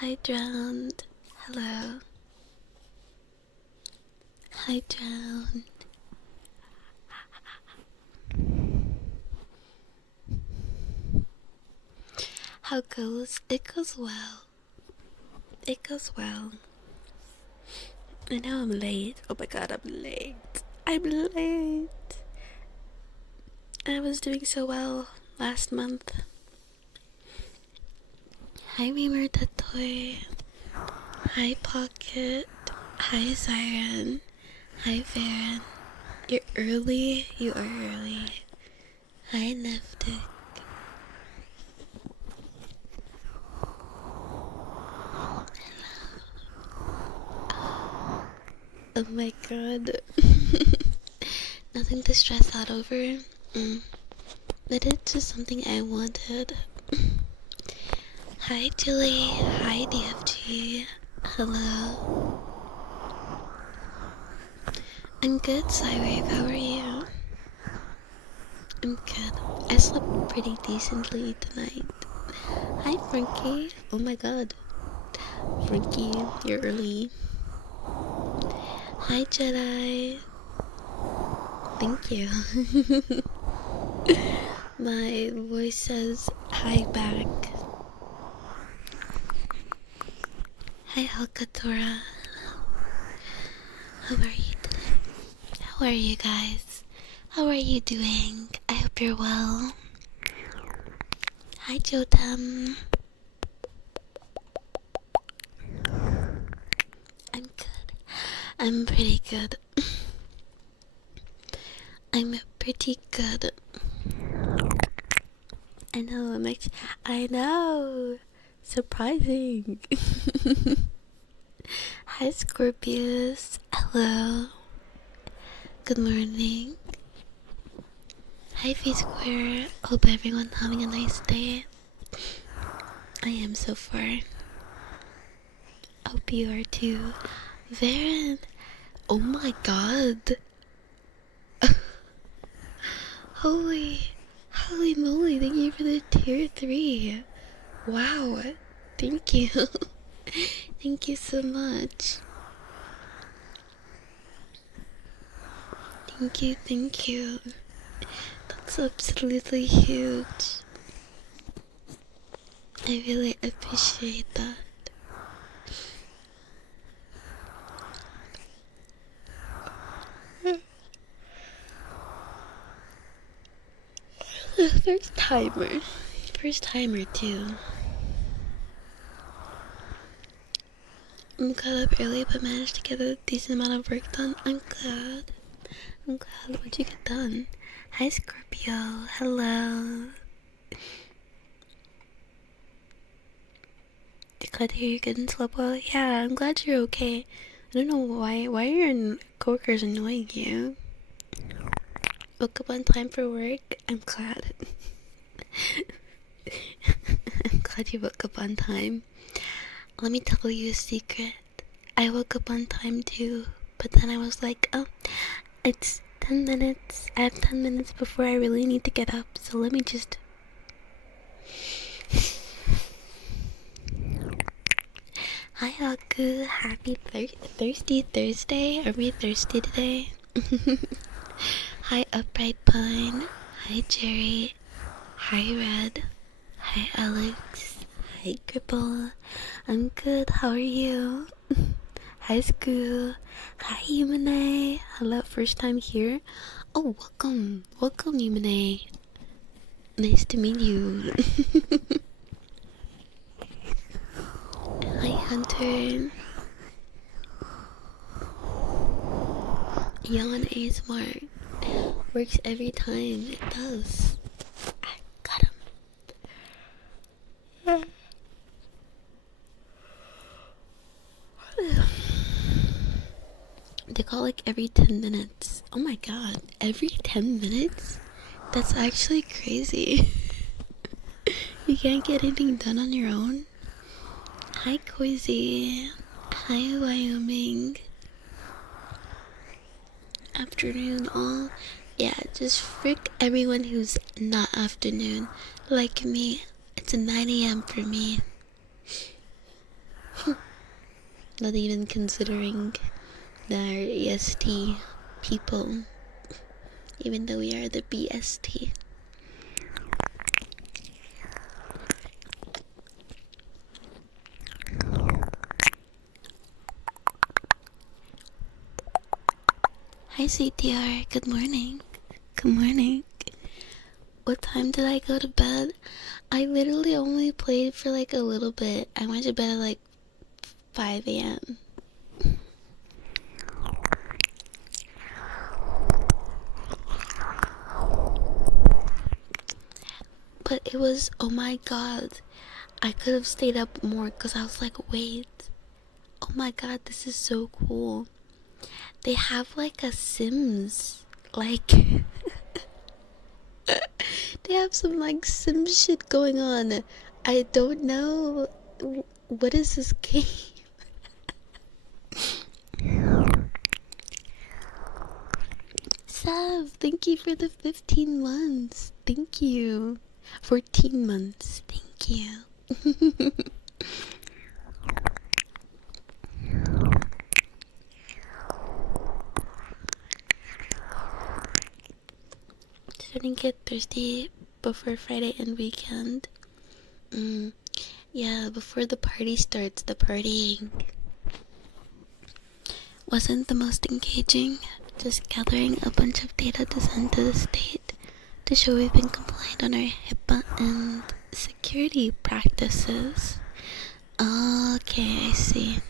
Hi, Drowned. Hello. Hi, Drowned. How goes? It goes well. It goes well. I know I'm late. Oh my god, I'm late. I'm late. I was doing so well last month. Hi, Reamer Tatoy. Hi, Pocket. Hi, Siren. Hi, Farron. You're early? You are early. Hi, Neftic. Oh my god. Nothing to stress out over. But it's just something I wanted. Hi, Julie. Hi, DFG. Hello. I'm good, Cyrave. How are you? I'm good. I slept pretty decently tonight. Hi, Frankie. Oh my god. Frankie, you're early. Hi, Jedi. Thank you. My voice says hi back. Hi, Alcatora. How are you today? How are you guys? How are you doing? I hope you're well. Hi, Jotam. I'm good. I'm pretty good. I'm pretty good. I know, I know! Surprising! Hi, Scorpius. Hello. Good morning. Hi, V-Square. Hope everyone's having a nice day. I am so far. Hope you are too. Varen! Oh my god! Holy moly, thank you for the tier 3. Wow, thank you. Thank you so much. Thank you. That's absolutely huge. I really appreciate that. First timer too. I'm got up early but managed to get a decent amount of work done. I'm glad. What'd you get done? Hi, Scorpio. Hello. Glad to hear you're good and slept well. Yeah, I'm glad you're okay. I don't know why your coworkers annoying you. Woke up on time for work. I'm glad. I'm glad you woke up on time. Let me tell you a secret. I woke up on time too, but then I was like, oh, it's 10 minutes. I have 10 minutes before I really need to get up, so let me just... Hi, Aku. Happy Thirsty Thursday. Are we thirsty today? Hi, Upright Pine. Hi, Jerry. Hi, Red. Hi, Alex. Hi, Cripple. I'm good. How are you? Hi, Scoo. Hi, Yumane. Hello, first time here. Oh, welcome. Welcome, Yumane. Nice to meet you. Hi, Hunter. Yawn ASMR. Works every time. It does. I got him. They call like every 10 minutes. Oh my god. Every 10 minutes? That's actually crazy. You can't get anything done on your own? Hi, Cozy. Hi, Wyoming. Afternoon, all. Yeah, just frick everyone who's not afternoon. Like me. It's 9 a.m. for me. Not even considering the EST people, even though we are the BST. Hi CTR, good morning. Good morning. What time did I go to bed? I literally only played for like a little bit. I went to bed at like 5 a.m. But it was, oh my god, I could have stayed up more because I was like, wait, oh my god, this is so cool. They have like a Sims, like, they have some like Sims shit going on. I don't know, what is this game? Sav, thank you for the 15 months. Thank you. 14 months. Thank you. Shouldn't get thirsty before Friday and weekend. Yeah, before the party starts, the partying wasn't the most engaging. Just gathering a bunch of data to send to the state to show we've been compliant on our HIPAA and security practices. Okay, I see.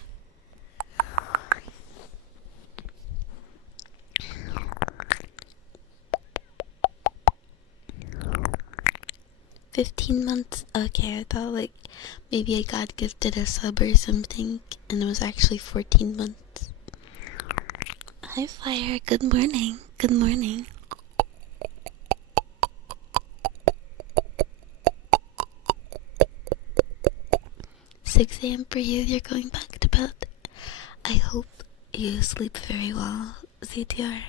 $15 months? Okay, I thought like maybe I got gifted a sub or something and it was actually 14 months. Hi Fire, good morning. Good morning. $6 a.m. for you, you're going back to bed. I hope you sleep very well, ZTR.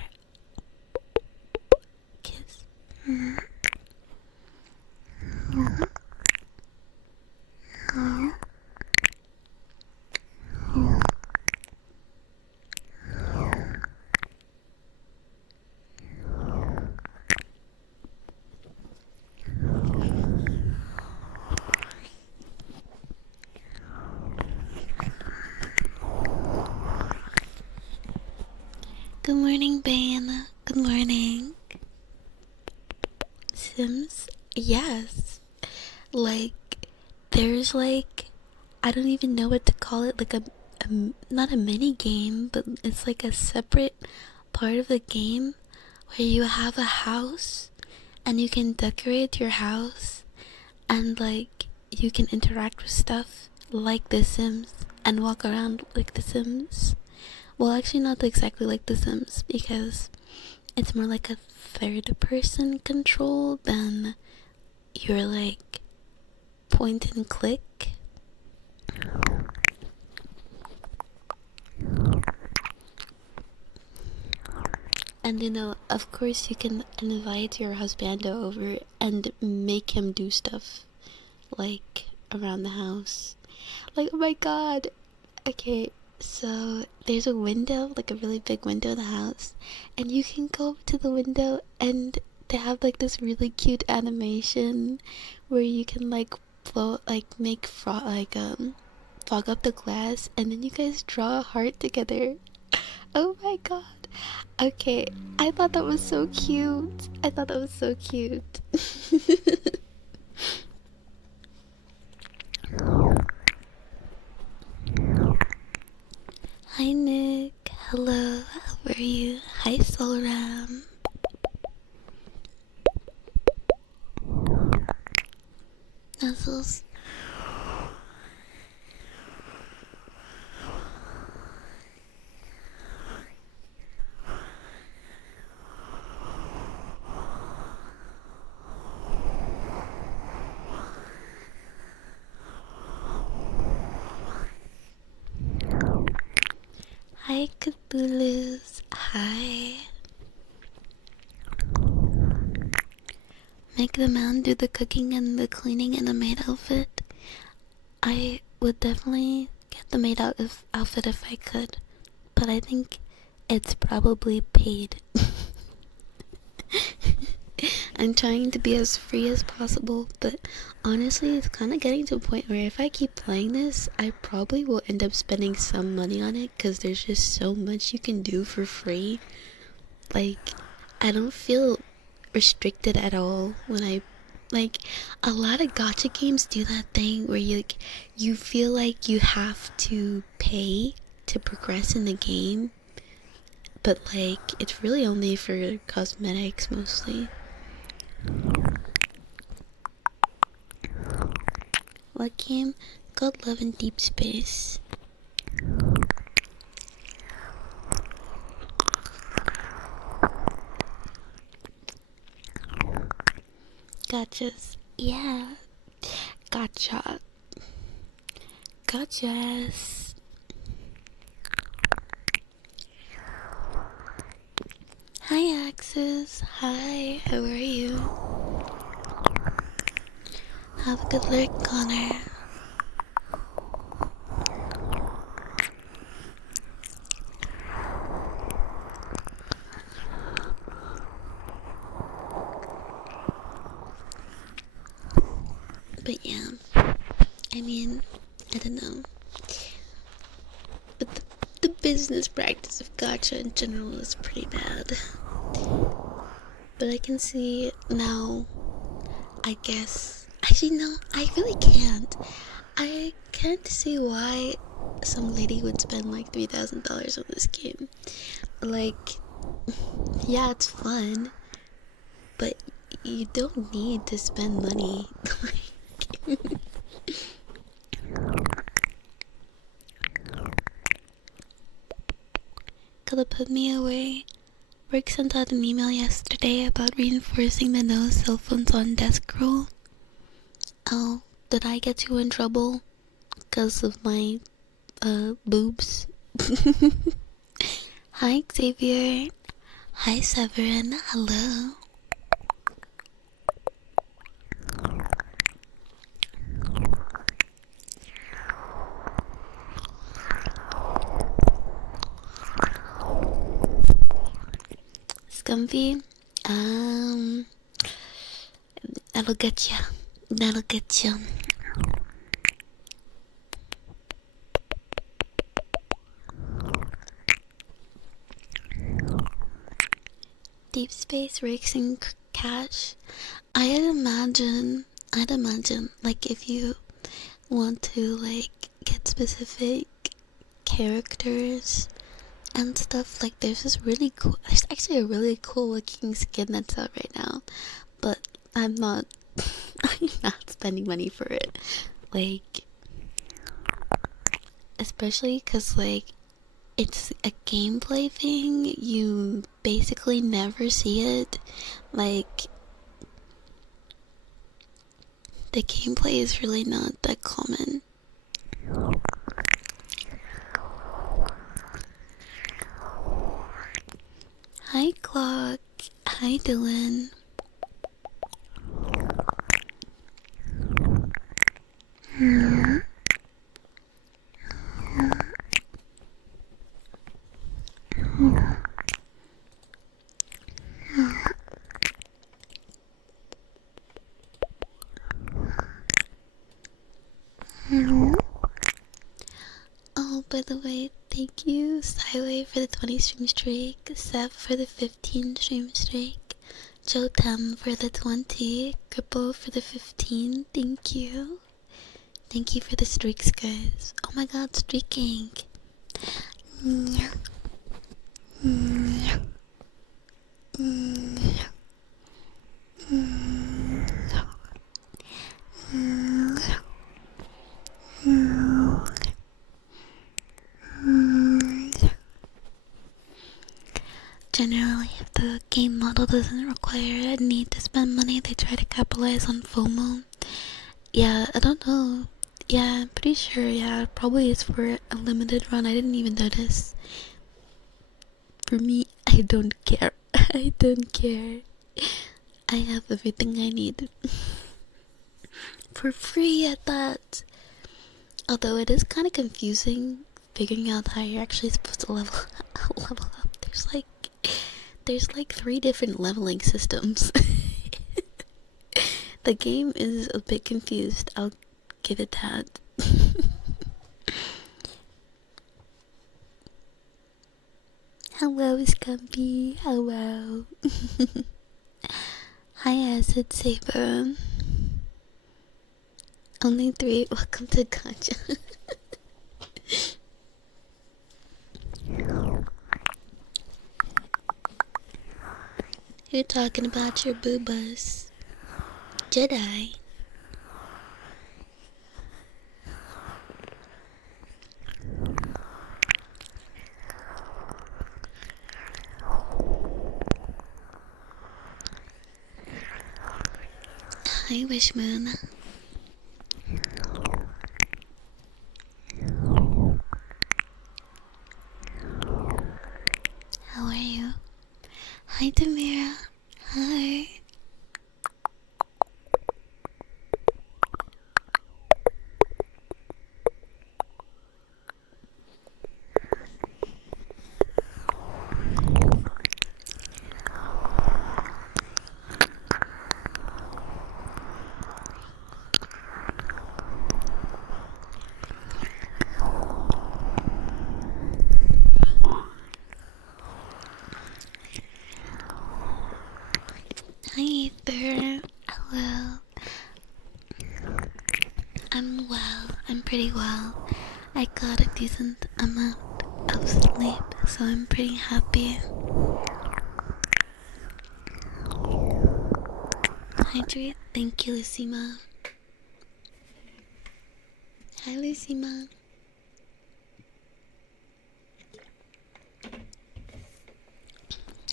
Kiss. Good morning, Bane. Good morning. Sims? Yes. Like, there's like, I don't even know what to call it, like a not a mini game, but it's like a separate part of the game where you have a house and you can decorate your house and like you can interact with stuff like The Sims and walk around like The Sims. Well, actually not exactly like The Sims because it's more like a third person control than you're like point and click. And you know, of course you can invite your husband over and make him do stuff like around the house. Like, oh my god. Okay, so there's a window, like a really big window in the house, and you can go up to the window and they have like this really cute animation where you can like blow, like make fog up the glass and then you guys draw a heart together. Oh my god. Okay, I thought that was so cute. I thought that was so cute. Hi Nick. Hello. How are you? Hi Solram. Nuzzles. Hi Cthulhu's. Hi. Make the man do the cooking and the cleaning in a maid outfit. I would definitely get the maid outfit if I could, but I think it's probably paid. I'm trying to be as free as possible, but honestly, it's kind of getting to a point where if I keep playing this, I probably will end up spending some money on it because there's just so much you can do for free. Like, I don't feel restricted at all when I like a lot of gacha games do that thing where you feel like you have to pay to progress in the game, but like it's really only for cosmetics mostly. What game? God, Love, and Deep Space. Gotchas. Yeah. Gotcha. Gotchas. Hi, Axis. Hi, how are you? Have a good lurk, Connor. But yeah, I mean, I don't know. But the business practice of gacha in general is pretty bad. But I can see now, I guess. Actually, no, I really can't. I can't see why some lady would spend like $3,000 on this game. Like, yeah, it's fun, but you don't need to spend money. Could have put me away. Rick sent out an email yesterday about reinforcing the no cell phones on desk rule. Oh, did I get you in trouble because of my boobs? Hi, Xavier. Hi, Severin. Hello. Scumvy. That'll get ya. That'll get ya. Deep space racing cash. I'd imagine, like if you want to like get specific characters and stuff, like there's actually a really cool looking skin that's out right now, but I'm not spending money for it, like, especially because like it's a gameplay thing. You basically never see it. Like, the gameplay is really not that common. Hi, Clock. Hi, Dylan. Oh, by the way, thank you, Skyway, for the 20 stream streak, Seth for the 15 stream streak, Joe Tem for the 20, Grippo for the 15, thank you. Thank you for the streaks, guys. Oh my god, streaking. Generally, if the game model doesn't require a need to spend money, they try to capitalize on FOMO. Yeah, I don't know. Yeah, I'm pretty sure, yeah, probably is for a limited run. I didn't even notice. For me, I don't care. I don't care. I have everything I need. For free at that. Although it is kind of confusing figuring out how you're actually supposed to level level up. There's like 3 different leveling systems. The game is a bit confused. I'll give it that. Hello, Scumpy. Hello. Hi, Acid Saber. Only 3. Welcome to Gotcha. You're talking about your boobas. Jedi. Hi, Wishmoon. How are you? Hi, Tamira. Hi. Hi, Ether. Hello. I'm well. I'm pretty well. I got a decent amount of sleep, so I'm pretty happy. Hydrate. Thank you, Lucima. Hi, Lucima.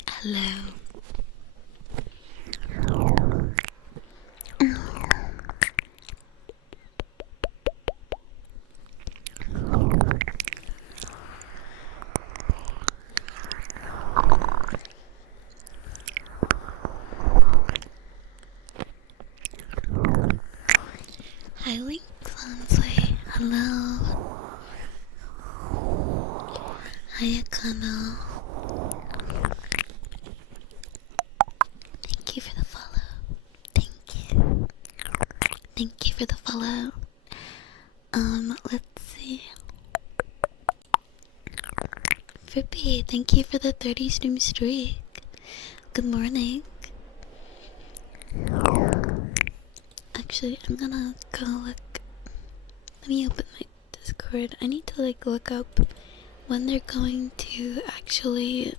Hello. Hi, Link Lansway. Hello. Hi, Akano. Thank you for the follow. Thank you. Thank you for the follow. Let's see. FEB, thank you for the 30 stream streak. Good morning. Actually, I'm gonna go look. Let me open my Discord. I need to look up when they're going to actually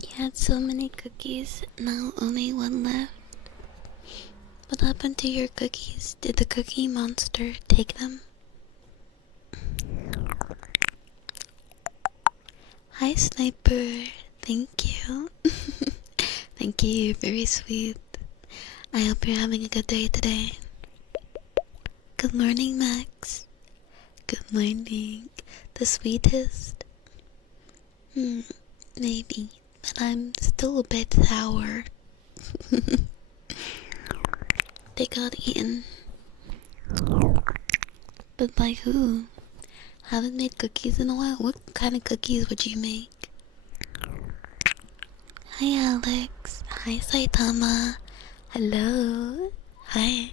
you had so many cookies, now only 1 left. What happened to your cookies? Did the cookie monster take them? Hi, Sniper. Thank you. Thank you. You're very sweet. I hope you're having a good day today. Good morning, Max. Good morning. The sweetest? Maybe. But I'm still a bit sour. They got eaten. But by who? Haven't made cookies in a while. What kind of cookies would you make? Hi, Alex. Hi, Saitama. Hello. Hi.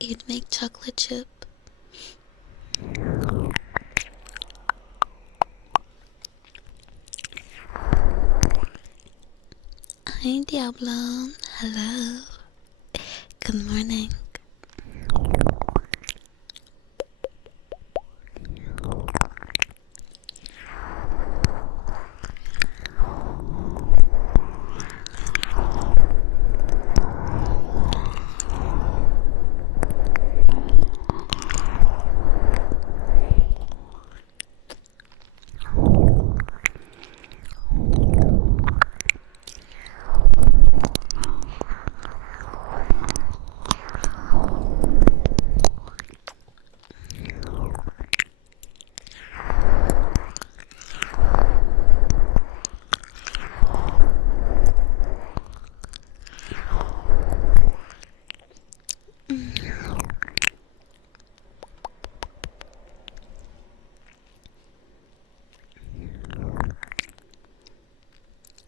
You'd make chocolate chip. Hi, Diablo. Hello. Good morning.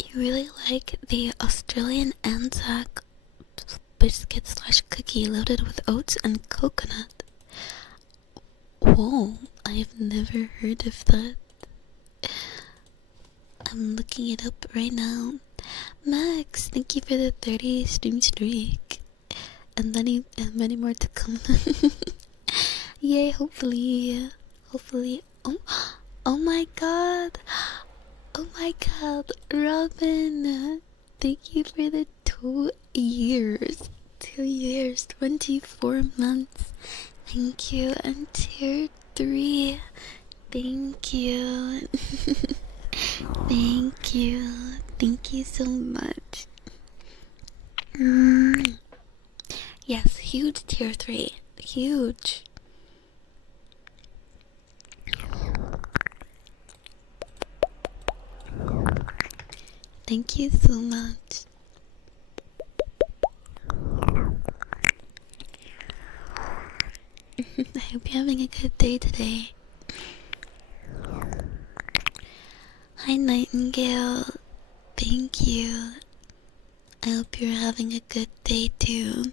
You really like the Australian Anzac biscuit slash cookie loaded with oats and coconut. Whoa, I've never heard of that. I'm looking it up right now. Max, thank you for the 30 stream streak. And many more to come. Yay, hopefully. Oh my god. Oh my god, Robin. Thank you for the 2 years. 2 years, 24 months. Thank you. And tier 3. Thank you. Thank you. Thank you so much. Yes, huge tier 3. Huge. Thank you so much. I hope you're having a good day today. Hi, Nightingale. Thank you. I hope you're having a good day too.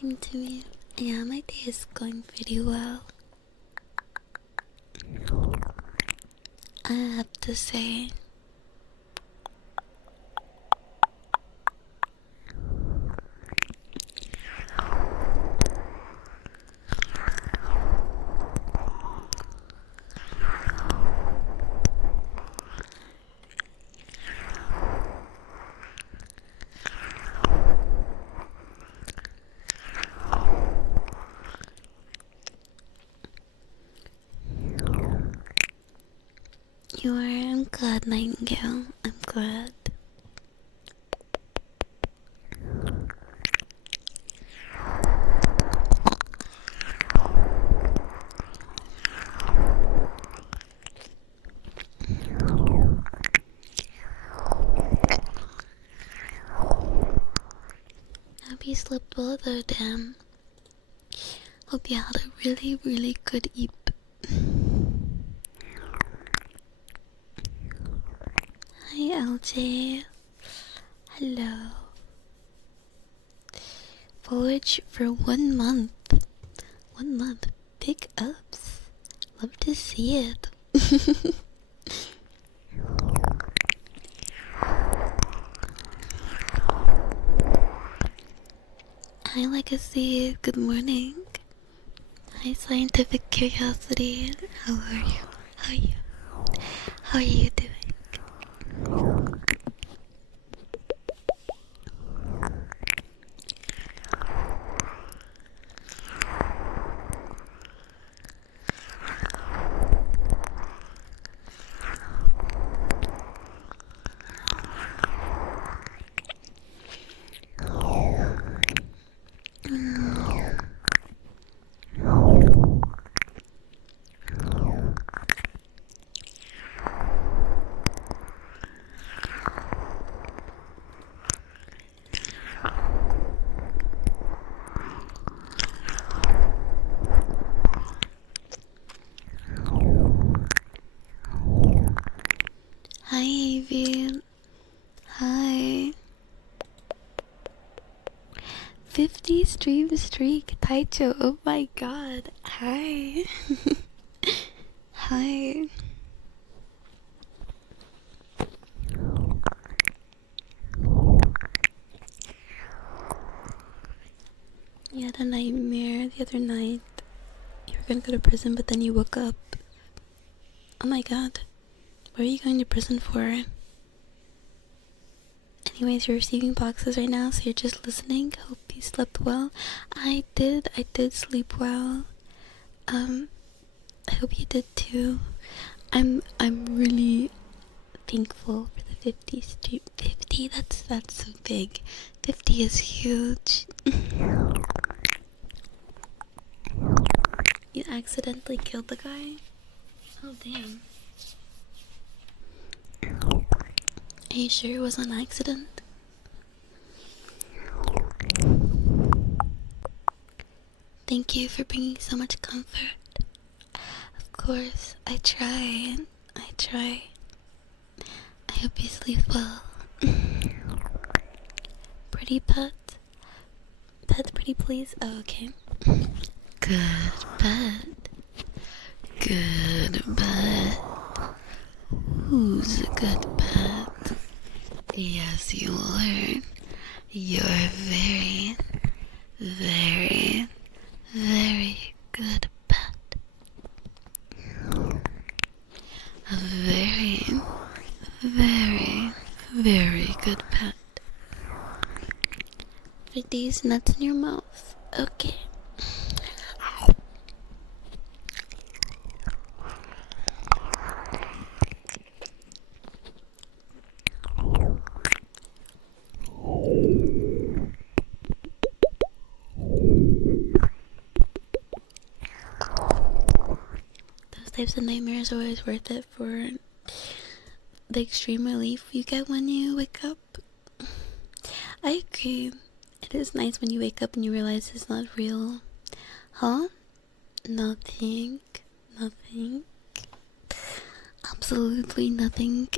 Same to me. Yeah, my day is going pretty well. I have to say. You are. I'm glad, hope you slept well though, damn. Hope you had a really, really good eep. Hi, LJ. Hello. Forage for 1 month. 1 month. Big ups. Love to see it. Hi, Legacy. Good morning. Hi, Scientific Curiosity. How are you? How are you? How are you doing? Hi, Evie. Hi. 50 stream streak, Taicho. Oh my god. Hi. Hi. You had a nightmare the other night. You were gonna go to prison, but then you woke up. Oh my god. What are you going to prison for? Anyways, you're receiving boxes right now, so you're just listening. Hope you slept well. I did sleep well. I hope you did too. I'm really thankful for the 50 stream. 50, that's so big. 50 is huge. You accidentally killed the guy? Oh damn. Are you sure it was an accident? Thank you for bringing so much comfort. Of course, I try. I hope you sleep well. Pretty pet? Pet pretty please? Oh, okay. Good pet. Good pet. Who's a good pet? Yes, you are. You're very, very, very good pet. A very, very, very good pet. Are these nuts in your mouth? Okay. Those types of nightmares are always worth it for the extreme relief you get when you wake up. I agree. It is nice when you wake up and you realize it's not real. Huh? Nothing. Nothing. Absolutely nothing.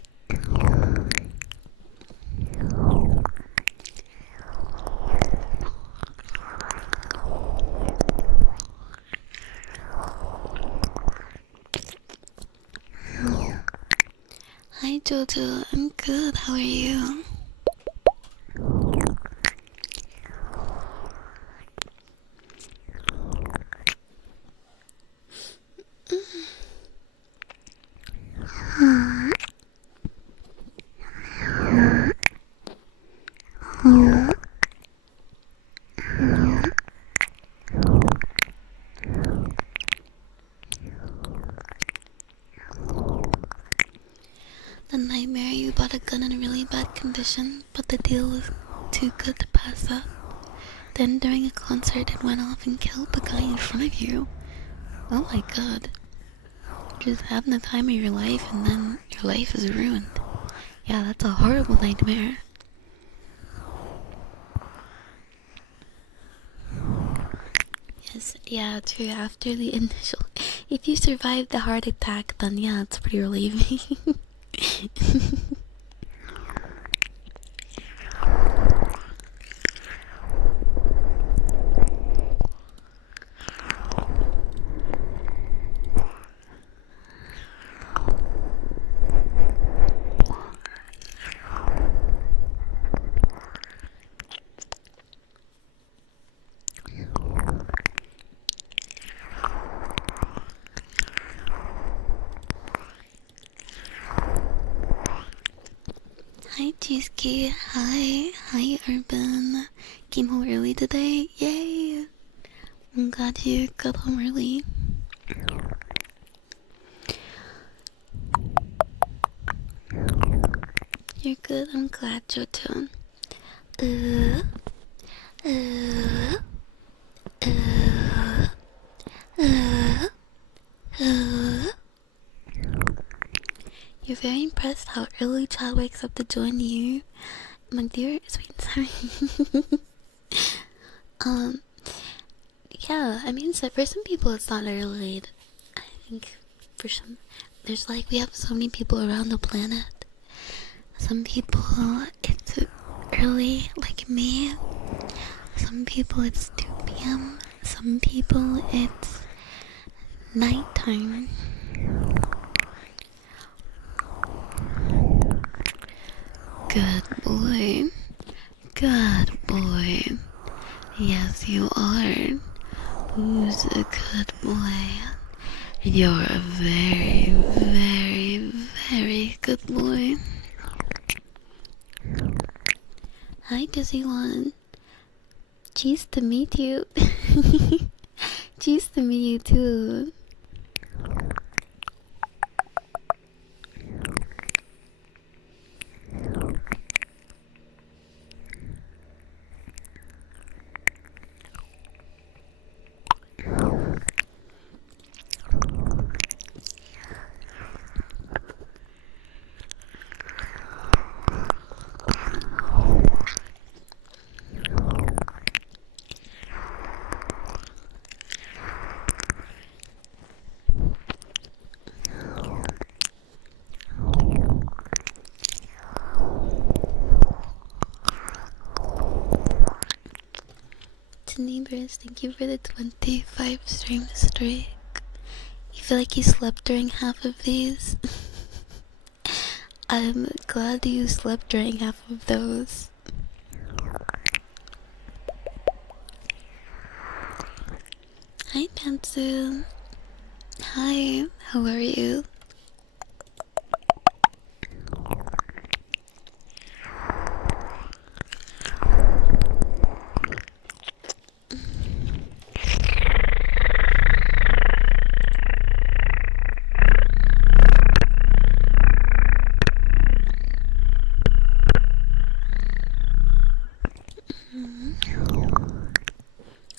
Hi Jojo, I'm good. How are you? The nightmare, you bought a gun in a really bad condition, but the deal was too good to pass up. Then during a concert it went off and killed the guy in front of you. Oh my god. Just having the time of your life and then your life is ruined. Yeah, that's a horrible nightmare. Yes, yeah, true. After the initial, if you survive the heart attack, then yeah, it's pretty relieving. Hi, Cheesecake. Hi, Urban. Came home early today. Yay! I'm glad you got home early. You're good. I'm glad, Jojo. Uh, uh, uh, uh, uh. You're very impressed how early Chad wakes up to join you. My dear sweet sorry. um, yeah, I mean, so for some people it's not early. I think for some, there's like, we have so many people around the planet. Some people, it's early, like me. Some people, it's 2 p.m. Some people, it's nighttime. Good boy. Good boy. Yes, you are. Who's a good boy? You're a very, very, very good boy. Hi, Dizzy One. Cheese to meet you. Cheese to meet you too. To neighbors, thank you for the 25 stream streak. You feel like you slept during half of these? I'm glad you slept during half of those. Hi, Pantsu. Hi, how are you?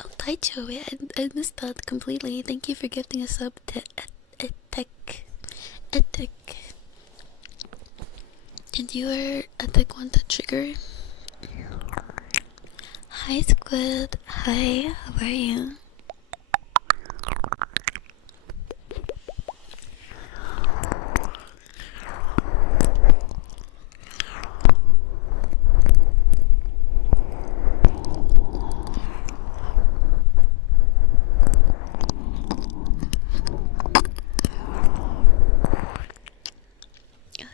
Oh, Taicho, I missed that completely. Thank you for gifting a sub to Etek. Etek. And you are Etek one to trigger? Hi, Squid. Hi, how are you?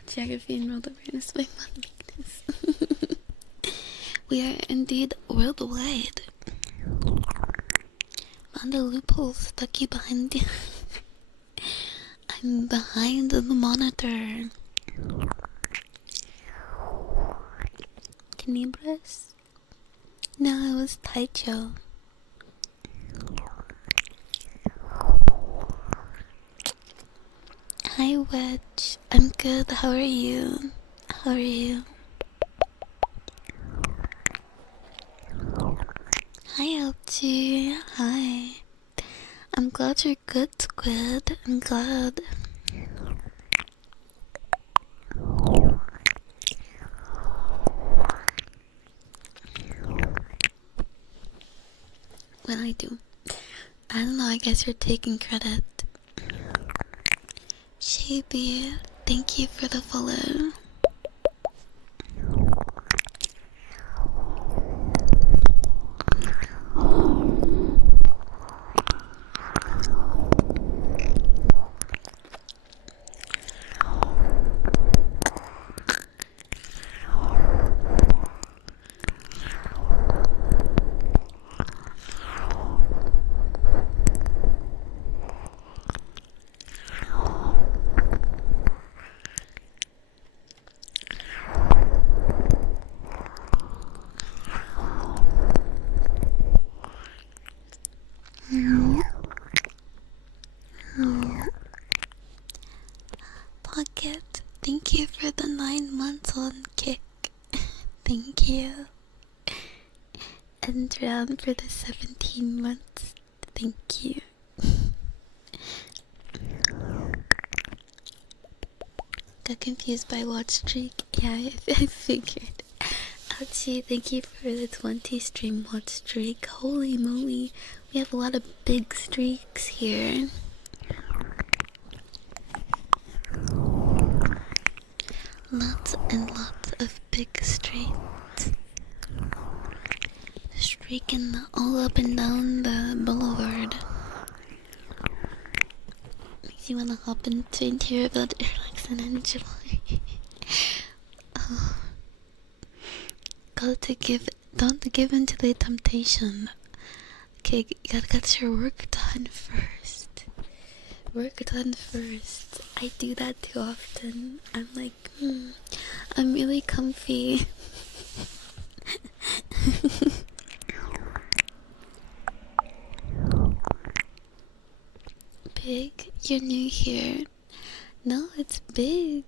Geography and world awareness by one weakness. We are indeed worldwide. Found a loophole stuck you behind you. I'm behind the monitor. Tenebras? No, it was Taicho. Hi, Wedge. I'm good. How are you? How are you? Hi, LG. Hi. I'm glad you're good, Squid. I'm glad. Well, I do. I don't know, I guess you're taking credit. Shaby, thank you for the follow. Pocket, thank you for the 9 months on Kick. Thank you. And Round for the 17 months. Thank you. Got confused by watch streak. Yeah, I figured. Ouchie, thank you for the 20 stream watch streak. Holy moly, we have a lot of big streaks here. Lots and lots of big streaks. Streaking all up and down the boulevard. Makes you wanna hop into interior build, relax and enjoy. Oh. Don't give in to the temptation. Okay, you gotta get your work done first. Work done first. I do that too often. I'm like, I'm really comfy. Big? You're new here. No, it's big.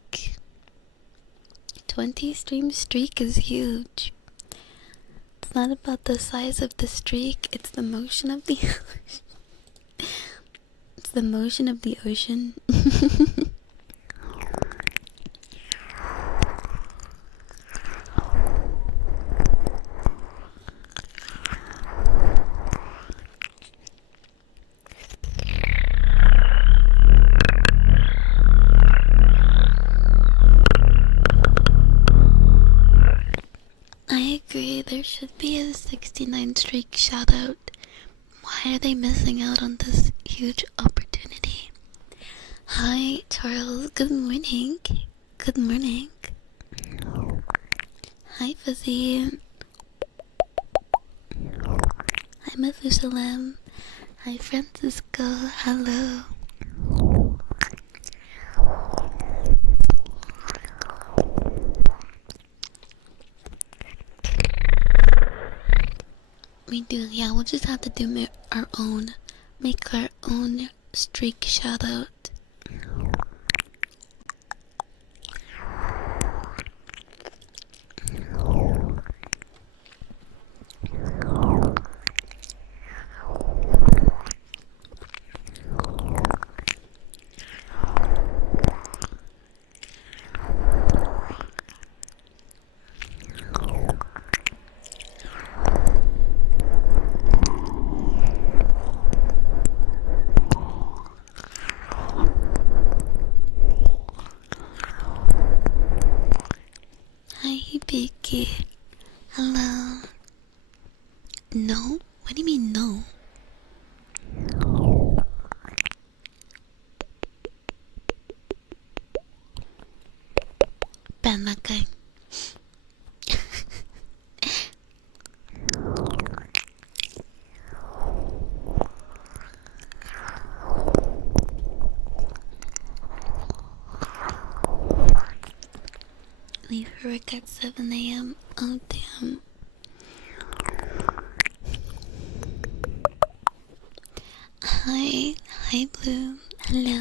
20 stream streak is huge. It's not about the size of the streak, it's the motion of the ocean. It's the motion of the ocean. I agree, there should be a 69 streak shoutout. Why are they missing out on this huge opportunity? Hi, Charles. Good morning. Good morning. Hi, Fuzzy. Hi, Methuselah. Hi, Francisco. Hello. We do, yeah, we'll just have to do make our own streak shoutout. Hi, Becky. Hello. No? What do you mean, no? Ban that guy. Leave her work at 7 a.m. Oh, damn. Hi. Hi, Blue. Hello.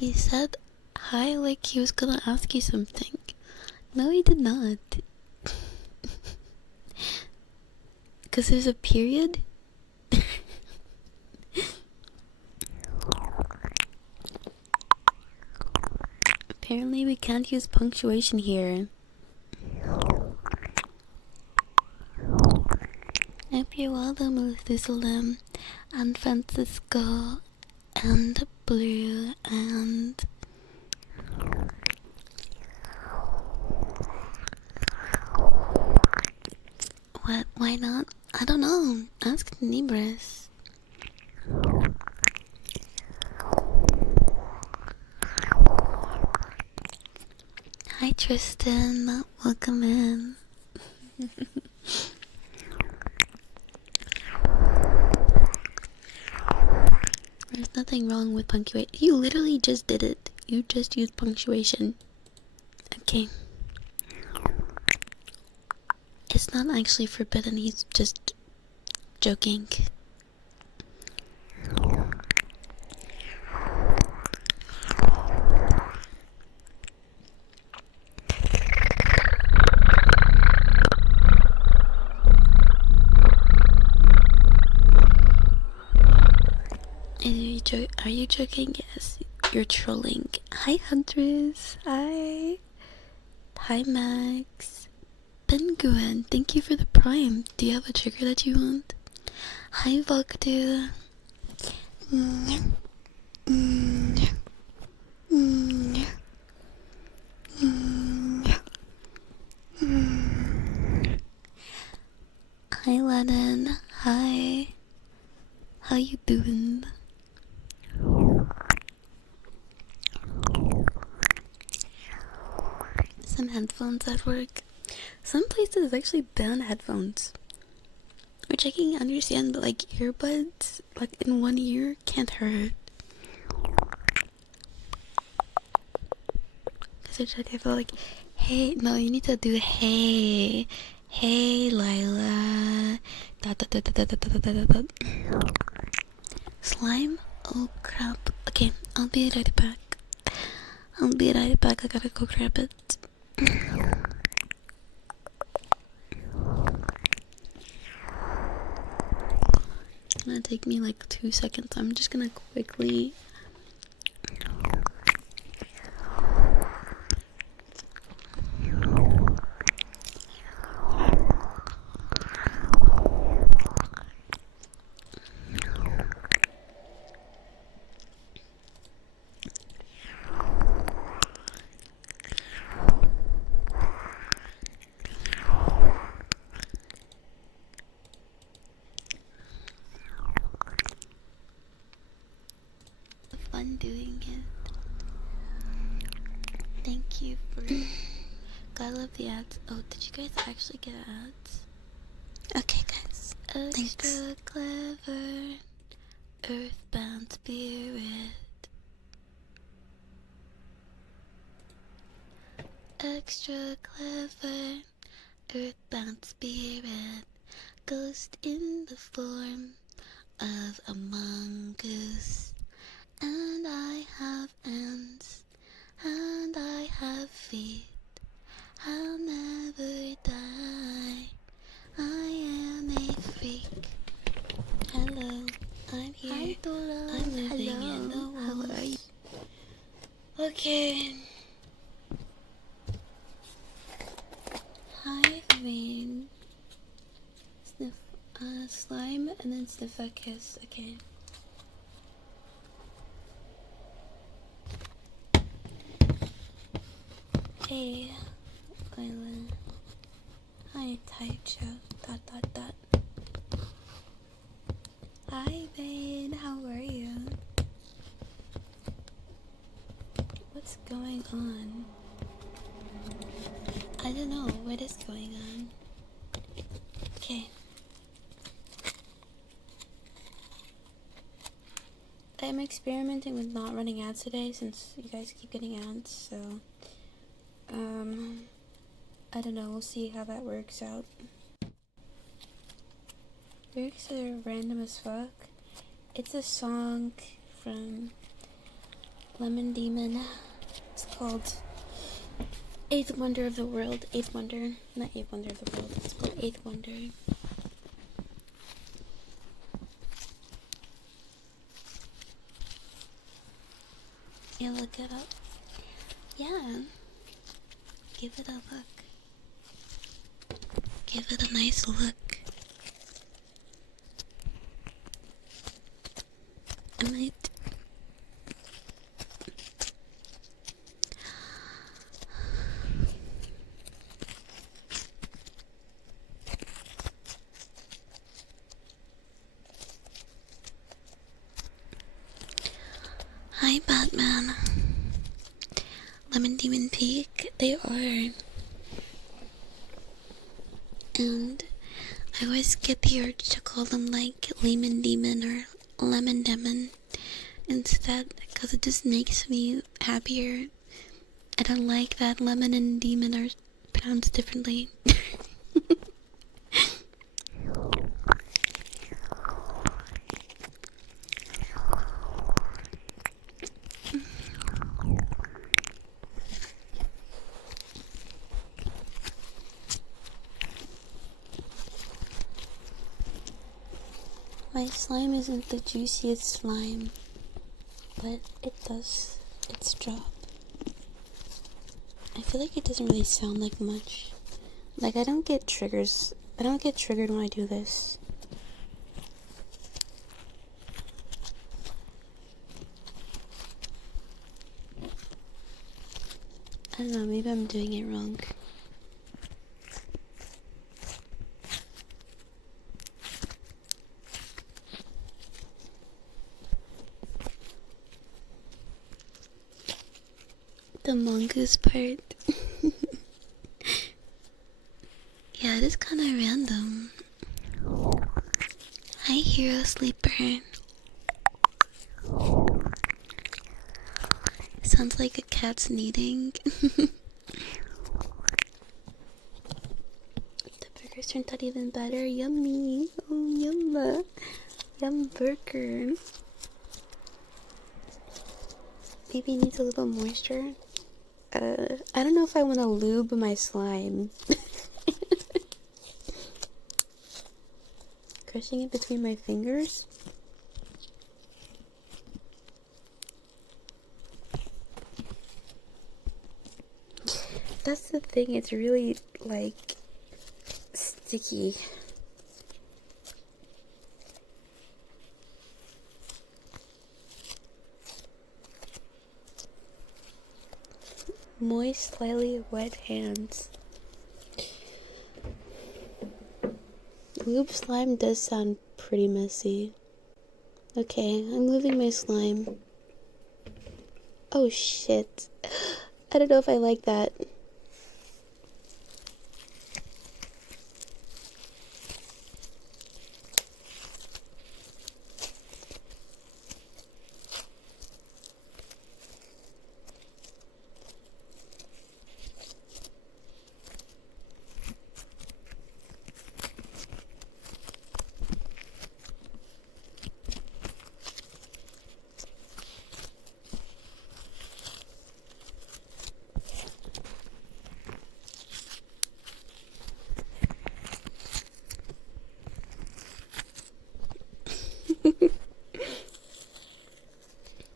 He said hi like he was gonna ask you something. No, he did not. Because there's a period? Apparently we can't use punctuation here. Hope you're well though, Methuselah, and Francisco, and Blue, and... What? Why not? I don't know. Ask Nebris. Hi Tristan, welcome in. There's nothing wrong with punctuation. You literally just did it. You just used punctuation. Okay. It's not actually forbidden, he's just joking. Are you joking? Yes, you're trolling. Hi Huntress. Hi. Hi Max. Penguin, thank you for the prime. Do you have a trigger that you want? Hi Vogdu. Hi Lennon. Hi. How you doing? Some headphones at work. Some places actually ban headphones. Which I can understand, but like earbuds, like in one ear, can't hurt. Cause it's like I feel like, hey, no, you need to do hey, hey, Lila. Slime? Oh crap. Okay, I'll be right back. I gotta go grab it. It's gonna take me like 2 seconds. I'm just gonna quickly. Fun doing it. Thank you for. God, I love the ads. Oh, did you guys actually get ads? Okay, guys. Extra clever, earthbound spirit. Extra clever, earthbound spirit. Ghost in the form of a mongoose. And I have hands, and I have feet. I'll never die. I am a freak. Hello, I'm here. Hi, Dora. I'm living in the walls. How are you? Okay. Hi, Rain. Sniff, slime, and then sniff a kiss. Okay. Hey, Lila. Hi, Taicho. ... Hi, Vane. How are you? What's going on? I don't know. What is going on? Okay. I'm experimenting with not running ads today since you guys keep getting ads, so I don't know, we'll see how that works out. Lyrics are random as fuck. It's a song from Lemon Demon. It's called Eighth Wonder of the World. Eighth Wonder. Not Eighth Wonder of the World. It's called Eighth Wonder. You look it up? Yeah. Give it a look. Give it a nice look. I might. Hi, Batman. Lemon Demon Peak, they are. And I always get the urge to call them like Lemon Demon or Lemon Demon instead, because it just makes me happier. I don't like that lemon and demon are pronounced differently. My slime isn't the juiciest slime, but it does its job. I feel like it doesn't really sound like much. Like, I don't get triggers. I don't get triggered when I do this. I don't know, maybe I'm doing it wrong. The mongoose part. Yeah, it is kind of random. Hi, Hero Sleeper. Sounds like a cat sneezing. The burgers turned out even better. Yummy. Oh, yum. Yum burger. Maybe it needs a little moisture. I don't know if I want to lube my slime. Crushing it between my fingers. That's the thing, it's really, like, sticky. Moist, slightly wet hands. Lube slime does sound pretty messy. Okay, I'm moving my slime. Oh shit. I don't know if I like that.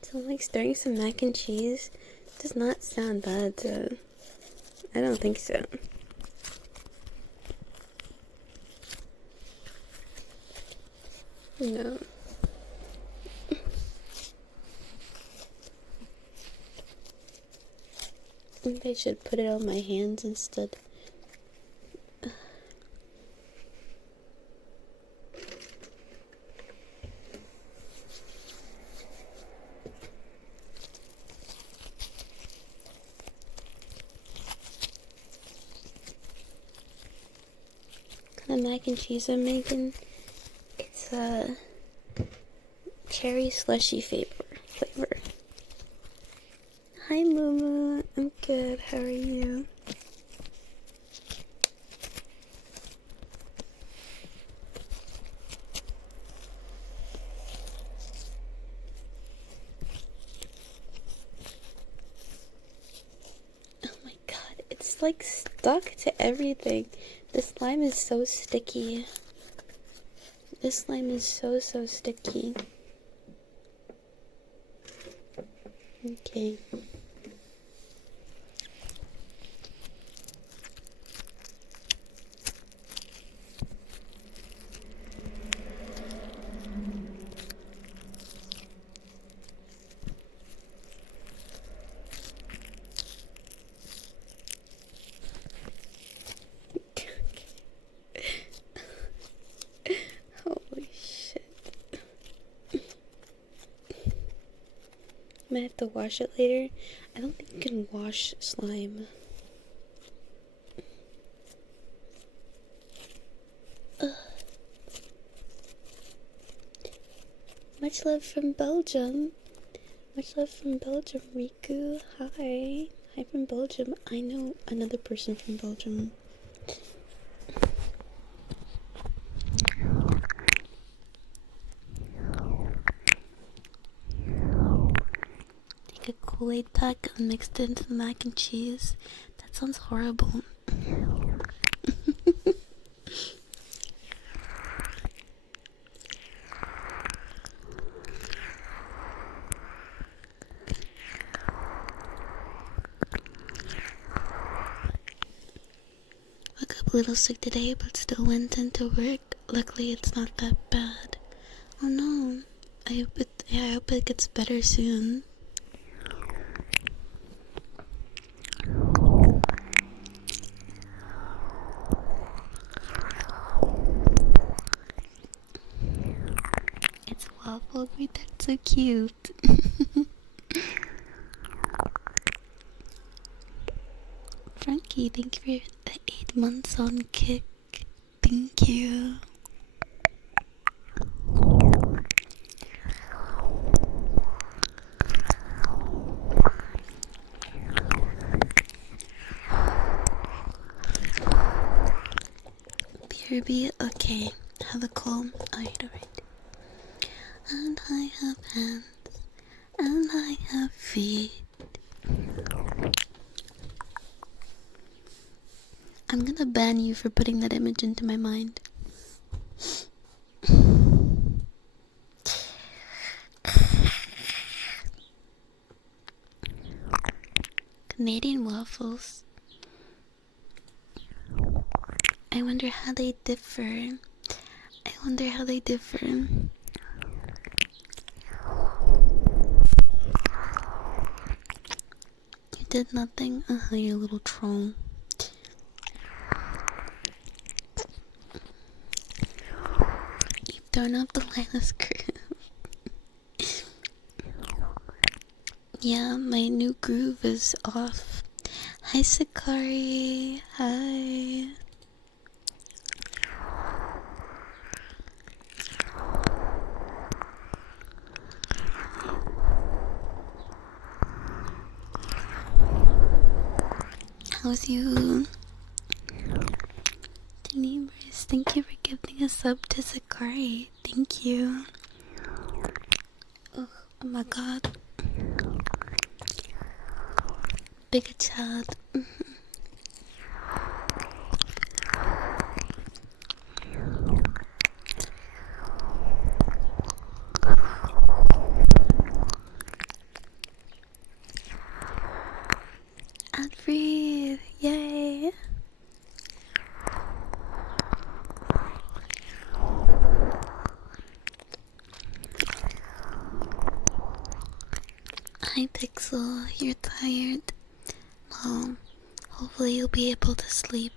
So like stirring some mac and cheese does not sound bad, so I don't think so. No. Maybe I should put it on my hands instead. What kind of mac and cheese I'm making? It's a cherry slushy flavor. Hi Mumu, I'm good, how are you? Oh my god, it's like stuck to everything. This slime is so sticky. This slime is so sticky. Okay. Holy shit. I might have to wash it later. I don't think you can wash slime. Ugh. Much love from Belgium. Much love from Belgium, Riku. Hi. Hi from Belgium. I know another person from Belgium. Take a Kool-Aid pack and mixed it into the mac and cheese. That sounds horrible. Woke up a little sick today, but still went into work. Luckily, it's not that bad. Oh no. I hope it gets better soon. It's waffle meat. That's so cute. Frankie, thank you for the 8 months on Kick. Thank you. BRB, okay. Have a call. Alright. And I have hands. And I have feet. I'm gonna ban you for putting that image into my mind. Canadian waffles. I wonder how they differ. You did nothing? You little troll. You've thrown up the Lila's groove. Yeah, my new groove is off. Hi, Sakari. Hi. How's you? The neighbors, thank you for giving a sub to Sakari. Thank you. Oh my god. Big chat. And breathe. Yay. Hi Pixel, you're tired. Well, hopefully you'll be able to sleep.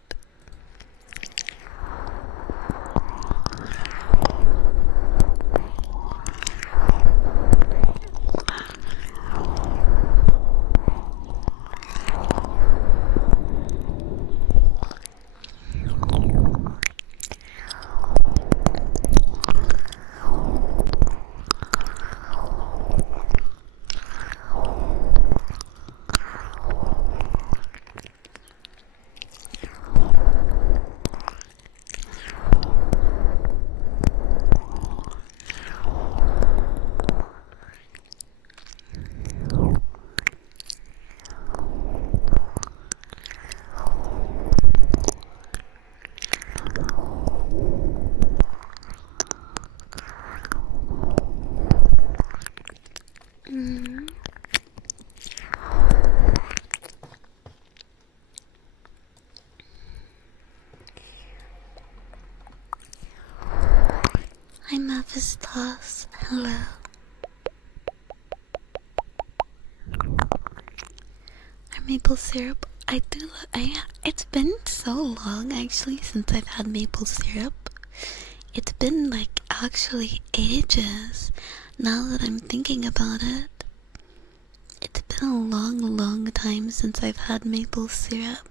Hello. Our maple syrup. I do. It's been so long actually since I've had maple syrup. It's been like actually ages. Now that I'm thinking about it, it's been a long, long time since I've had maple syrup.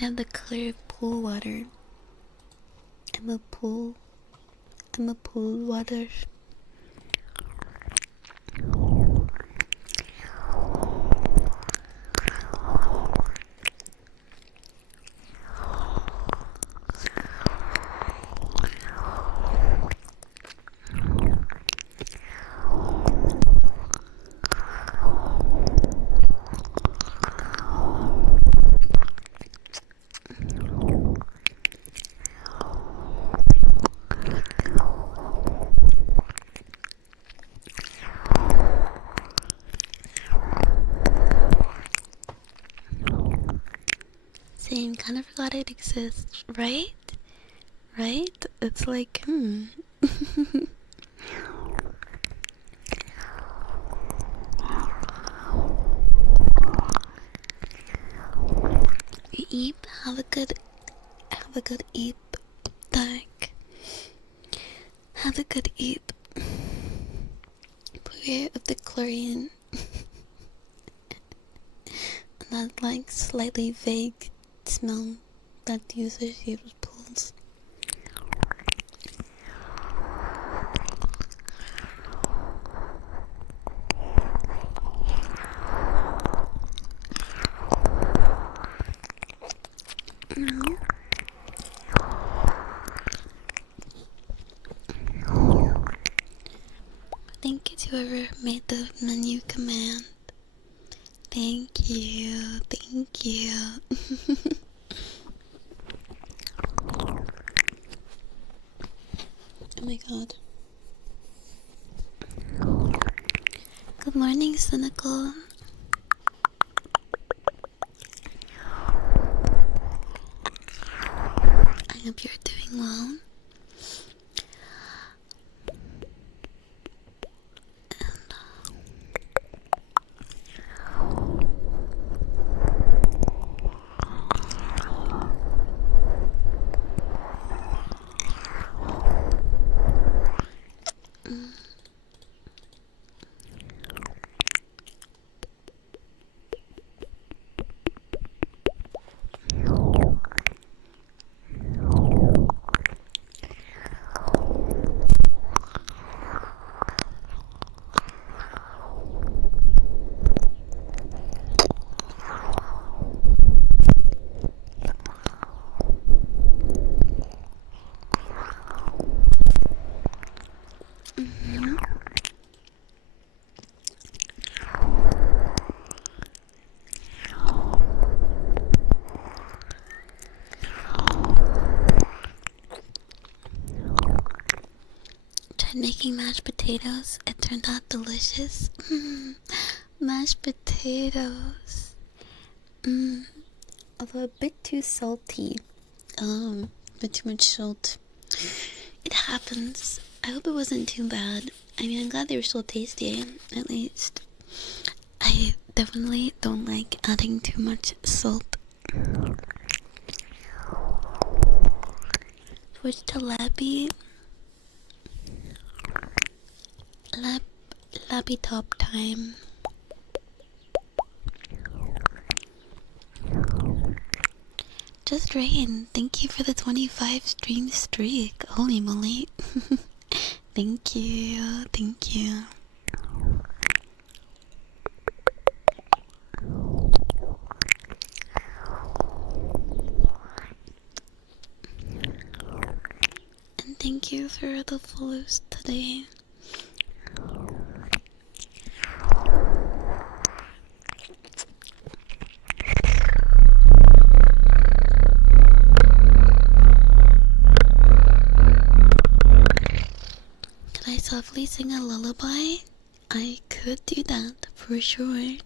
And the clear pool water. I'm a pool water. Same, kind of forgot it exists, right? Right? It's like, You eat, have a good eat, like, have a good eat. Beware of the chlorine. And that, like, slightly vague smell that users use pools. Thank you to whoever made the menu command. Thank you. Oh my god. Good morning, Cynical. I hope you're doing well. Making mashed potatoes. It turned out delicious. Mashed potatoes. Although a bit too salty. A bit too much salt. It happens. I hope it wasn't too bad. I mean, I'm glad they were still tasty, at least. I definitely don't like adding too much salt. Switch to Lappy. Lappy top time. Just Rain, thank you for the 25 stream streak. Holy moly. Thank you. And thank you for the follows today. Could I softly sing a lullaby? I could do that for sure.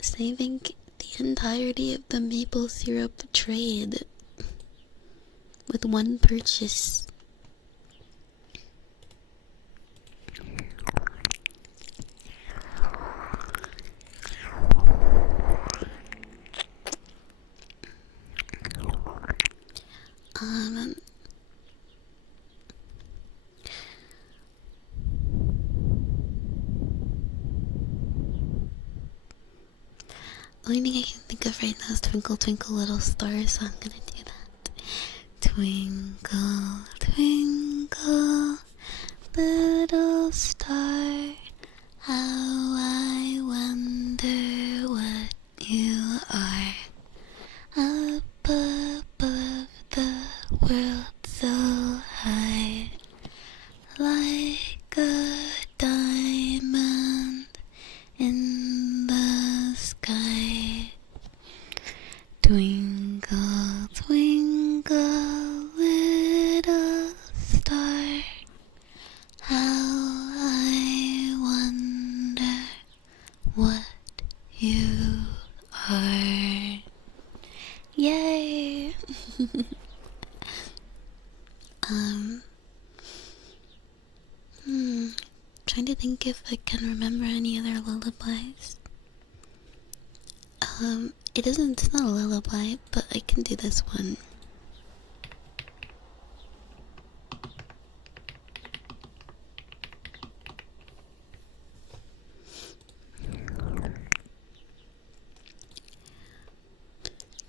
Saving the the entirety of the maple syrup trade with one purchase. Only thing I can think of right now is Twinkle Twinkle Little Star, so I'm gonna do that. Twinkle, twinkle, little star, how I wonder what you are. Up above the world so high, like a diamond in the sky. Twinkle, twinkle, little star, how I wonder what you are. Yay! Trying to think if I can remember any other lullabies. It's not a lullaby, but I can do this one.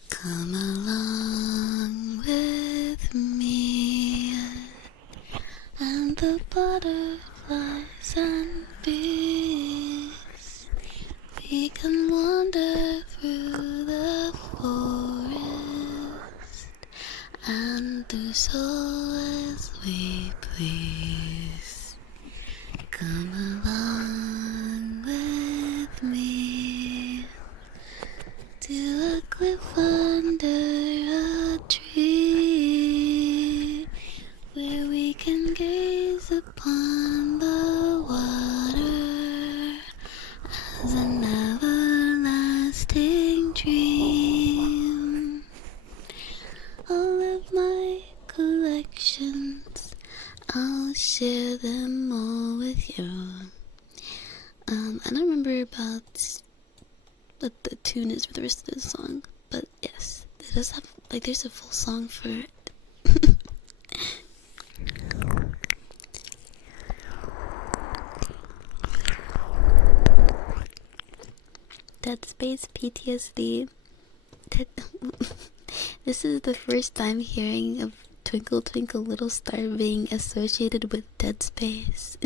Come along with me, and the butterflies and bees, we can wander through the forest and do so as we please. Come along with me to a cliff under a tree, where we can gaze upon the water as an everlasting dream. All of my collections, I'll share them all with you. I don't remember about what the tune is for the rest of the song, but yes, it does have, like, there's a full song for it. Dead Space PTSD. This is the first time hearing of Twinkle Twinkle Little Star being associated with Dead Space.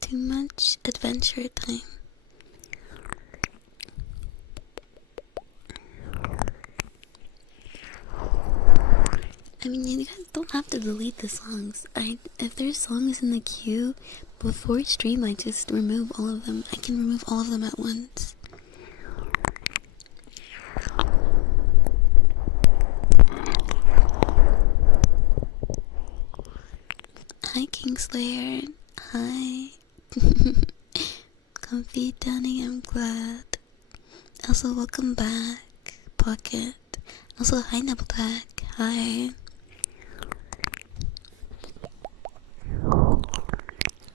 Too much adventure time. I mean, you guys don't have to delete the songs. If there's songs in the queue before stream, I just remove all of them. I can remove all of them at once. Hi, Kingslayer. Hi. Comfy Danny, I'm glad. Also, welcome back, Pocket. Also, hi, Nipplepack. Hi.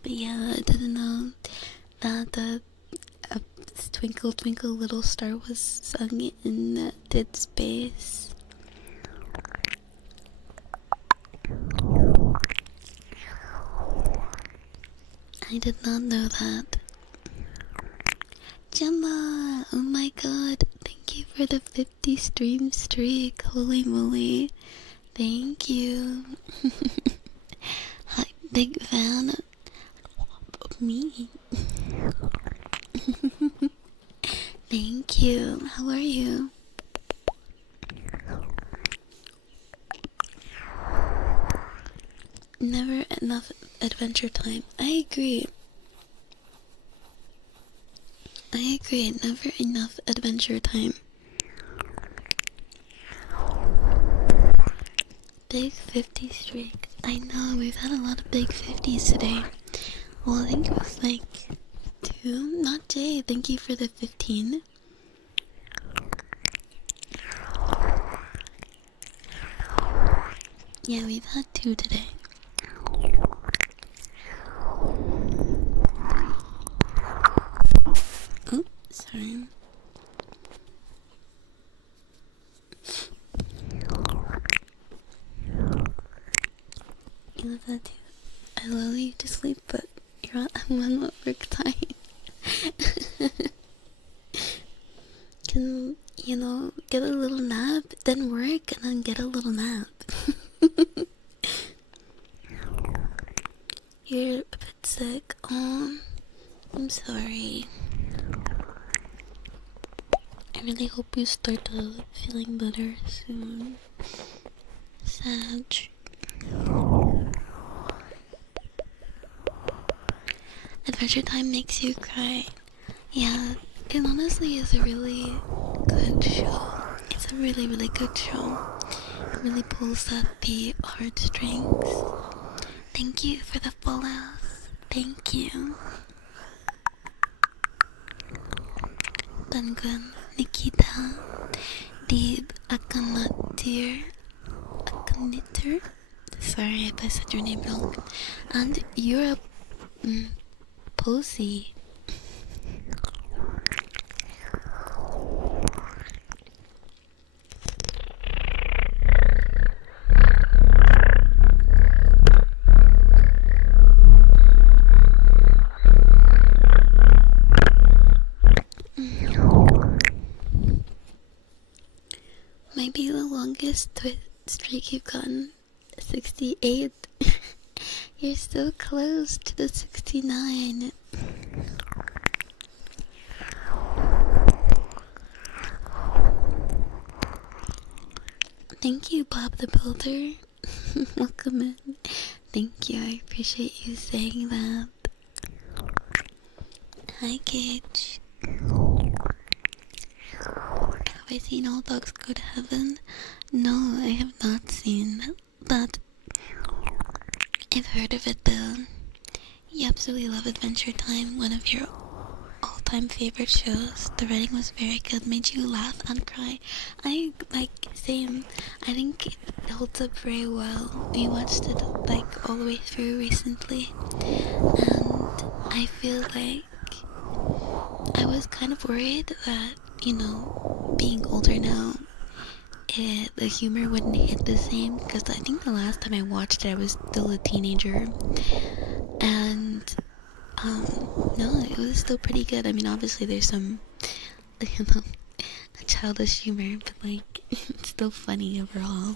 But yeah, I didn't know that the Twinkle Twinkle Little Star was sung in Dead Space. I did not know that. Gemma! Oh my god, thank you for the 50 stream streak. Holy moly. Thank you. Hi, big fan of me. Thank you. How are you? Never enough adventure time. I agree. agree, never enough adventure time. Big 50 streak. I know, we've had a lot of big 50s today. Well, I think it was like 2. Not Jay, thank you for the 15. Yeah, we've had 2 today. Oh, sorry. You love that too. I love you to sleep, but I'm on work time. Can, get a little nap, then work, and then get a little nap. You're a bit sick. Oh, I'm sorry. I really hope you start feeling better soon. Sag. Adventure Time makes you cry. Yeah, it honestly is a really good show. It's a really, really good show. It really pulls up the heartstrings. Thank you for the follows. Thank you. Dangun, Nikita, Deeb, Akamatir, Akanitter. Sorry if I said your name wrong. And you're a Posey. Might be the longest streak you've gotten. 68. You're so close to the 69. Thank you, Bob the Builder. Welcome in. Thank you, I appreciate you saying that. Hi, Gage. Have I seen All Dogs Go to Heaven? No, I have not seen that, but I've heard of it though. You absolutely love Adventure Time, one of your all-time favorite shows. The writing was very good, made you laugh and cry. Same. I think it holds up very well. We watched it all the way through recently, and I feel like I was kind of worried that, being older now, the humor wouldn't hit the same, because I think the last time I watched it I was still a teenager, and no, it was still pretty good. I mean, obviously there's some childish humor, but it's still funny overall.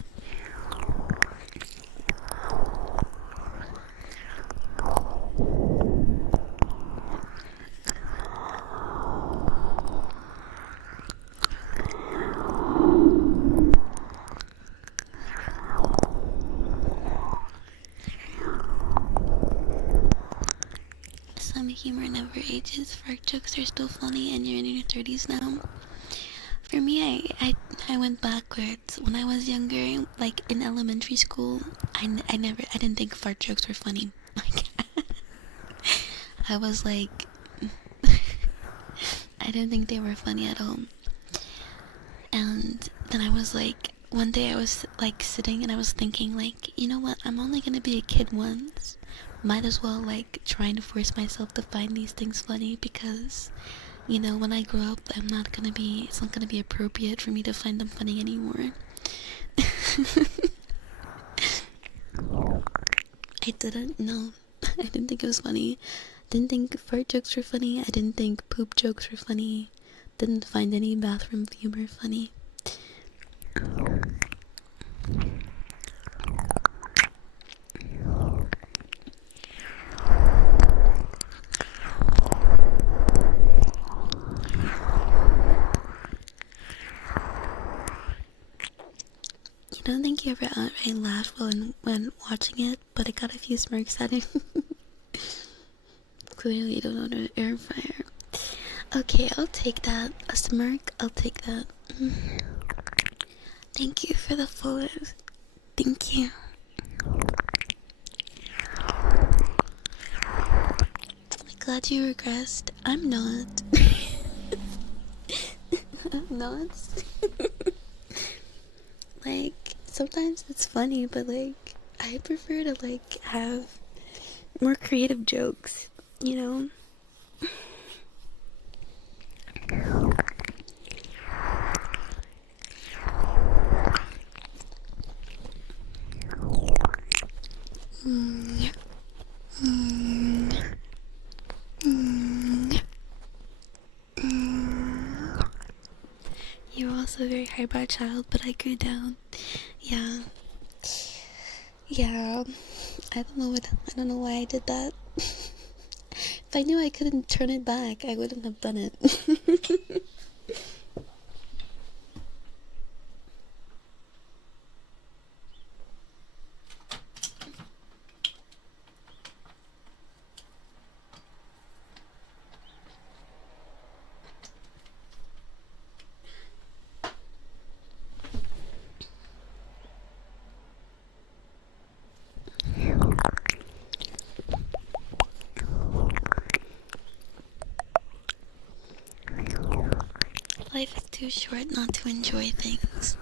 Some humor never ages. Fart jokes are still funny, and you're in your 30s now. For me, I went backwards. When I was younger, in elementary school, I didn't think fart jokes were funny. I was I didn't think they were funny at all. And then I was one day I was sitting and I was thinking you know what? I'm only gonna be a kid once. Might as well trying to force myself to find these things funny, because when I grow up, it's not gonna be appropriate for me to find them funny anymore. I didn't know. I didn't think it was funny. Didn't think fart jokes were funny. I didn't think poop jokes were funny. Didn't find any bathroom humor funny. I don't think you ever outright laughed when watching it, but I got a few smirks at it. Clearly you don't know the air fryer. Okay, I'll take that. A smirk, I'll take that. Thank you for the follows. Thank you. Glad you regressed. I'm not. I'm not. Like, sometimes it's funny, but like, I prefer to like have more creative jokes, you know? You're also a very highbrow child, but I grew down. Yeah. Yeah. I don't know why I did that. If I knew I couldn't turn it back, I wouldn't have done it. Life is too short not to enjoy things.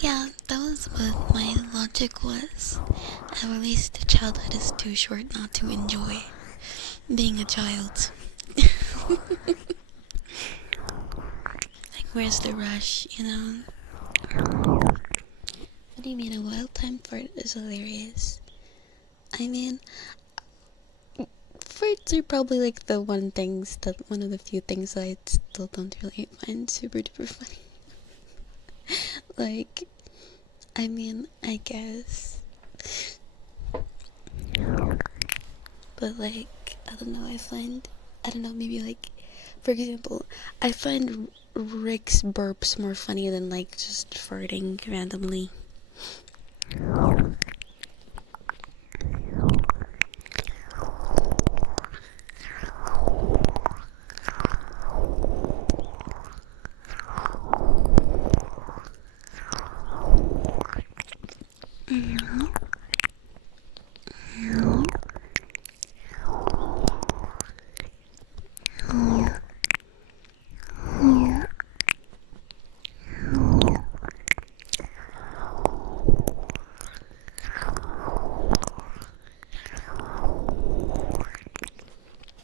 Yeah, that was what my logic was. At least childhood is too short not to enjoy being a child. Like, where's the rush, you know? What do you mean a wild time fart is hilarious? I mean, farts are probably like the one of the few things that I still don't really find super duper funny. Like, I mean, I guess. But like, I don't know, maybe like, for example, I find Rick's burps more funny than like just farting randomly.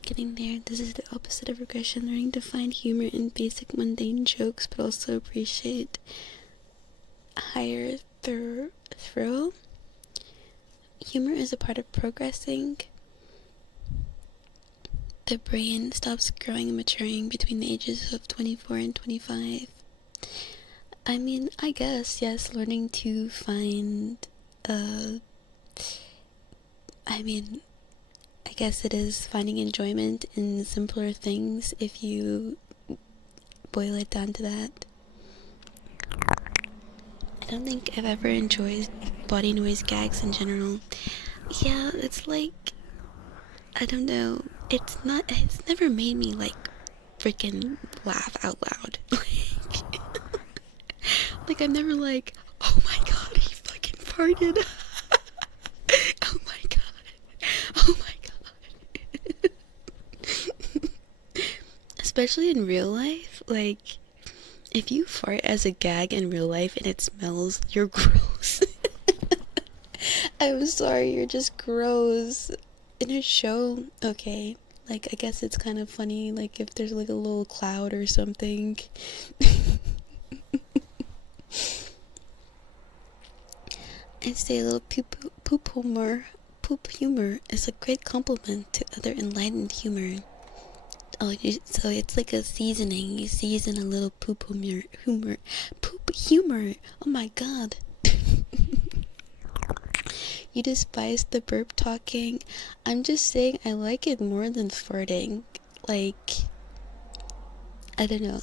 Getting there, this is the opposite of regression, learning to find humor in basic mundane jokes, but also appreciate higher thrill. Humor is a part of progressing. The brain stops growing and maturing between the ages of 24 and 25. I mean, I guess, yes, learning to find, I guess it is finding enjoyment in simpler things if you boil it down to that. I don't think I've ever enjoyed body noise gags in general. Yeah, it's like, I don't know, it's never made me like freaking laugh out loud. Like, I'm never like, oh my god, he fucking farted. Oh my god. Oh my god. Especially in real life, like, if you fart as a gag in real life and it smells, you're gross. I'm sorry, you're just gross. In a show, okay, like, I guess it's kind of funny, like, if there's like a little cloud or something. I'd say a little poop humor is a great compliment to other enlightened humor. Oh, so it's like a seasoning. You season a little poop humor. Poop humor. Oh my god. You despise the burp talking. I'm just saying I like it more than farting. Like, I don't know.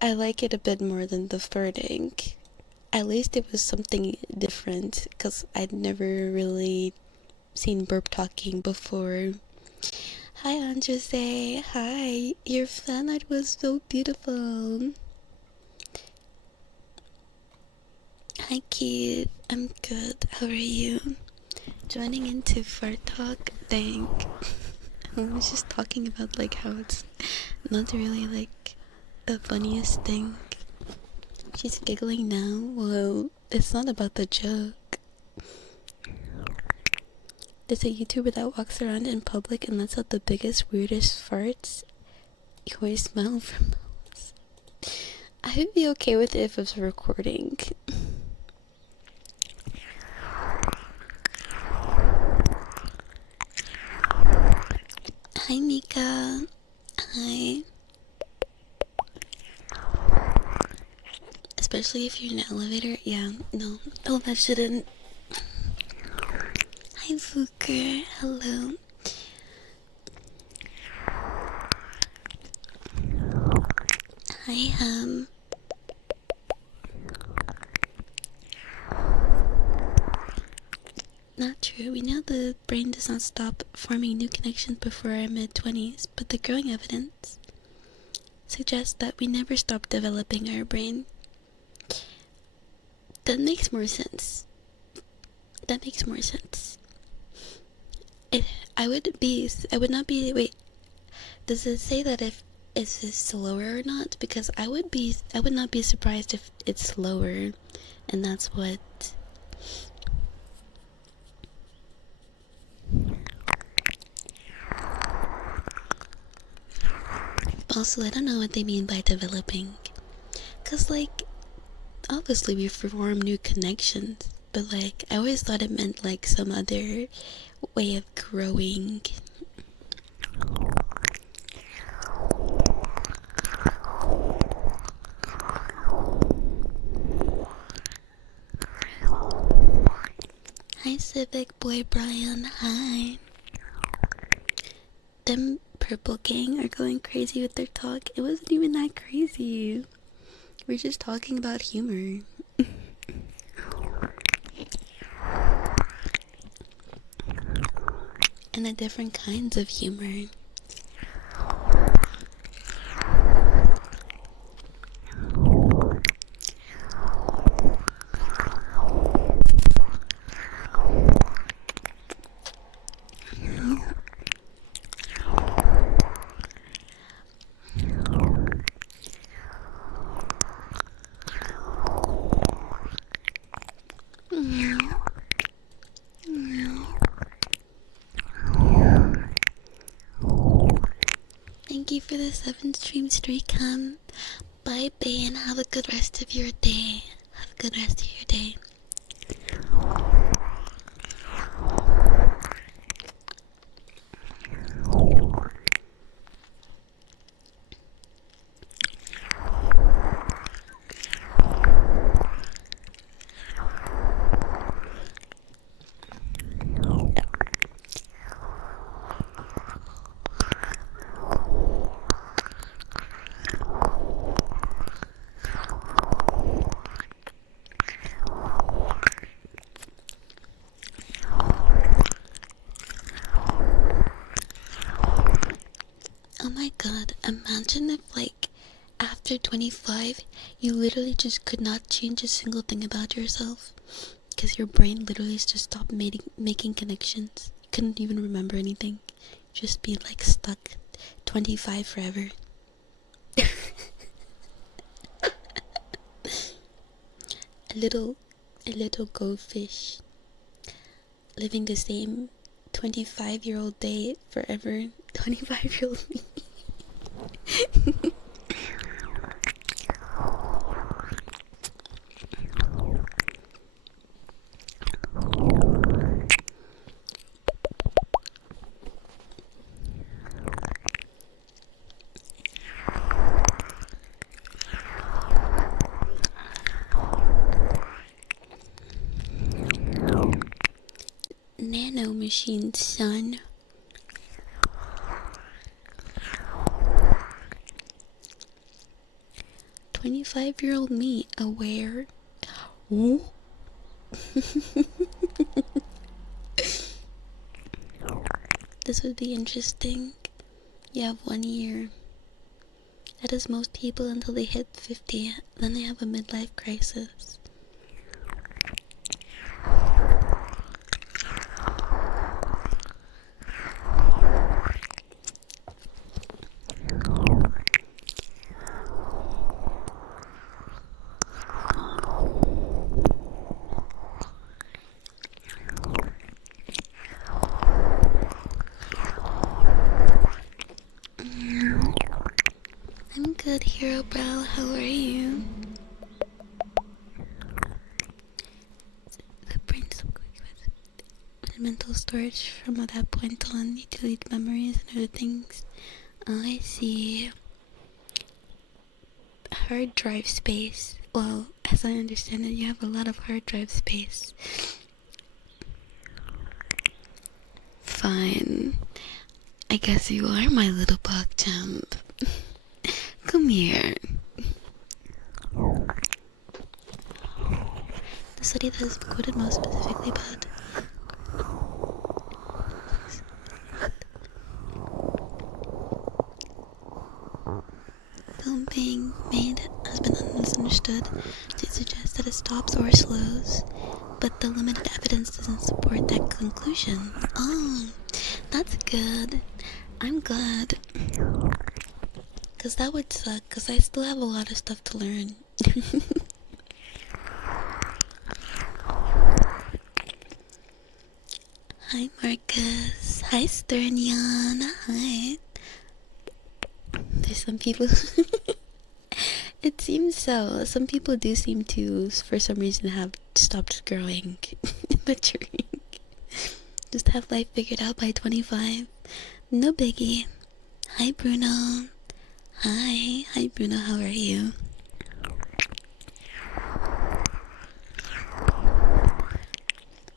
I like it a bit more than the farting. At least it was something different, because I'd never really seen burp talking before. Hi, Andre. Hi. Your fan art was so beautiful. Hi, Keith. I'm good. How are you? Joining into Fart Talk? Dang. I was just talking about like how it's not really like the funniest thing. She's giggling now. Well, it's not about the joke. There's a YouTuber that walks around in public and lets out the biggest, weirdest farts. You always smell from those. I would be okay with it if it was recording. Hi, Mika. Hi. Especially if you're in an elevator. Yeah, no. Oh, that shouldn't. Hi, Fuker. Hello. Hi, Not true. We know the brain does not stop forming new connections before our mid-20s, but the growing evidence suggests that we never stop developing our brain. That makes more sense. I would not be, wait, does it say that if is this slower or not? Because I would not be surprised if it's slower, and that's what. Also, I don't know what they mean by developing, cause like, obviously we form new connections, but like, I always thought it meant like some other way of growing. Hi, Civic Boy Brian. Hi. Them purple gang are going crazy with their talk. It wasn't even that crazy. We're just talking about humor. And the different kinds of humor. Thank you for the 7 stream streak. Bye, Bay, and have a good rest of your day. Have a good rest of your day. Oh my god, imagine if like after 25 you literally just could not change a single thing about yourself because your brain literally just stopped making connections. You couldn't even remember anything. Just be like stuck 25 forever. a little goldfish living the same 25-year-old day forever. 25-year-old me. Nano machine, son. "25-year-old me aware." Ooh. This would be interesting. You have 1 year. That is most people until they hit 50. Then they have a midlife crisis. I'm good, Hero Brow. How are you? The brain's so quick with mental storage from that point on. You delete memories and other things. I see. Hard drive space. Well, as I understand it, you have a lot of hard drive space. Fine. I guess you are my little bug champ. Come here. The study that is quoted most specifically about film being made has been misunderstood to suggest that it stops or slows, but the limited evidence doesn't support that conclusion. Oh, that's good. I'm glad. Because that would suck, because I still have a lot of stuff to learn. Hi Marcus. Hi Sternion. Hi. There's some people... It seems so. Some people do seem to, for some reason, have stopped growing, maturing. Just have life figured out by 25. No biggie. Hi Bruno. Hi Bruno, how are you?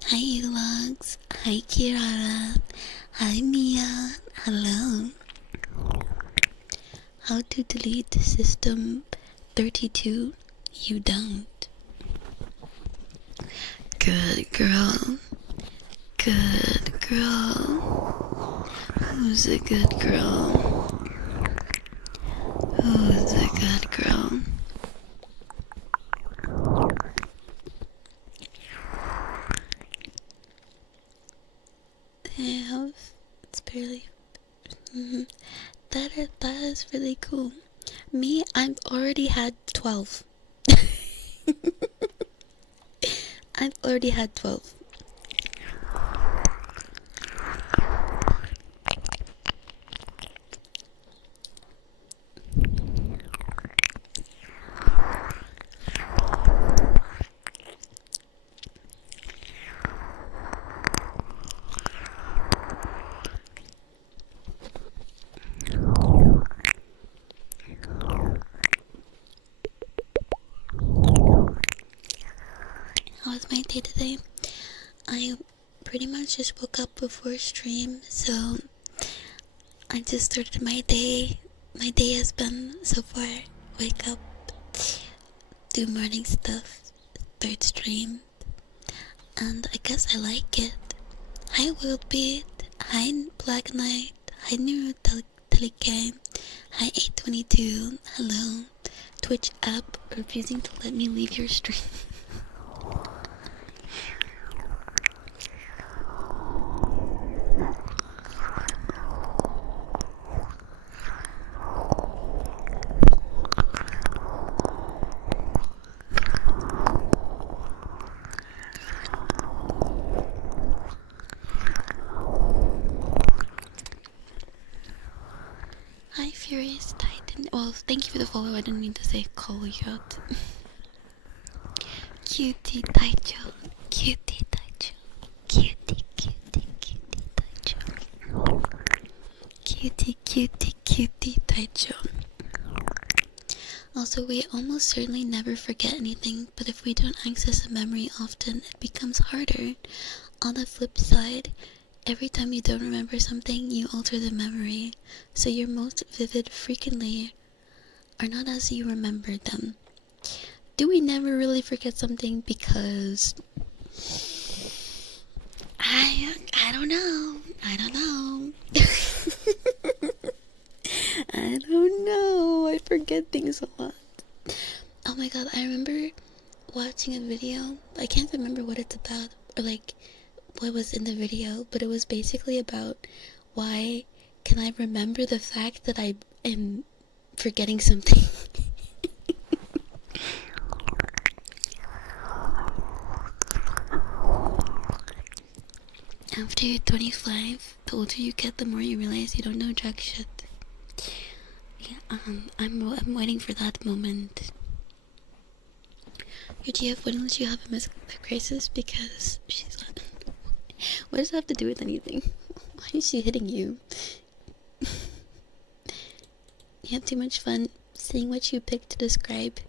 Hi Ulogs. Hi Kirara. Hi Mia. Hello. How to delete system 32? You don't. Good girl. Good girl. Who's a good girl? Who's a good girl? Yeah, it's barely... That is really cool. Me, I've already had 12. I've already had 12. How was my day today? I pretty much just woke up before stream, so I just started my day. My day has been so far wake up, do morning stuff, third stream, and I guess I like it. Hi Wildbeat, hi Black Knight, hi Nero Telecam, hi 822, hello. Twitch app refusing to let me leave your stream. Hi Furious Titan. Well, thank you for the follow. I didn't mean to say call you out. Cutie Taicho. Cutie Taicho. Cutie Taicho. Cutie Taicho. Also, we almost certainly never forget anything, but if we don't access a memory often, it becomes harder. On the flip side, every time you don't remember something, you alter the memory, so your most vivid frequently are not as you remembered them. Do we never really forget something because... I don't know. I don't know. I forget things a lot. Oh my god, I remember watching a video. I can't remember what it's about or like what was in the video, but it was basically about why can I remember the fact that I am forgetting something. After you're 25, the older you get, the more you realize you don't know jack shit. Yeah, I'm waiting for that moment. Your GF wouldn't let you have a midlife crisis because she's not. What does that have to do with anything? Why is she hitting you? You have too much fun seeing what you picked to describe.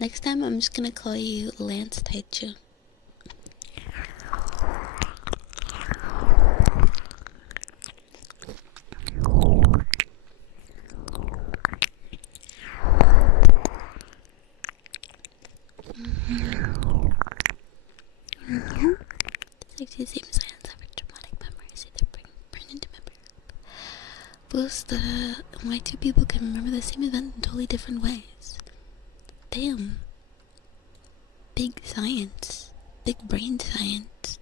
Next time I'm just gonna call you Lance Taichu. It's like the same science of traumatic memories either burn into memory. Boost why two people can remember the same event in totally different ways. Damn. Big science. Big brain science.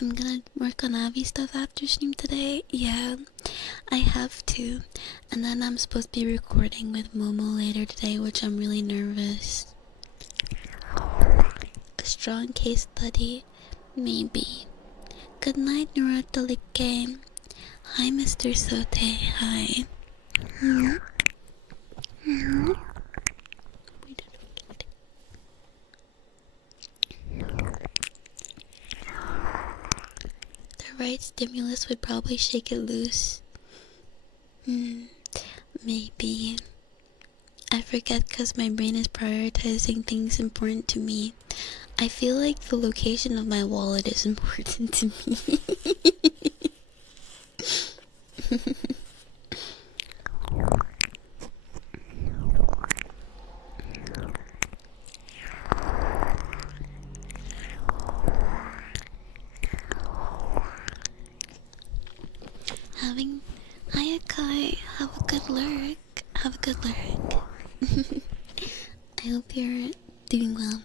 I'm gonna work on Abby stuff after stream today. Yeah, I have to. And then I'm supposed to be recording with Momo later today, which I'm really nervous. A strong case study? Maybe. Good night, Neurotalike. Hi, Mr. Sote. Hi. The right stimulus would probably shake it loose. Maybe. I forget because my brain is prioritizing things important to me. I feel like the location of my wallet is important to me. Hi Akai, have a good lurk. Have a good lurk. I hope you're doing well.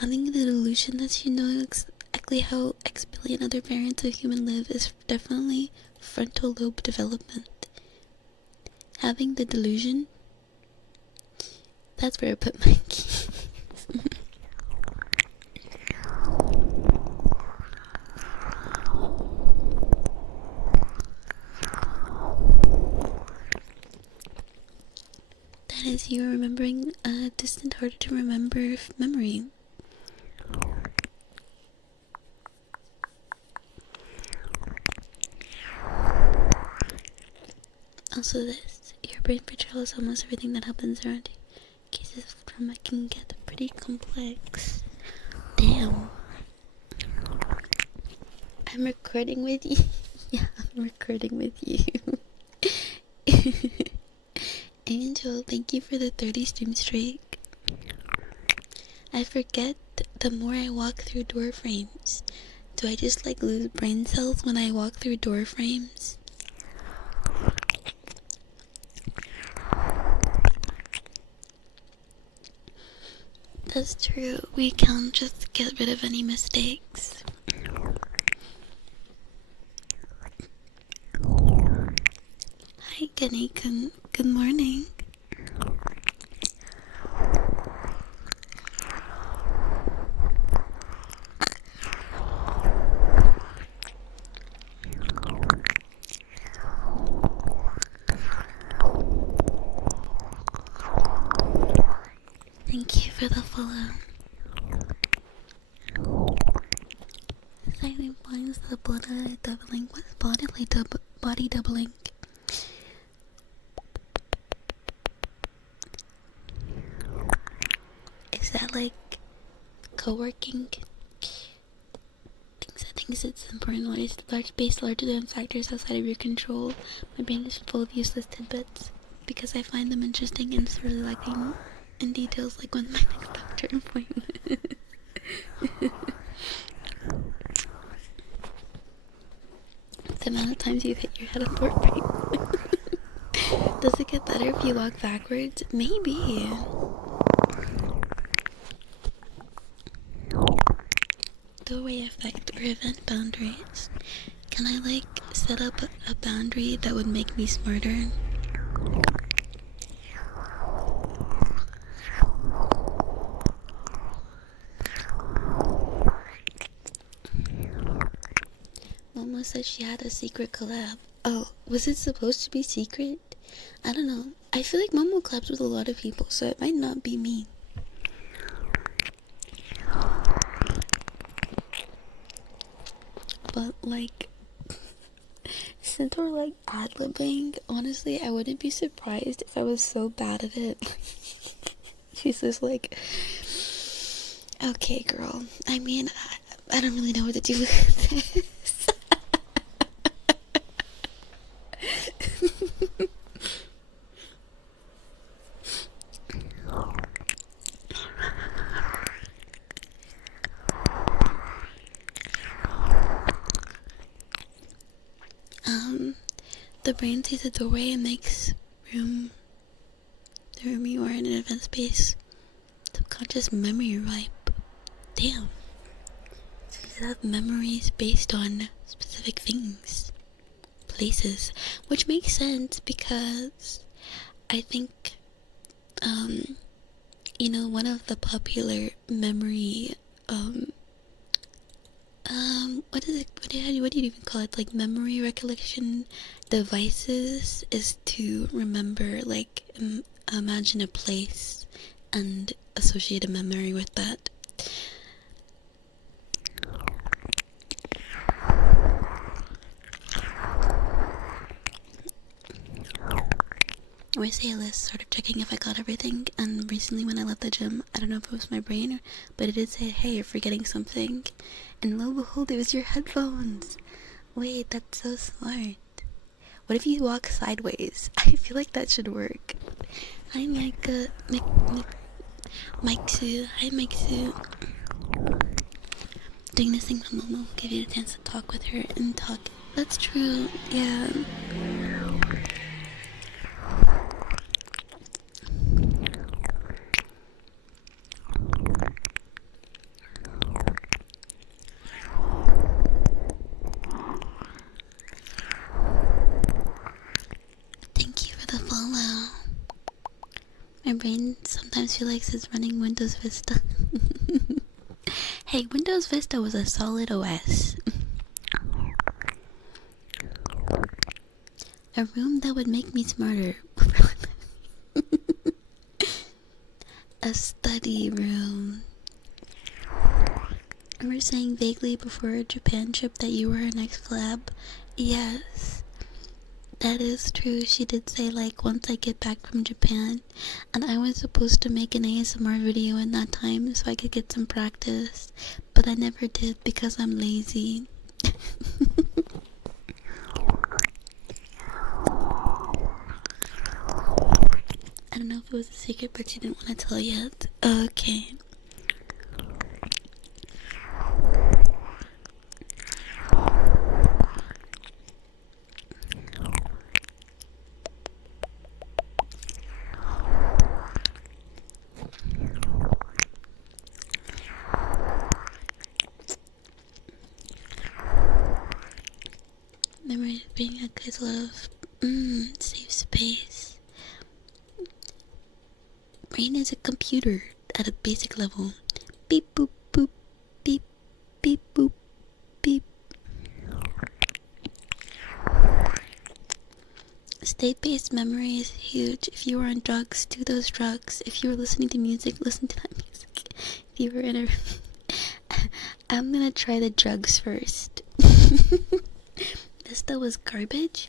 Having the delusion that you know exactly how X billion other variants of human live is definitely frontal lobe development. Having the delusion, that's where I put my keys. That is you remembering a distant, harder to remember memory. Also this, your brain portrays almost everything that happens around you. Cases of trauma can get pretty complex. Damn. I'm recording with you. Yeah, I'm recording with you. Angel, thank you for the 30 stream streak. I forget the more I walk through door frames. Do I just like lose brain cells when I walk through door frames? That's true. We can't just get rid of any mistakes. Hi, Ganika. Good morning. Thank you for the follow. Slightly blinds the body doubling. What's body doubling? Is that like co-working? Thinks it's important. Large space larger than factors outside of your control. My brain is full of useless tidbits because I find them interesting and thoroughly lacking in details like when my next doctor appointment. the amount of times you've hit your head on doorframe. Does it get better if you walk backwards? Maybe. Doorway effect or event boundaries. Can I like set up a boundary that would make me smarter? Momo said she had a secret collab. Oh, was it supposed to be secret? I don't know. I feel like Momo collabs with a lot of people, so it might not be me. But like, since we're like ad-libbing, honestly, I wouldn't be surprised if I was so bad at it. She's just like, okay, girl. I mean, I don't really know what to do with this. The brain sees a doorway and makes room. The room you are in an event space. Subconscious memory ripe. Damn. So you have memories based on specific things, places, which makes sense because I think, you know, one of the popular memory, what is it? What do you even call it? Like memory recollection devices is to remember, like, imagine a place and associate a memory with that. I say a list, sort of checking if I got everything, and recently when I left the gym, I don't know if it was my brain, but it did say, hey, you're forgetting something, and lo and behold, it was your headphones. Wait, that's so smart. What if you walk sideways? I feel like that should work. Hi, Micah. Mike-su. Hi, Mike-su. Doing this thing with Momo will give you a chance to talk with her and talk. That's true, yeah. Thank you for the follow. My brain sometimes feels like it's running Windows Vista. Hey, Windows Vista was a solid OS. A room that would make me smarter. A study room. You were saying vaguely before a Japan trip that you were her next collab. Yes, that is true. She did say, like, once I get back from Japan, and I was supposed to make an ASMR video in that time so I could get some practice, but I never did because I'm lazy. I don't know if it was a secret, but she didn't want to tell yet. Okay. Memory being a good love. Safe space. Brain is a computer at a basic level. Beep boop boop. Beep beep boop beep. State-based memory is huge. If you were on drugs, do those drugs. If you were listening to music, listen to that music. If you were in a... I'm gonna try the drugs first. Vista was garbage?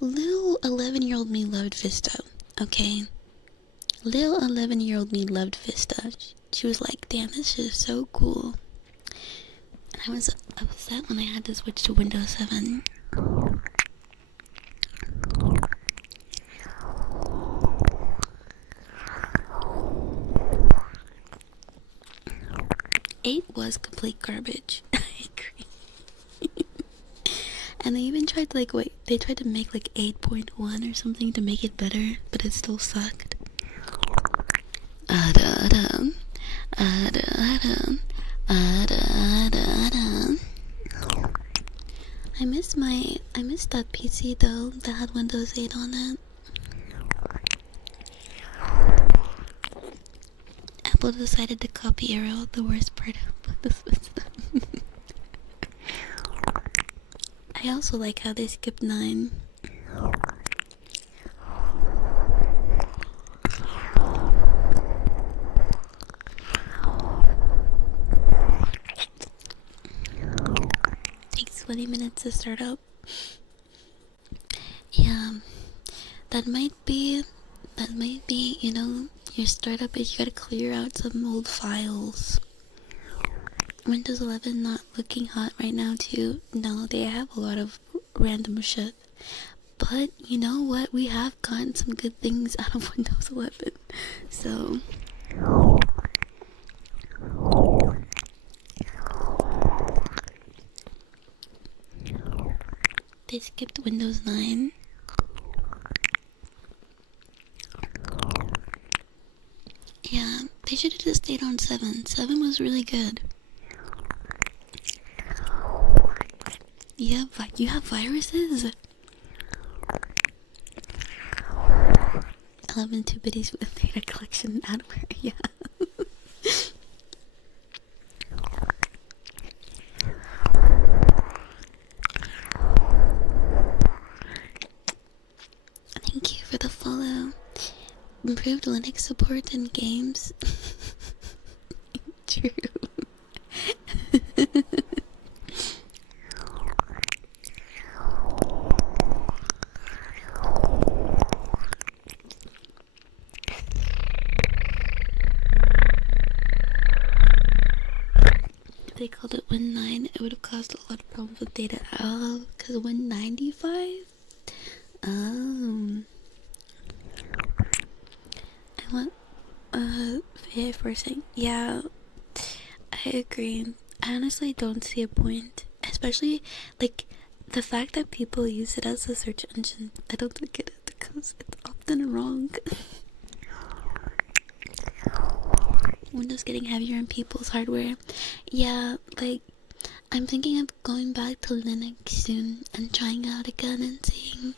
Little 11-year-old me loved Vista, okay? Little 11-year-old me loved Vista. She was like, damn, this shit is so cool. And I was upset when I had to switch to Windows 7. Eight was complete garbage. I agree. And they even tried to, like, wait, they tried to make like 8.1 or something to make it better, but it still sucked. Adam, Adam, Adam. I miss that PC though that had Windows 8 on it. Apple decided to copy Arrow, the worst part of the system. I also like how they skipped 9. Takes 20 minutes to start up. Yeah, that might be, you know, your startup is you gotta clear out some old files. Windows 11 not looking hot right now too. No, they have a lot of random shit. But you know what? We have gotten some good things out of Windows 11. So they skipped Windows 9. Yeah, they should have just stayed on 7. 7 was really good. Yeah, you have viruses? 11 2-bitties with data collection adware, yeah. Thank you for the follow. Improved Linux support in games. True. If they called it Win 9, it would have caused a lot of problems with data. Oh, because Win 95? Oh. I want, for saying, yeah, I agree. I honestly don't see a point. Especially, like, the fact that people use it as a search engine. I don't think it is because it's often wrong. Windows getting heavier in people's hardware. Yeah, like, I'm thinking of going back to Linux soon and trying it out again and seeing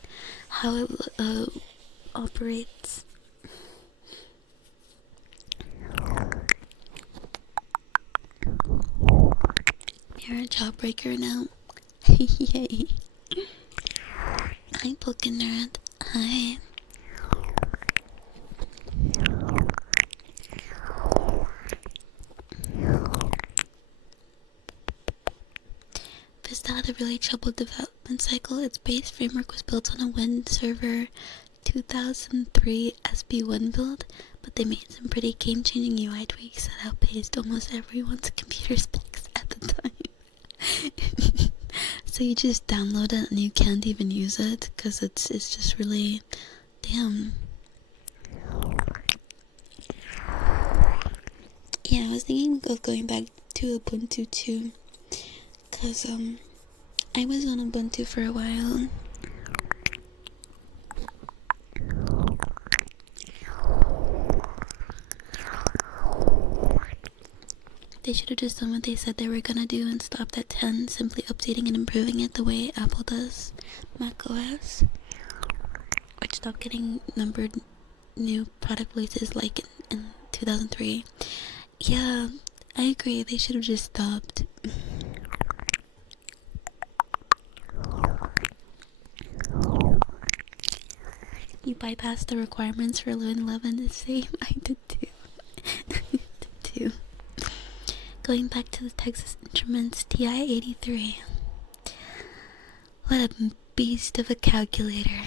how it operates. You're a jawbreaker now. Yay. Hi, Pokin Nerd. Hi. Vista had a really troubled development cycle. Its base framework was built on a Win Server 2003 SB1 build, but they made some pretty game-changing UI tweaks that outpaced almost everyone's computer specs at the time. So you just download it and you can't even use it because it's just really damn. Yeah, I was thinking of going back to Ubuntu too, cause I was on Ubuntu for a while. They should have just done what they said they were gonna do and stopped at 10, simply updating and improving it the way Apple does macOS, which stopped getting numbered new product releases like in 2003. Yeah, I agree, they should have just stopped. You bypassed the requirements for Win 11 the same. I did too. I did too. Going back to the Texas Instruments TI-83. What a beast of a calculator.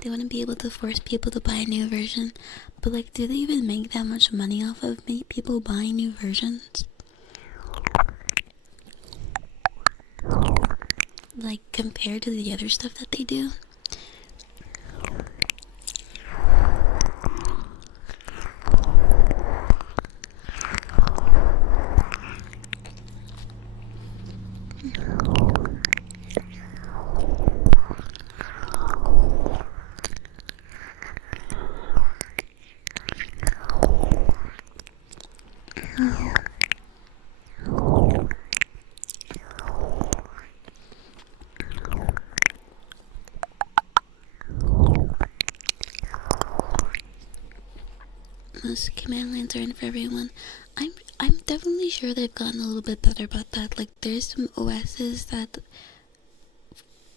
They wouldn't be able to force people to buy a new version, but like, do they even make that much money off of people buying new versions? Like, compared to the other stuff that they do? Most command lines aren't for everyone. I'm definitely sure they've gotten a little bit better about that. Like there's some OSs that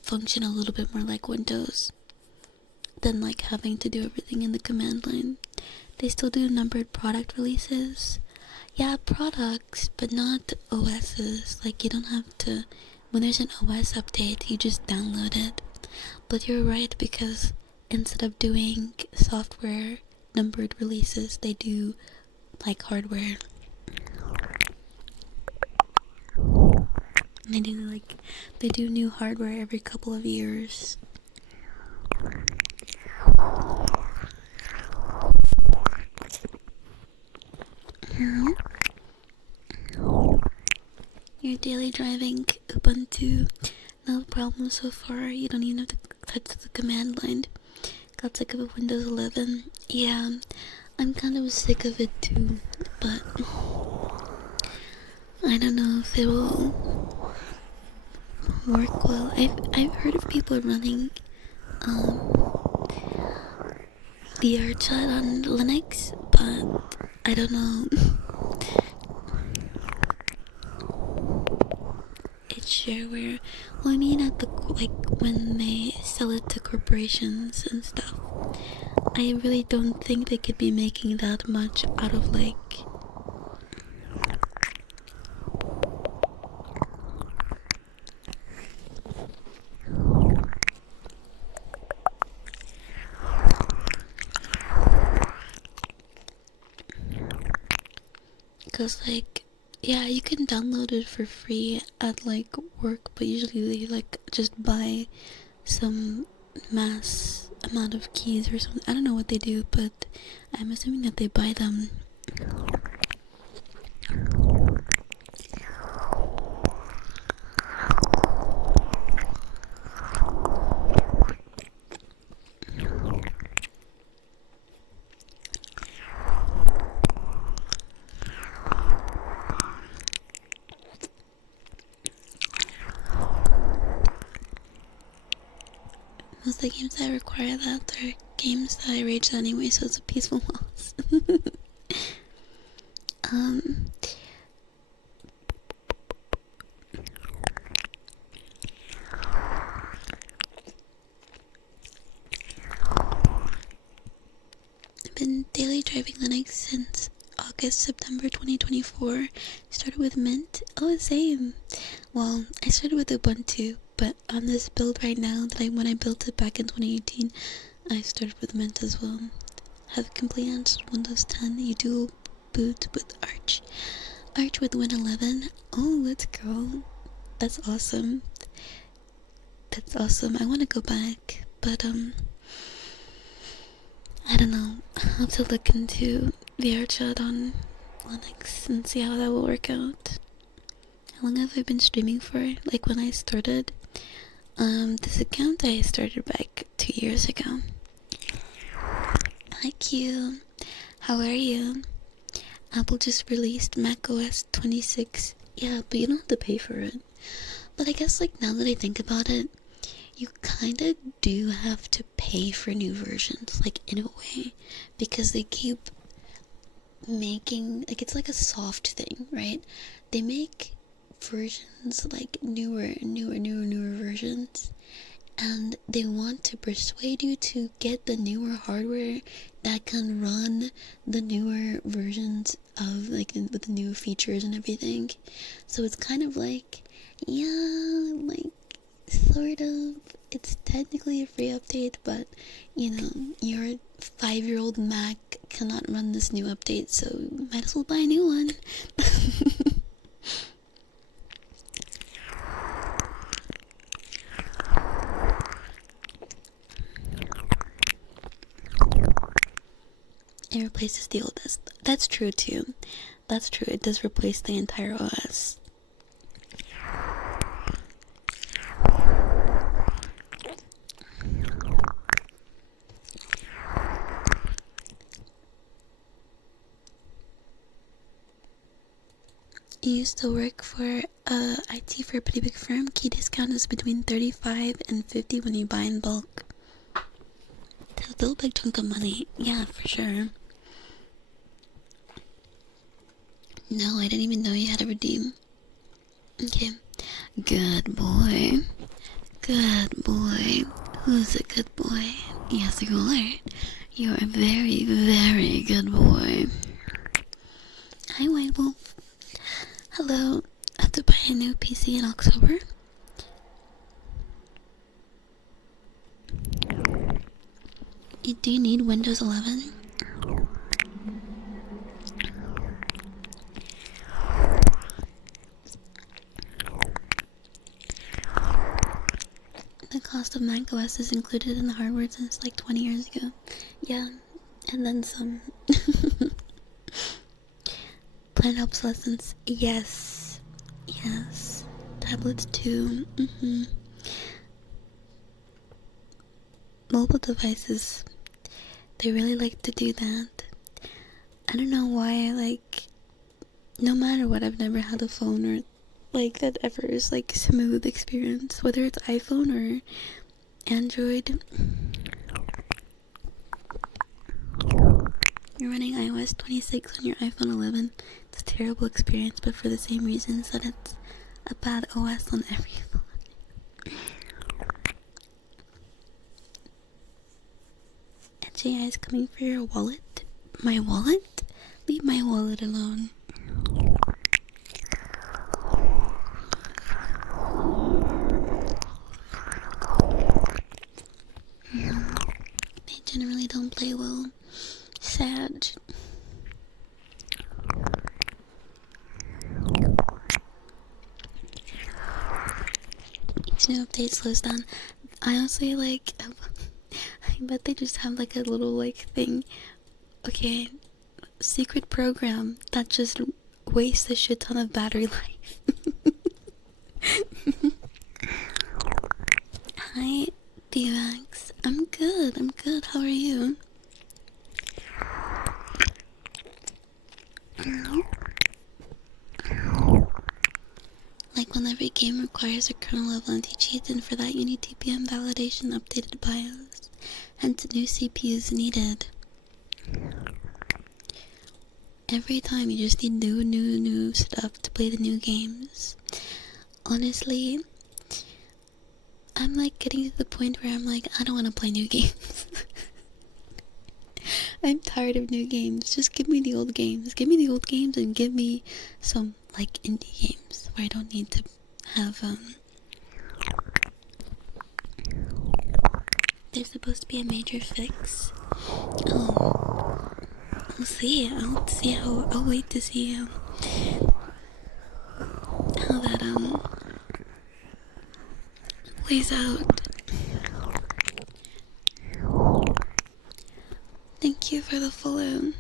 function a little bit more like Windows than like having to do everything in the command line. They still do numbered product releases. Yeah, products, but not OSs. Like you don't have to, when there's an OS update, you just download it. But you're right, because instead of doing software numbered releases, they do like hardware. They do new hardware every couple of years. Your daily driving Ubuntu, no problem so far. You don't even have to touch the command line. Got sick of Windows 11. Yeah, I'm kind of sick of it too, but I don't know if it will work well. I've heard of people running VRChat on Linux, but I don't know. It's shareware. Well, I mean, at the when they sell it to corporations and stuff, I really don't think they could be making that much out of like. Cause like, yeah, you can download it for free at like work, but usually they like just buy some mass amount of keys or something. I don't know what they do, but I'm assuming that they buy them. Most of the games that require that are games that I rage anyway, so it's a peaceful loss. I've been daily driving Linux since September 2024. Started with Mint. Oh, same. Well, I started with Ubuntu, but on this build right now, when I built it back in 2018, I started with Mint as well. Have complete on Windows 10. You do boot with Arch. Arch with Win 11. Oh, let's go. That's awesome. That's awesome. I want to go back, but I don't know. I'll have to look into VRChat on Linux and see how that will work out. How long have I been streaming for? Like when I started, this account I started back 2 years ago. Hi Q, how are you? Apple just released macOS 26. Yeah, but you don't have to pay for it. But I guess like now that I think about it, you kinda do have to pay for new versions, like in a way, because they keep making, like it's like a soft thing, right? They make versions like newer versions, and they want to persuade you to get the newer hardware that can run the newer versions of like with the new features and everything. So it's kind of like, yeah, like sort of, it's technically a free update, but you know, your 5-year-old Mac cannot run this new update, so might as well buy a new one. It replaces the oldest. That's true too. That's true. It does replace the entire OS. You used to work for IT for a pretty big firm. Key discount is between 35 and 50 when you buy in bulk. That's a little big chunk of money. Yeah, for sure. No, I didn't even know you had to redeem. Okay. Good boy. Good boy. Who's a good boy? Yes, you are. You're a very, very good boy. Hi, White Wolf. Hello. I have to buy a new PC in October. Do you need Windows 11? The cost of macOS is included in the hardware since like 20 years ago. Yeah, and then some. Planned obsolescence. Yes. Yes. Tablets too. Mobile devices. They really like to do that. I don't know why, like, no matter what, I've never had a phone or like that ever is like smooth experience, whether it's iPhone or Android. You're running iOS 26 on your iPhone 11. It's a terrible experience, but for the same reasons that it's a bad OS on every phone. HAI is coming for your wallet. My wallet? Leave my wallet alone. They generally don't play well. Sad. Each new update slows down. I honestly like. I bet they just have like a little like thing. Okay, secret program that just wastes a shit ton of battery life. Hi, Divax. I'm good. How are you? Like when every game requires a kernel level anti-cheat, and for that you need TPM validation, updated BIOS, hence new CPUs needed. Every time you just need new stuff to play the new games. Honestly, I'm like getting to the point where I'm like, I don't want to play new games. I'm tired of new games. Just give me the old games. Give me the old games and give me some like indie games where I don't need to have there's supposed to be a major fix. Oh, I'll see. I'll wait to see how that plays out. Thank you for the follow.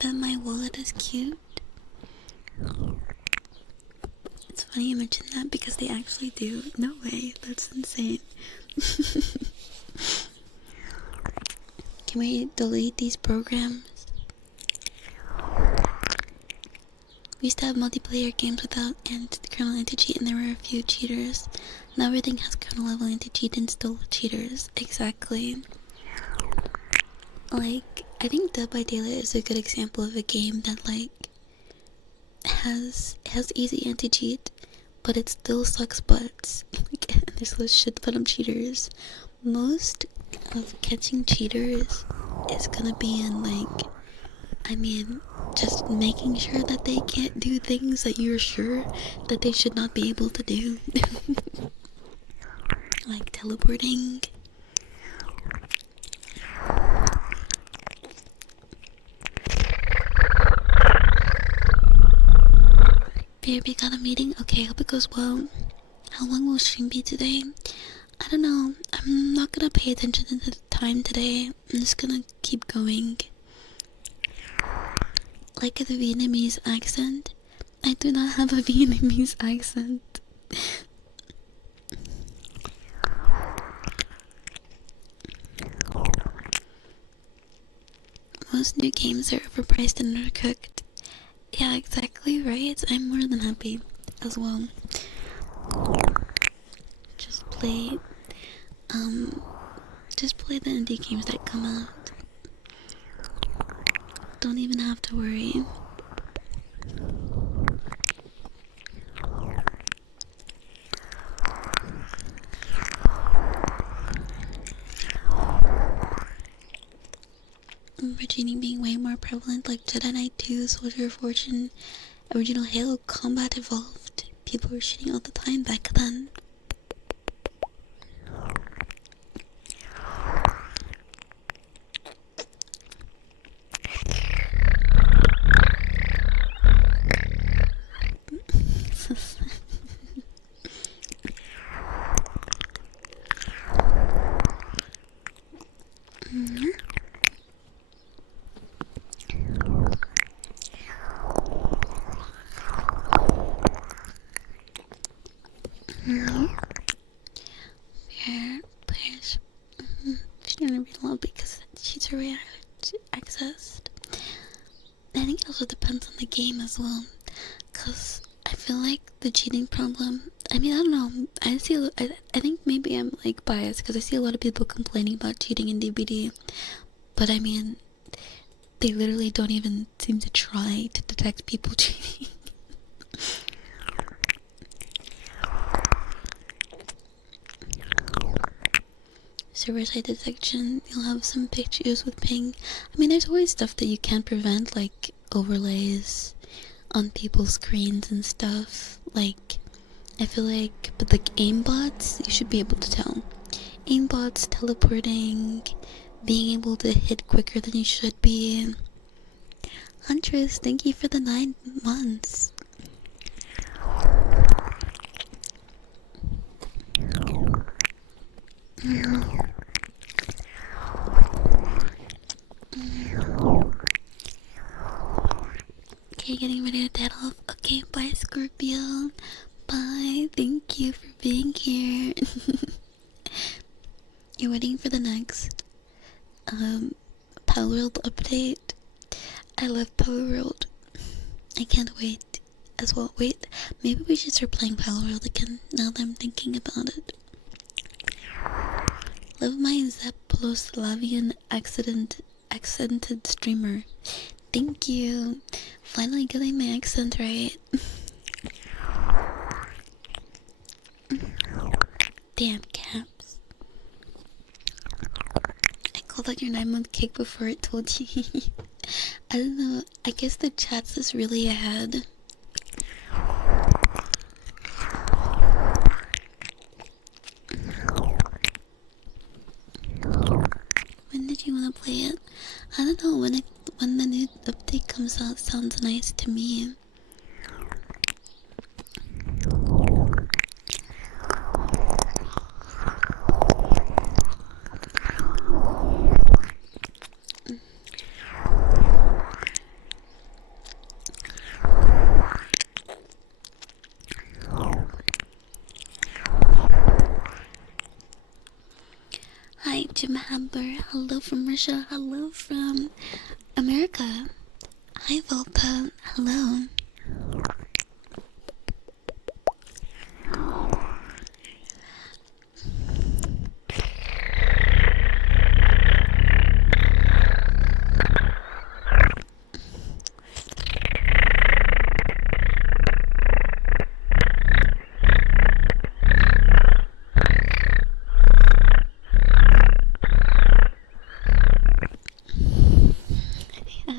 But my wallet is cute. It's funny you mentioned that because they actually do. No way, that's insane. Can we delete these programs? We used to have multiplayer games without kernel anti-cheat, and there were a few cheaters. Now everything has kernel level anti-cheat and still cheaters. Exactly. Like, I think Dead by Daylight is a good example of a game that like has easy anti-cheat, but it still sucks butts. Like, there's a shit ton of cheaters. Most of catching cheaters is gonna be in like, I mean, just making sure that they can't do things that you're sure that they should not be able to do. Like teleporting. Baby, got a meeting? Okay, hope it goes well. How long will stream be today? I don't know. I'm not gonna pay attention to the time today. I'm just gonna keep going. Like the Vietnamese accent? I do not have a Vietnamese accent. most new games are overpriced and undercooked. Yeah, exactly, right? I'm more than happy as well. Just play, just play the indie games that come out. Don't even have to worry. Cheating being way more prevalent, like Jedi Knight 2, Soldier of Fortune, original Halo Combat Evolved. People were cheating all the time back then. Players shouldn't read a lot because cheats are accessed. I think it also depends on the game as well, cause I feel like the cheating problem. I mean, I don't know. I think maybe I'm like biased because I see a lot of people complaining about cheating in DBD, but I mean, they literally don't even seem to try to detect people cheating. Server-side detection, you'll have some pictures with ping. I mean, there's always stuff that you can't prevent, like overlays on people's screens and stuff. Like, I feel like, but like aimbots, you should be able to tell. Aimbots, teleporting, being able to hit quicker than you should be. Huntress, thank you for the 9 months. Okay, getting ready to head off. Okay, bye Scorpio. Bye, thank you for being here. You're waiting for the next Power World update. I love Power World. I can't wait as well. Wait, maybe we should start playing Power World again now that I'm thinking about it. Love my Zapoloslavian accented streamer. Thank you. Finally getting my accent right. Damn caps. I called out your 9-month cake before it told you. I don't know. I guess the chat's is really ahead. When did you want to play it? I don't know. When the new update comes out, sounds nice to me. Hi, Jim Hamber. Hello from Russia. Hello from America. Hi, Volpa. Hello.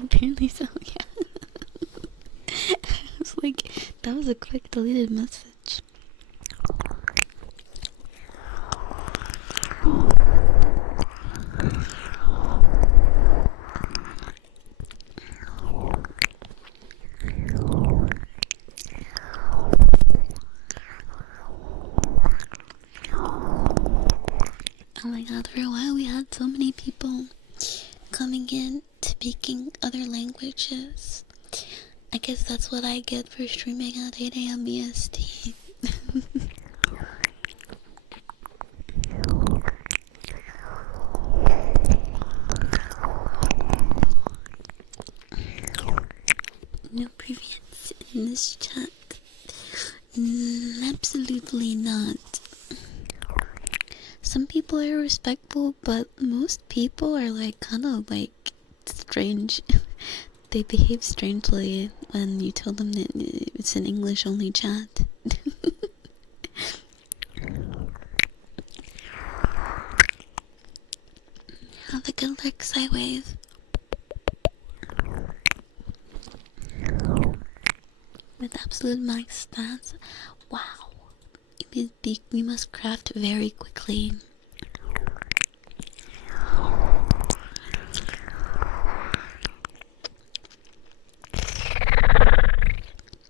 Apparently so, yeah. I was like, that was a quick deleted message. Oh my god, for a while we had so many people coming in speaking other languages. I guess that's what I get for streaming at 8 AM EST. this chat. Absolutely not. Some people are respectful, but most people are like kind of like strange. They behave strangely when you tell them that it's an English only chat. Have a good look, Sidewave. With absolute max stats. Wow. We must craft very quickly.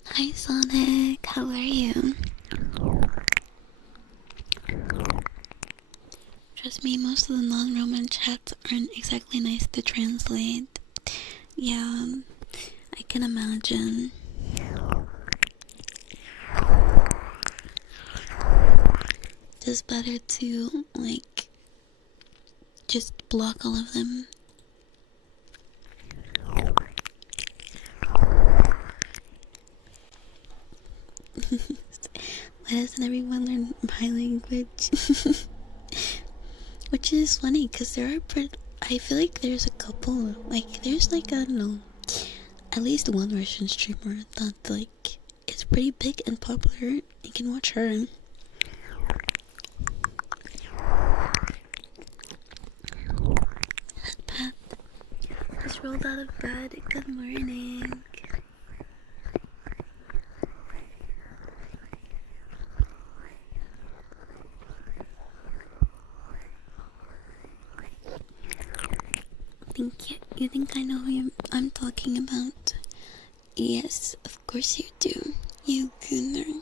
Hi Sonic, how are you? Trust me, most of the non-Roman chats aren't exactly nice to translate. Yeah, I can imagine. It's better to, like, just block all of them. Why doesn't everyone learn my language? Which is funny, because I feel like there's a couple, like, there's like, I don't know, at least one Russian streamer that, like, is pretty big and popular. You can watch her. Pat just rolled out of bed. Good morning. You think I know who I'm talking about? Yes, of course you do. You gooner.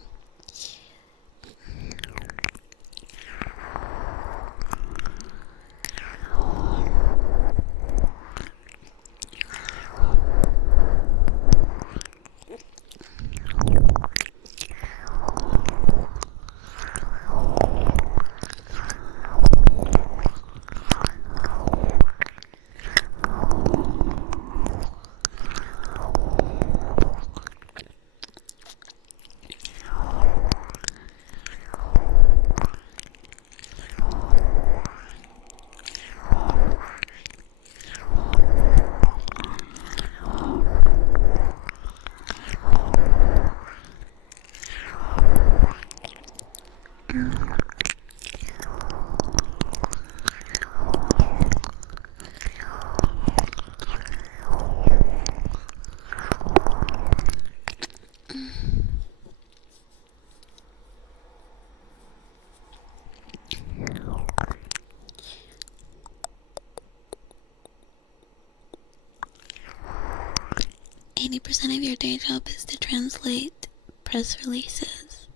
% of your day job is to translate press releases.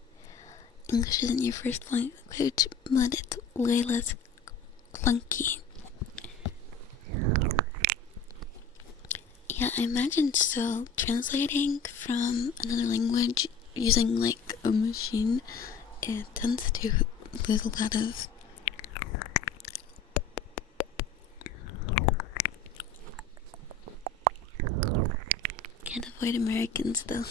English isn't your first language, but it's way less clunky. Yeah, I imagine so. Translating from another language using like a machine, it tends to lose a lot of can't avoid Americans though.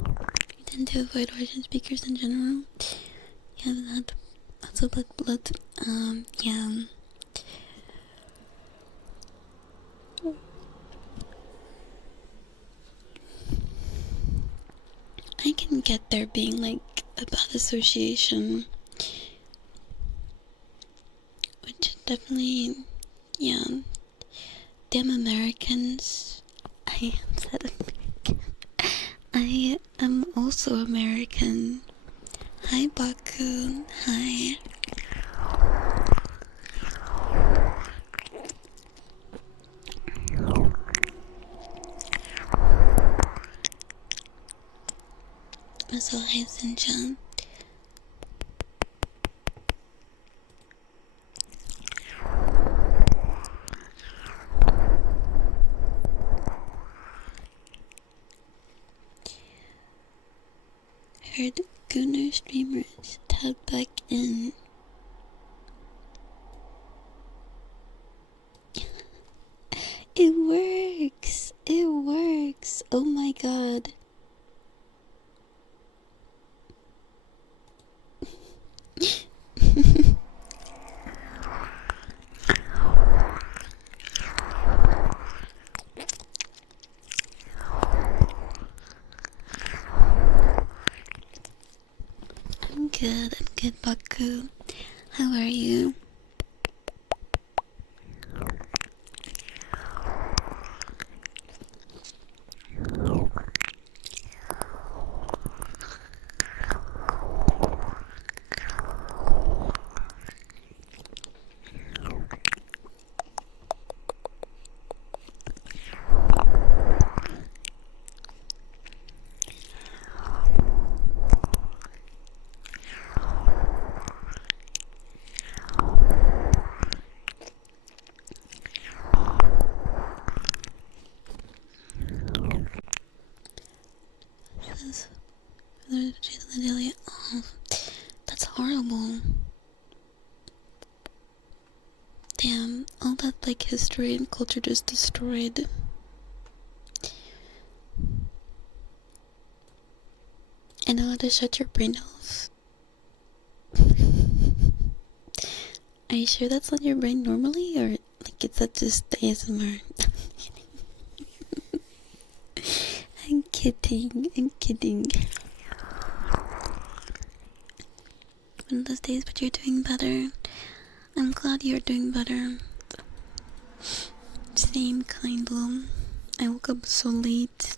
I tend to avoid Russian speakers in general. Yeah, that's a blood. Yeah. I can get there being like a bad association. Which definitely, yeah. Damn Americans. I said American. I am also American. Hi Baku. Hi. Also hi Sinjan. Heard Gunner streamers tag back in. It works. It works. Oh my god. I'm good, Baku. How are you? Oh, that's horrible. Damn, all that like history and culture just destroyed. I know how to shut your brain off. Are you sure that's on your brain normally, or like is that just the ASMR? I'm kidding. One of those days, but you're doing better. I'm glad you're doing better. Same kind of. I woke up so late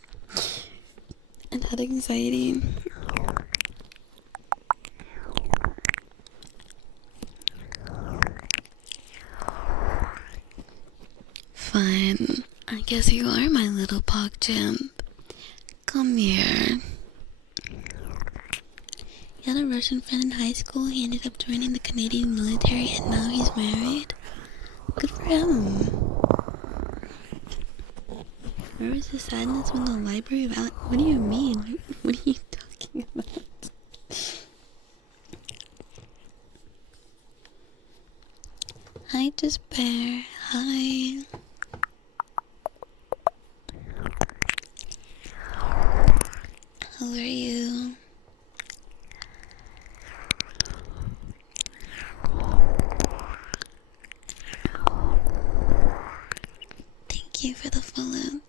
and had anxiety. Fine. I guess you are my little PogChamp. Come here. He had a Russian friend in high school. He ended up joining the Canadian military and now he's married. Good for him. Where was the sadness when the Library of What do you mean? What are you talking about? Hi, Despair. Hi. How are you? Thank you for the follow.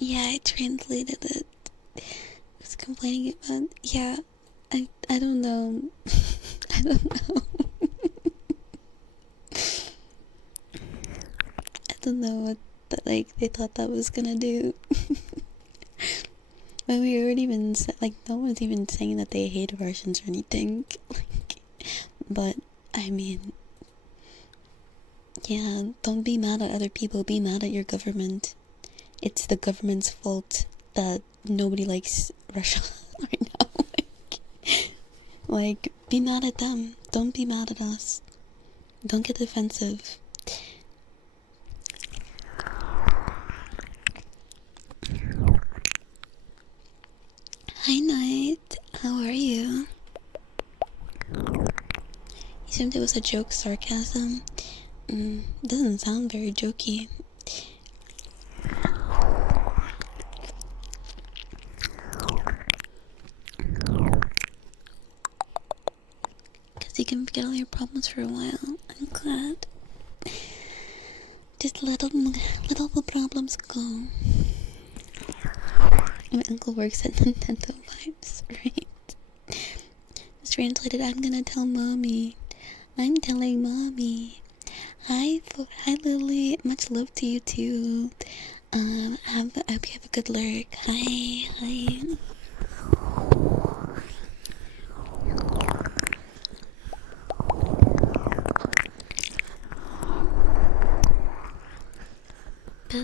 Yeah, I translated it. I was complaining about. Yeah, I don't know. I don't know. I don't know what like they thought that was gonna do. But we already been like no one's even saying that they hate Russians or anything. But I mean, yeah, don't be mad at other people. Be mad at your government. It's the government's fault that nobody likes Russia right now. Like, be mad at them. Don't be mad at us. Don't get defensive. Hi, Night. How are you? You assumed it was a joke, sarcasm. Doesn't sound very jokey. Because you can forget all your problems for a while. I'm glad. Just let the problems go. My uncle works at Nintendo Vibes, right? It's translated, I'm gonna tell mommy. I'm telling mommy. Hi Lily. Much love to you too. I hope you have a good lurk. Hi.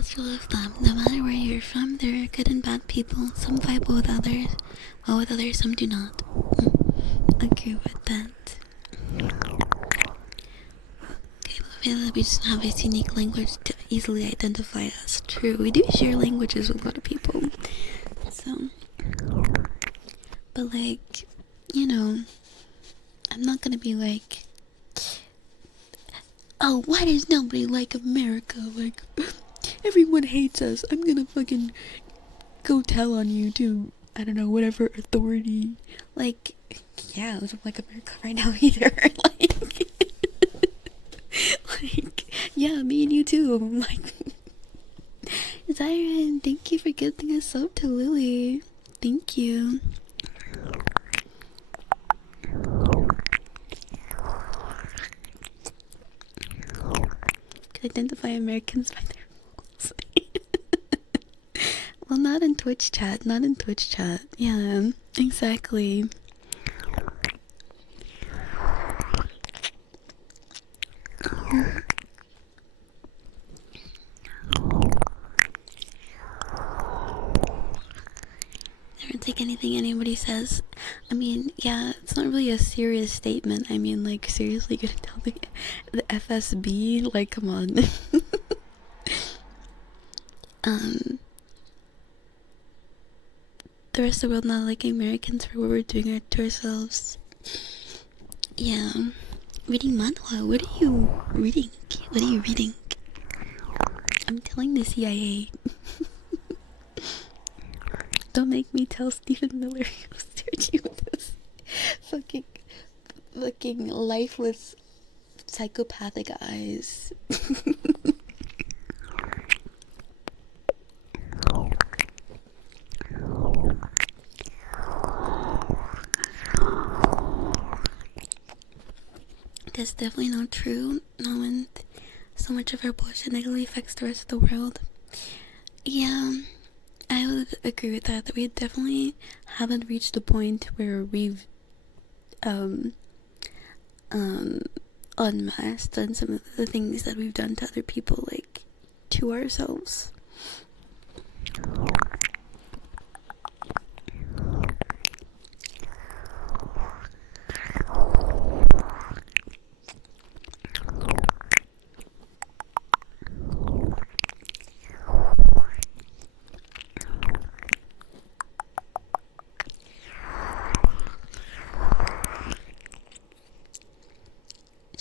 best rule of thumb. No matter where you're from, there are good and bad people. Some vibe with others, while with others, some do not. Agree with that. Okay, we just have a unique language to easily identify us. True, we do share languages with a lot of people. So, but like, you know, I'm not gonna be like, oh, why does nobody like America? Like, everyone hates us. I'm gonna fucking go tell on you to, I don't know, whatever authority. Like, yeah, I don't like America right now either. Like, yeah, me and you too. Like, Zyron, thank you for giving us up to Lily. Thank you. Could identify Americans by their rules. Well, not in Twitch chat. Yeah, exactly. Never take anything anybody says. I mean, yeah, it's not really a serious statement. I mean, like, seriously gonna tell me the FSB? Like, come on. The rest of the world not liking Americans for what we're doing to ourselves. Yeah. Reading manhwa. What are you reading? What are you reading? I'm telling the CIA. Don't make me tell Stephen Miller who stared you with this fucking lifeless psychopathic eyes. That's definitely not true. No one, so much of our bullshit negatively affects the rest of the world. Yeah, I would agree with that we definitely haven't reached the point where we've unmasked done some of the things that we've done to other people, like, to ourselves.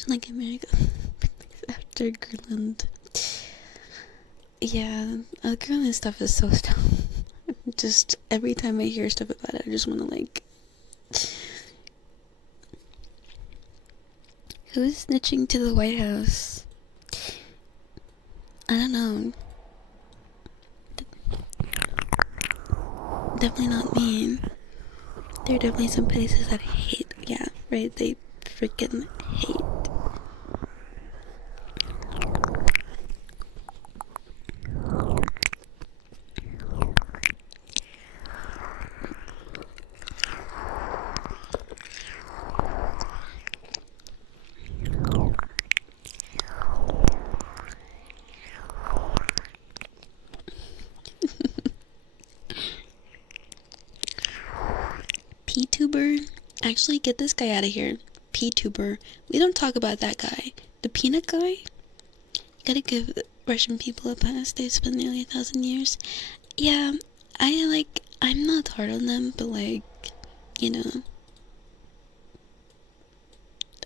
Like America after Greenland. Yeah, Greenland stuff is so dumb. Just every time I hear stuff about it, I just want to, like, who's snitching to the White House? I don't know. Definitely not me. There are definitely some places that hate. Yeah, right. They freaking hate. P-tuber? Actually, get this guy out of here. P-tuber. We don't talk about that guy. The peanut guy? You gotta give Russian people a pass. They've spent nearly 1,000 years. Yeah, I'm not hard on them, but, like, you know,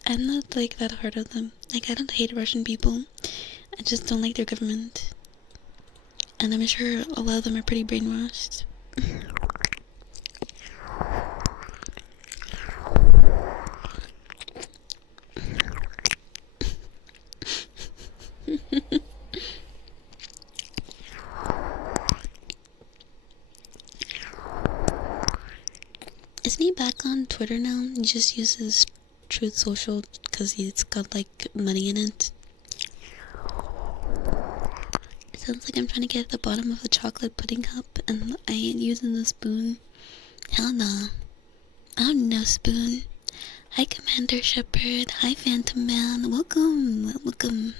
I'm not, like, that hard on them. Like, I don't hate Russian people. I just don't like their government. And I'm sure a lot of them are pretty brainwashed. Isn't he back on Twitter now? He just uses Truth Social because he's got, like, money in it. It sounds like I'm trying to get at the bottom of a chocolate pudding cup and I ain't using the spoon. Hell nah. I don't need no spoon. Hi, Commander Shepard. Hi, Phantom Man. Welcome.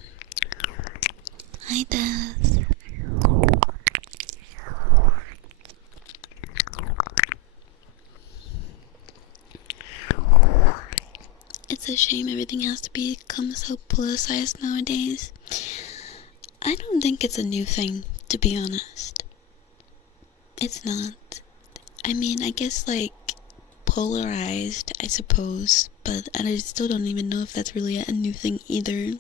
Hi, Death. it's a shame everything has to become so politicized nowadays. I don't think it's a new thing, to be honest. It's not. I mean, I guess, like, polarized, I suppose, but I still don't even know if that's really a new thing either.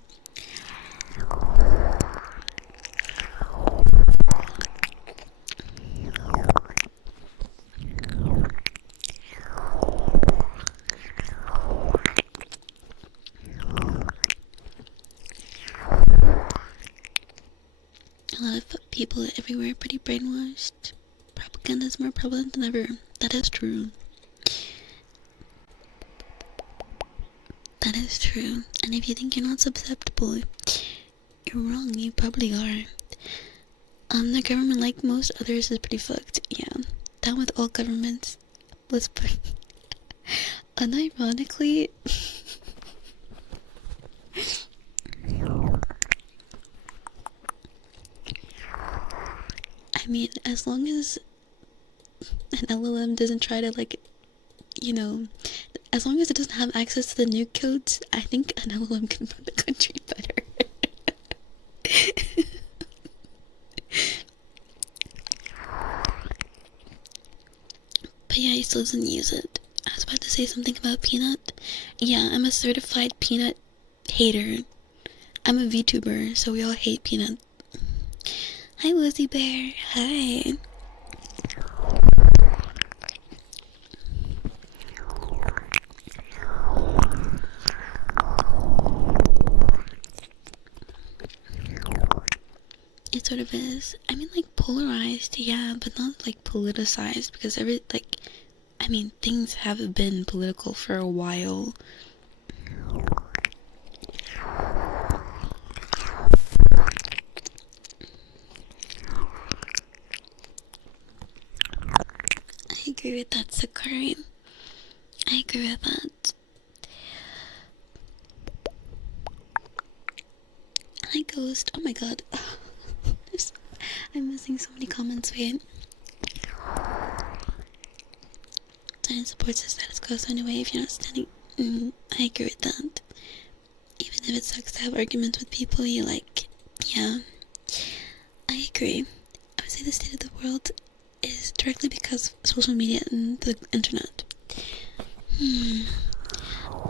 A lot of people everywhere are pretty brainwashed. Propaganda is more prevalent than ever. That is true. That is true. And if you think you're not susceptible, you're wrong. You probably are. The government, like most others, is pretty fucked. Yeah. Down with all governments. Let's put. Unironically. I mean, as long as an LLM doesn't try to, like, you know, as long as it doesn't have access to the nuke codes, I think an LLM can run the country better. But yeah, he still doesn't use it. I was about to say something about Peanut. Yeah, I'm a certified Peanut hater. I'm a VTuber, so we all hate Peanut. Hi, Lizzie Bear. Hi. It sort of is. I mean, like, polarized, yeah, but not, like, politicized, because things have been political for a while. I agree with that, Sakari. I agree with that. Hi, Ghost. Oh my god. I'm missing so many comments. Wait. Science supports the status quo, so anyway, if you're not standing... I agree with that. Even if it sucks to have arguments with people you like. Yeah. I agree. I would say the state of the world is directly because of social media and the internet. Yeah,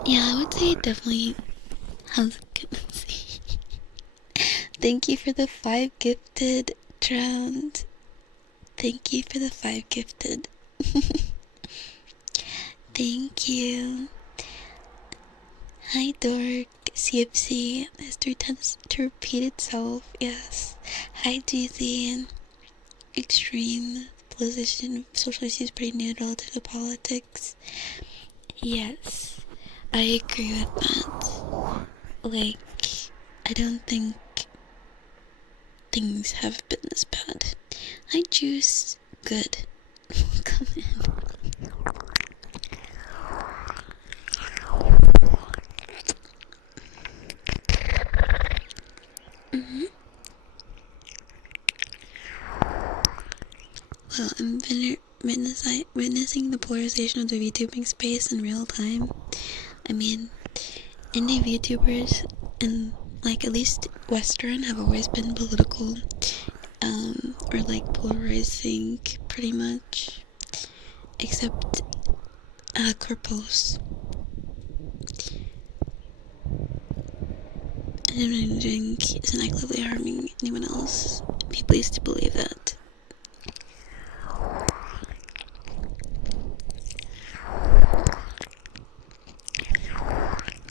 I would say it definitely has... Thank you for the 5 gifted, Drowned. Thank you for the 5 gifted. Thank you. Hi, Dork. CFC. History tends to repeat itself. Yes. Hi, GZ. Extreme. Position. Social issues pretty neutral to the politics. Yes. I agree with that. Like, I don't think things have been this bad. Hi, Juice. Good. Come in. Well, I'm witnessing the polarization of the VTubing space in real time. I mean, indie VTubers and, like, at least Western have always been political, or, like, polarizing, pretty much. Except, Corpos. And anything isn't actively harming anyone else. People used to believe that.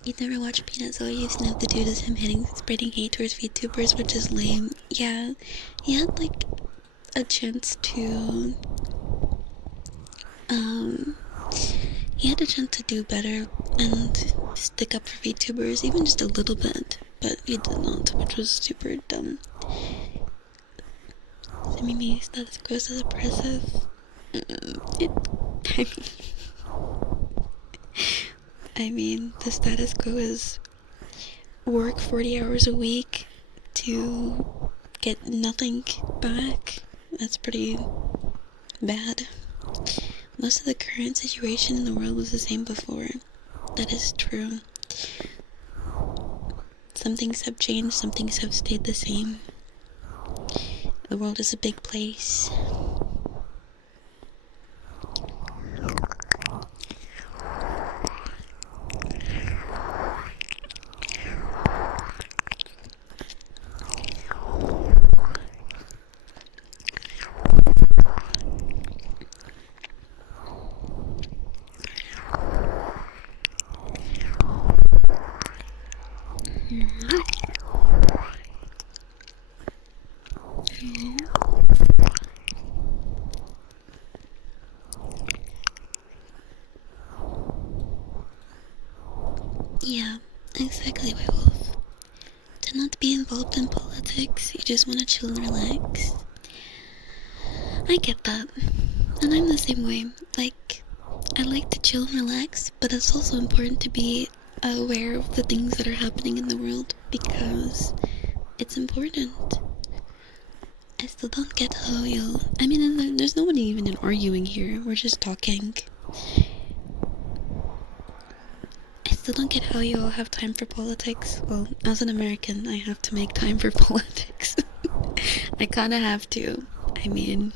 You never watched Peanut, so you used to know the dude is him spreading hate towards VTubers, which is lame. Yeah, he had, like, a chance to, he had a chance to do better and stick up for VTubers, even just a little bit, but he did not, which was super dumb. Mimi, status quo is oppressive. I mean, the status quo is work 40 hours a week to get nothing back. That's pretty bad. Most of the current situation in the world was the same before. That is true. Some things have changed, some things have stayed the same. The world is a big place. Yeah, exactly, Werewolf. To not be involved in politics, you just want to chill and relax. I get that. And I'm the same way. Like, I like to chill and relax, but it's also important to be aware of the things that are happening in the world because it's important. I still don't get how you... I mean, there's nobody even arguing here. We're just talking. I still don't get how you all have time for politics. Well, as an American, I have to make time for politics. I kinda have to. I mean...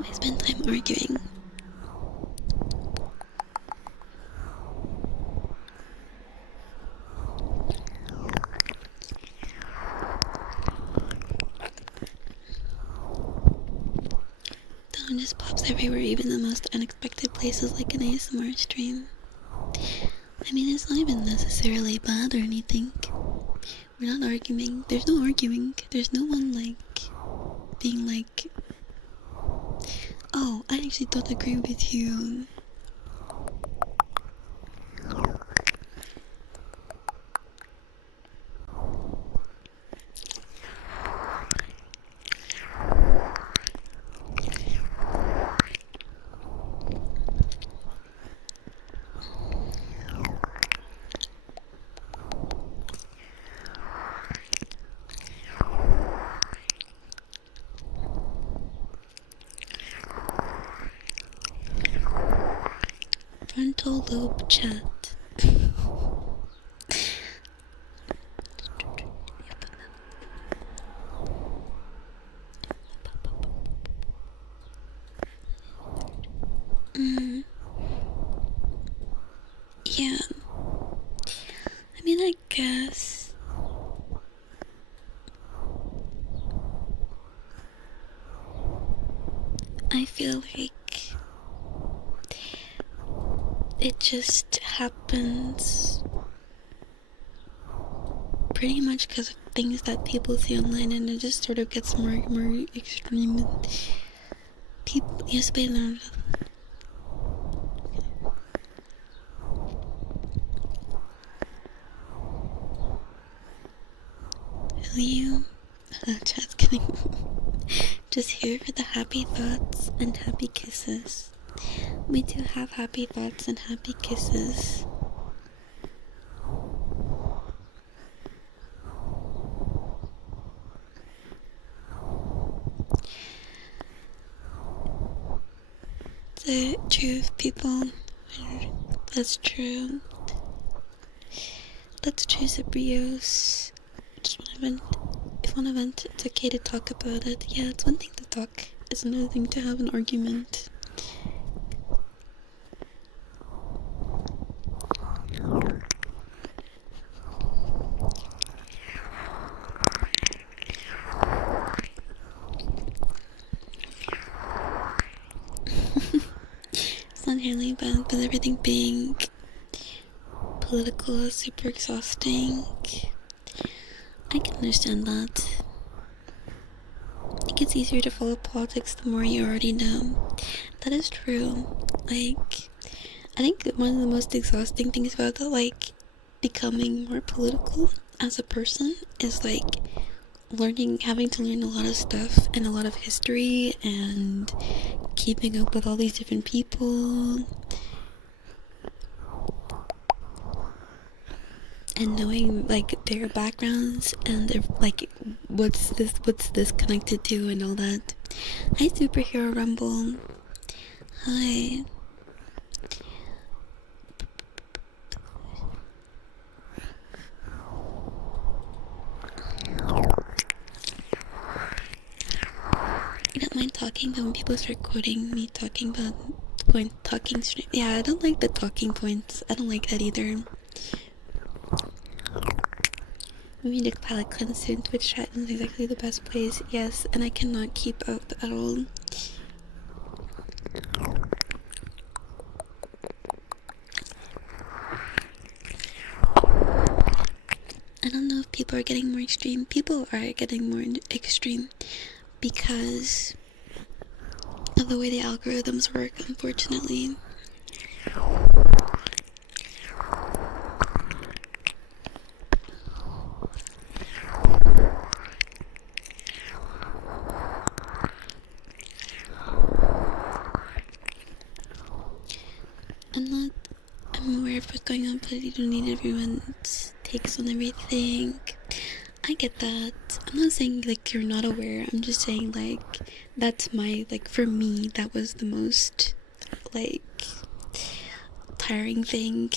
I spend time arguing. Dawn just pops everywhere, even the most unexpected places like an ASMR stream. I mean, it's not even necessarily bad or anything. We're not arguing. There's no arguing. There's no one, like, being like, oh, I actually don't agree with you. Frontal lobe chat. Yeah. I mean, I guess. I feel like it just happens pretty much because of things that people see online, and it just sort of gets more extreme. People, yes, but you, just kidding. Just here for the happy thoughts and happy kisses. We do have happy thoughts and happy kisses. The truth, people. That's true. Let's choose a Brios. Just want to vent. It's okay to talk about it. Yeah, it's one thing to talk. It's another thing to have an argument. It's not really bad, but everything being political is super exhausting. I can understand that. It gets easier to follow politics the more you already know. That is true. Like, I think one of the most exhausting things about that, like, becoming more political as a person is, like, having to learn a lot of stuff and a lot of history and keeping up with all these different people and knowing, like, their backgrounds and their, like, what's this connected to and all that. Hi, Superhero Rumble. Hi. talking, but when people start quoting me talking about talking straight, yeah, I don't like the talking points. I don't like that either. Maybe the palette cleanser in Twitch chat is exactly the best place. Yes, and I cannot keep up at all. I don't know if people are getting more extreme. People are getting more extreme because of the way the algorithms work, unfortunately. I'm aware of what's going on, but you don't need everyone's takes on everything. I get that. I'm not saying like you're not aware. I'm just saying like that's my, like, for me that was the most like tiring thing.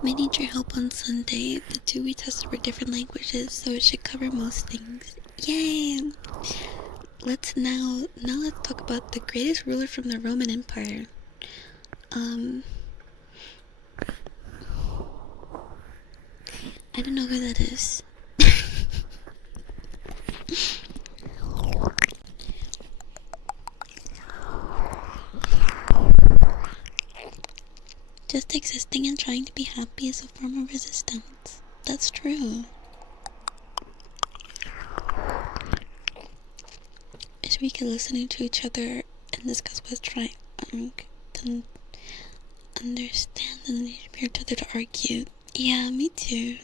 I need your help on Sunday. The 2 we tested were different languages, so it should cover most things. Yay! Let's talk about the greatest ruler from the Roman Empire. I don't know who that is. Just existing and trying to be happy is a form of resistance. That's true. Wish we could listen to each other and discuss what's trying to understand and leave each other to argue. Yeah, me too.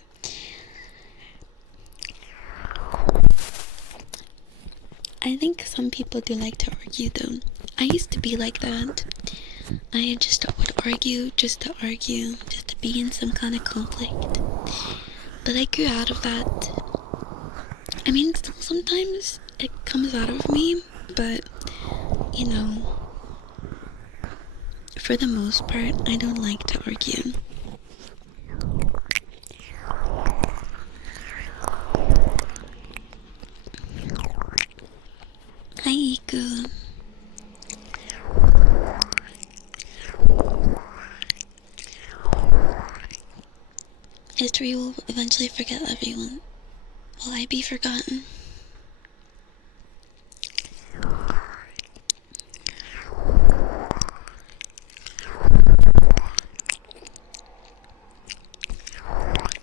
I think some people do like to argue though. I used to be like that. I just would argue just to argue, just to be in some kind of conflict. But I grew out of that. I mean, still sometimes it comes out of me, but, you know, for the most part, I don't like to argue. Hi, Iku. History will eventually forget everyone. Will I be forgotten?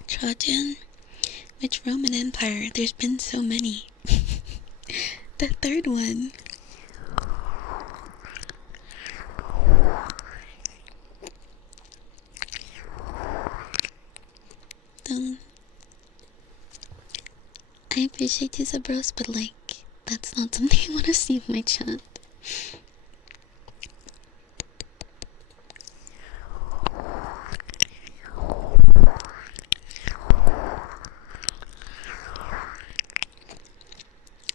Trajan? Which Roman Empire? There's been so many. The third one. I appreciate you, Sabros, but like, that's not something I want to see in my chat.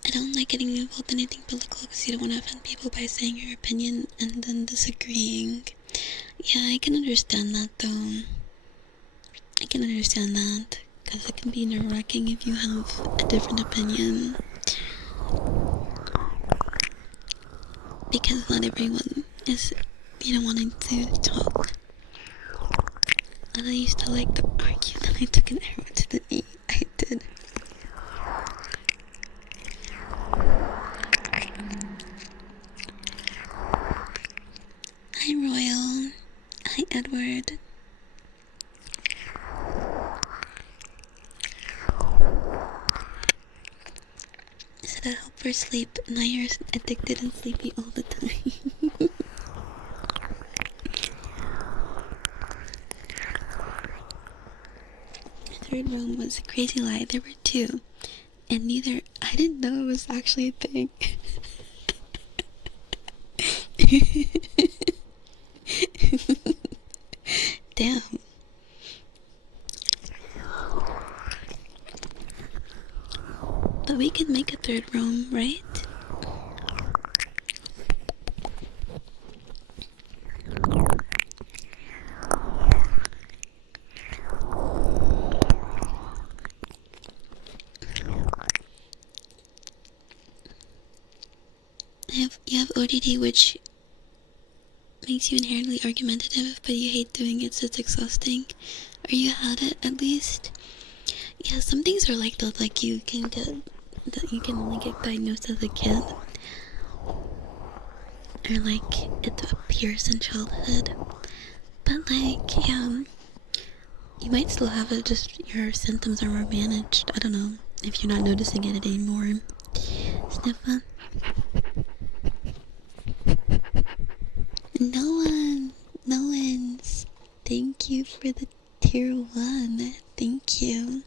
I don't like getting involved in anything political because you don't want to offend people by saying your opinion and then disagreeing. Yeah, I can understand that though. I can understand that. Because it can be nerve-wracking if you have a different opinion. Because not everyone is, wanting to talk. And I used to like to argue, then I took an arrow to the knee. I did. Hi, Royal. Hi, Edward. That help for sleep. Now you're addicted and sleepy all the time. The third room was a crazy lie. There were 2, and I didn't know it was actually a thing. Damn. But we could make a 3rd room, right? you have ODD, which makes you inherently argumentative, but you hate doing it, so it's exhausting. Or you had it, at least. Yeah, some things are like that, like you can only get diagnosed as a kid. Or like, it appears in childhood. But like, yeah, you might still have it, just your symptoms are more managed. I don't know, if you're not noticing it anymore. Sniffa. No one's. Thank you for the tier 1. Thank you.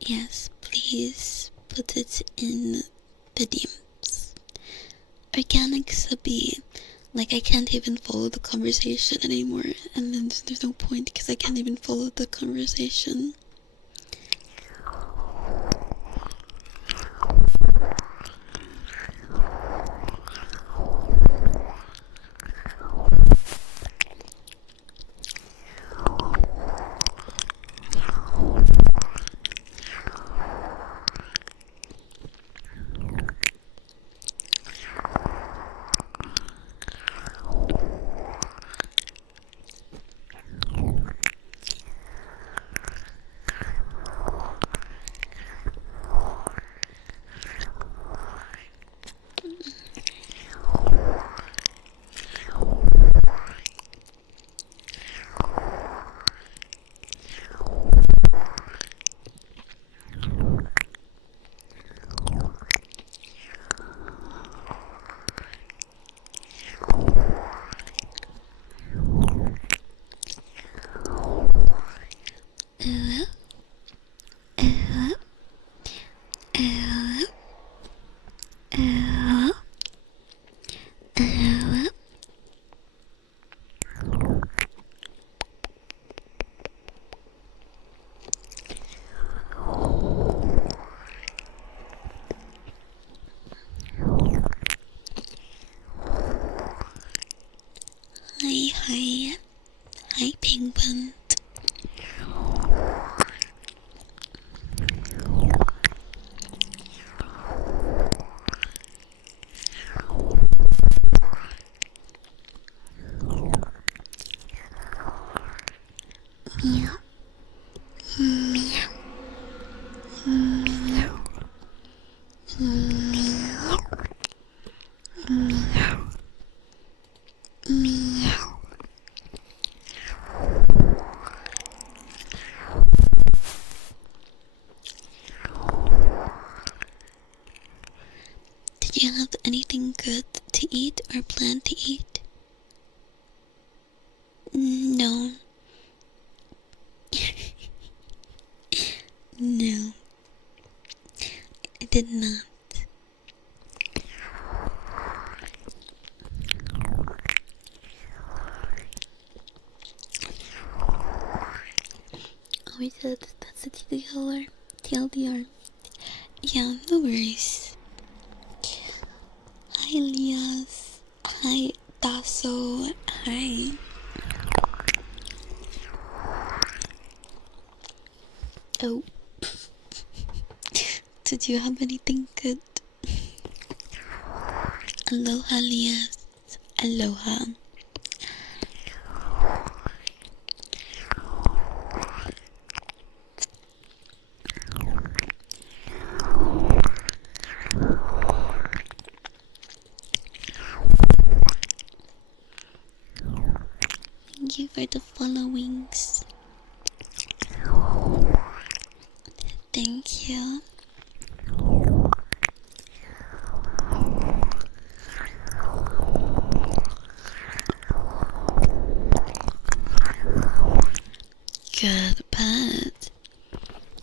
Yes, please put it in the DMs. Organic subby. Like, I can't even follow the conversation anymore, and then there's no point because I can't even follow the conversation. Hi, penguin. Meow. Meow. Meow. Meow. Meow. Meow. Did you have anything good to eat or plan to eat? No. No. I did not. Oh, we said that's the TLDR. Yeah, no worries. Hi, Elias. Hi, Dasso. Hi. Oh. Did you have anything good? Aloha, Elias. Aloha. Thank you for the followings. Thank you. Good pet.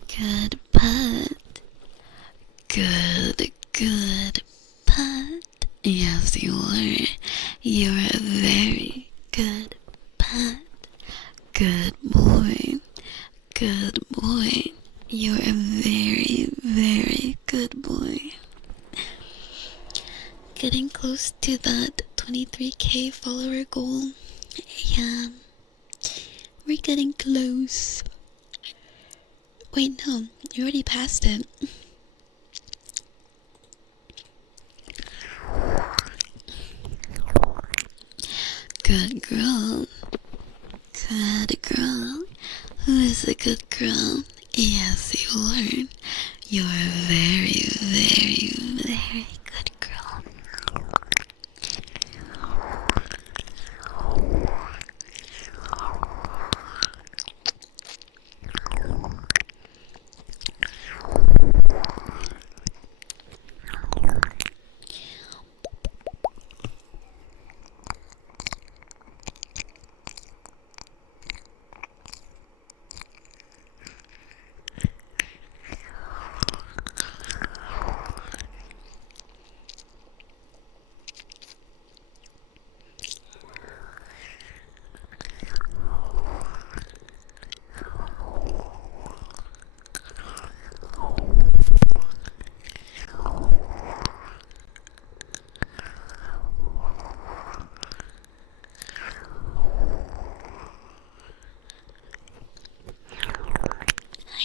Good pet. Good pet. Yes, you are. You're a very good pet. Good boy. Good boy. You're a very, very good boy. getting close to that 23k follower goal. Yeah, we're getting close. Wait, no, you already passed it. Good girl. Good girl. Who is a good girl? Yes, you are. You're a very, very, very good girl.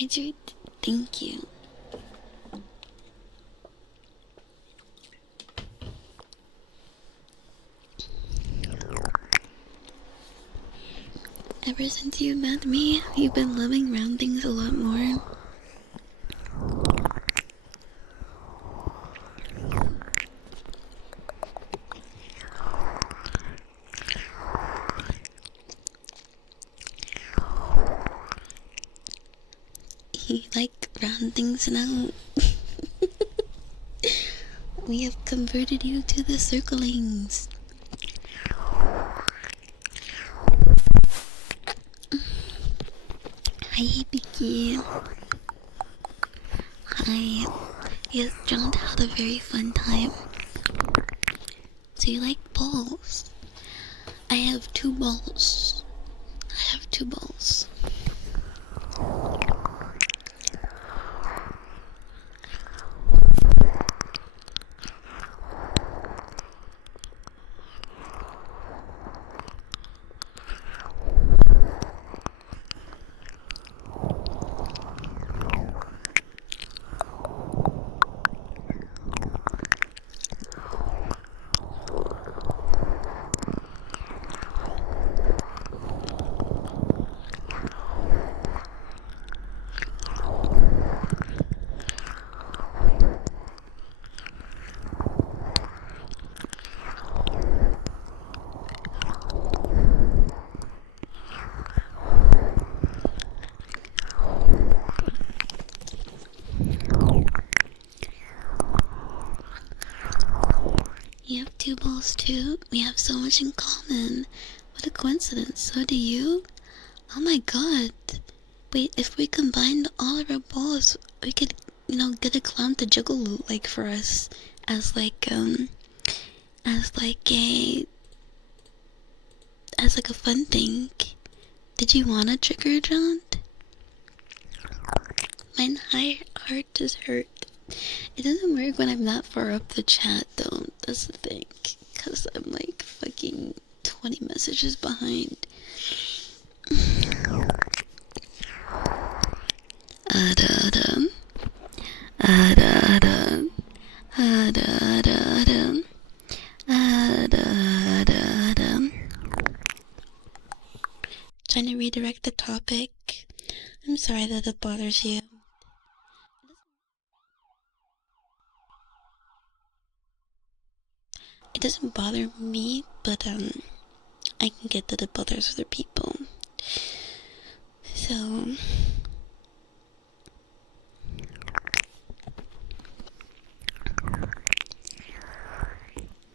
Hydrate, thank you. Ever since you met me, you've been loving round things a lot more. You like round things now. We have converted you to the circlings. Hi, Vicky. Hi. Yes, John had a very fun time. So you like balls? I have 2 balls. I have 2 balls. You have 2 balls too? We have so much in common. What a coincidence. So do you? Oh my god. Wait, if we combined all of our balls, we could, get a clown to juggle like for us as a fun thing. Did you want a trigger, John? My heart just hurt. It doesn't work when I'm that far up the chat though, that's the thing. Cause I'm like fucking 20 messages behind. Trying to redirect the topic. I'm sorry that it bothers you. It doesn't bother me, but I can get that it bothers other people. So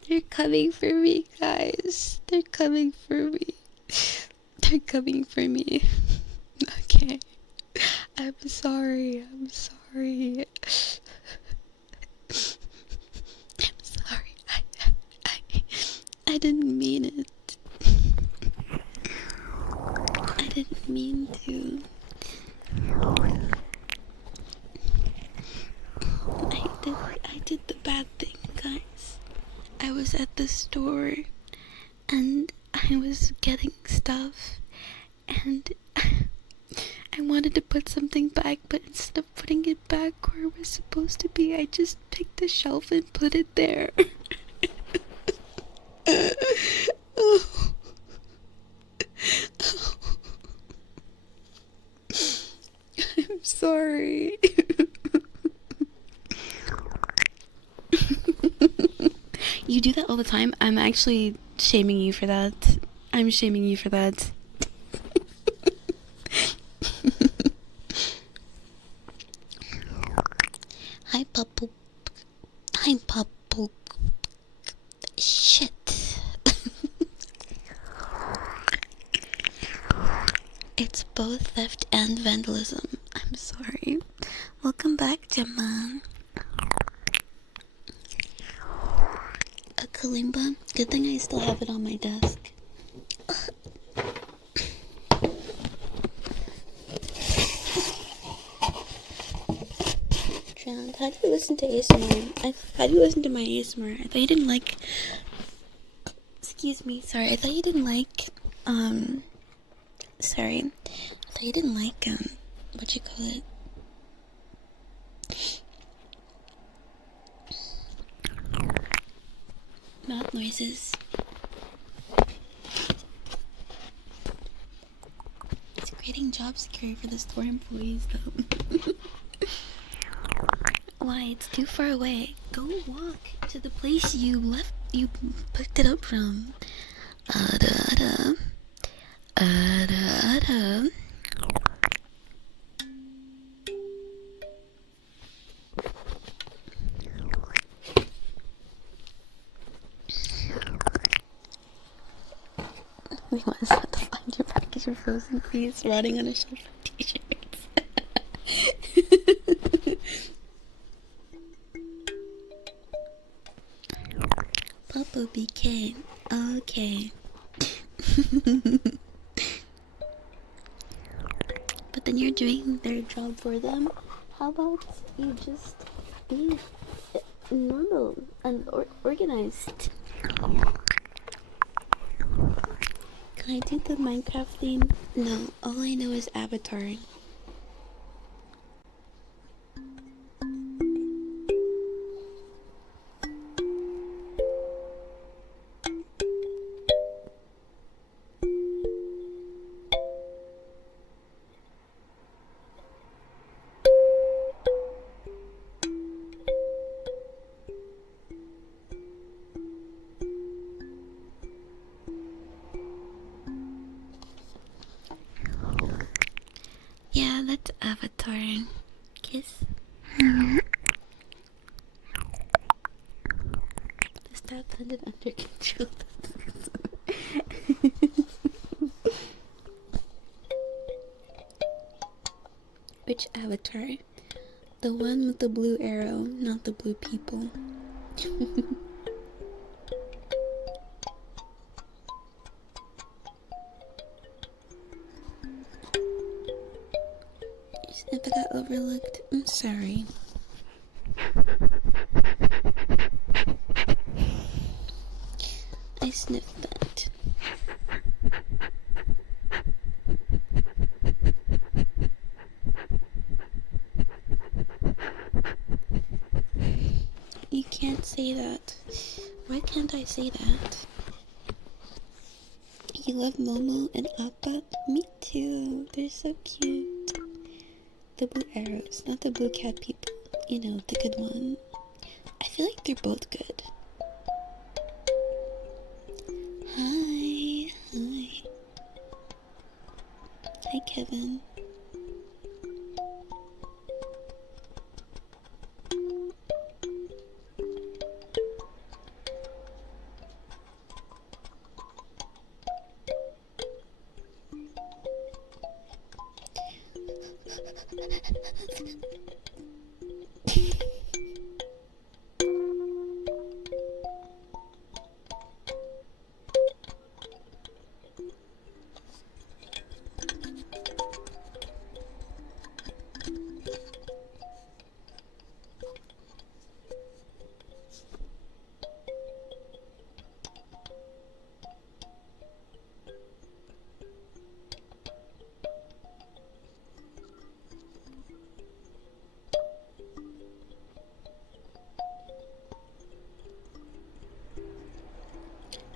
they're coming for me, guys. They're coming for me. They're coming for me. Okay. I'm sorry. I'm sorry. I'm sorry. I didn't mean it. I didn't mean to. I did the bad thing, guys. was at the store and I was getting stuff and I wanted to put something back, but instead of putting it back where it was supposed to be, I just picked a shelf and put it there. I'm sorry. You do that all the time. I'm actually shaming you for that. I'm shaming you for that. Hi, Pupple. Hi, Pupple. Shit. It's both theft and vandalism. I'm sorry. Welcome back, Gemma. A kalimba. Good thing I still have it on my desk. Drowned. How do you listen to ASMR? How do you listen to my ASMR? I thought you didn't like... Excuse me. Sorry. I thought you didn't like... Sorry. I thought you didn't like, what you call it? Mouth noises. It's creating job security for the store employees, though. Why? It's too far away. Go walk to the place you picked it up from. We want to find your package of frozen peas rotting on a shelf of t-shirts. Papa became okay. But then you're doing their job for them. How about you just be normal and organized? Can I do the Minecraft theme? No, all I know is Avatar. Yeah, that's Avatar. Kiss. The stab landed under control. Which Avatar? The one with the blue arrow, not the blue people. If I got overlooked, I'm sorry. I sniffed that. You can't say that. Why can't I say that? You love Momo and Appa? Me too. They're so cute. The blue arrows, not the blue cat people. You know, the good one. I feel like they're both good. Hi. Hi. Hi, Kevin.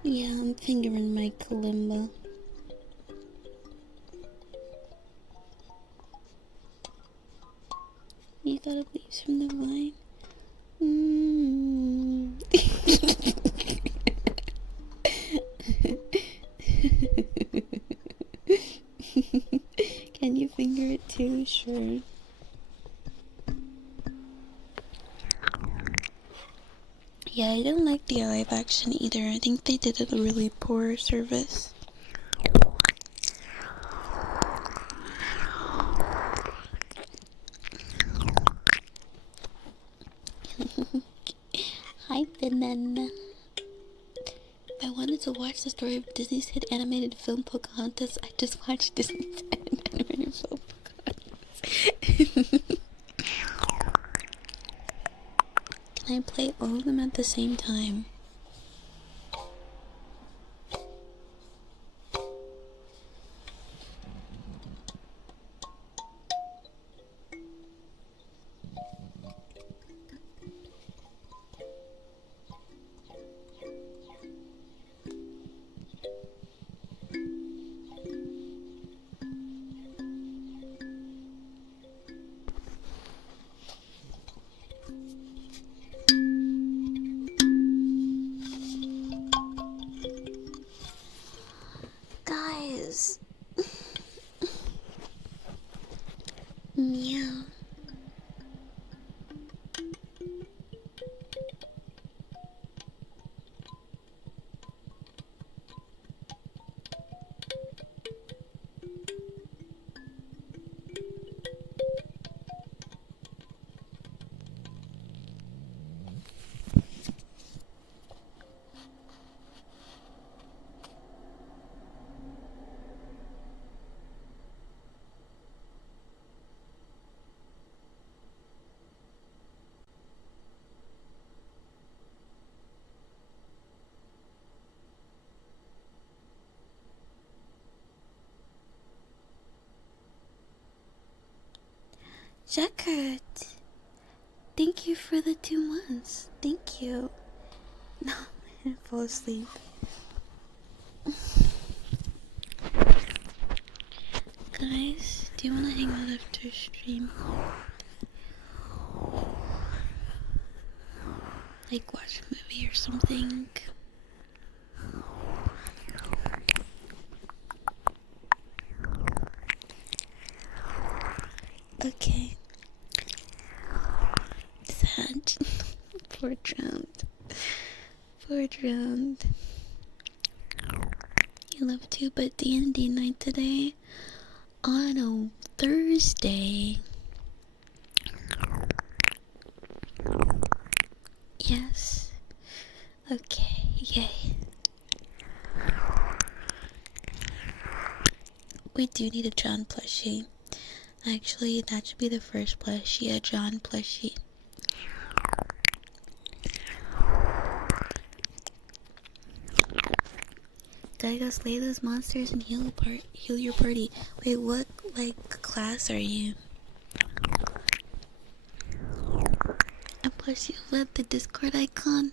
Yeah, I'm fingering my kalimba. You got leaves from the vine? Can you finger it too? Sure. Yeah, I didn't like the live action either. I think they did a really poor service. Hi, banana. I wanted to watch the story of Disney's hit animated film Pocahontas. I just watched Disney's animated film Pocahontas. Can I play all of them at the same time? Guys. Meow. Jacket. Thank you for the 2 months. Thank you. No, I fall asleep. Guys, do you want to hang out after stream? Like watch a movie or something? Okay. Sad. Poor drowned. Poor drowned. You love to, but D&D night today on a Thursday. Yes. Okay, yay. We do need a John plushie. Actually, that should be the first plushie, a John plushie. Gotta go slay those monsters and heal your party. Wait, what class are you? A plushie with the Discord icon?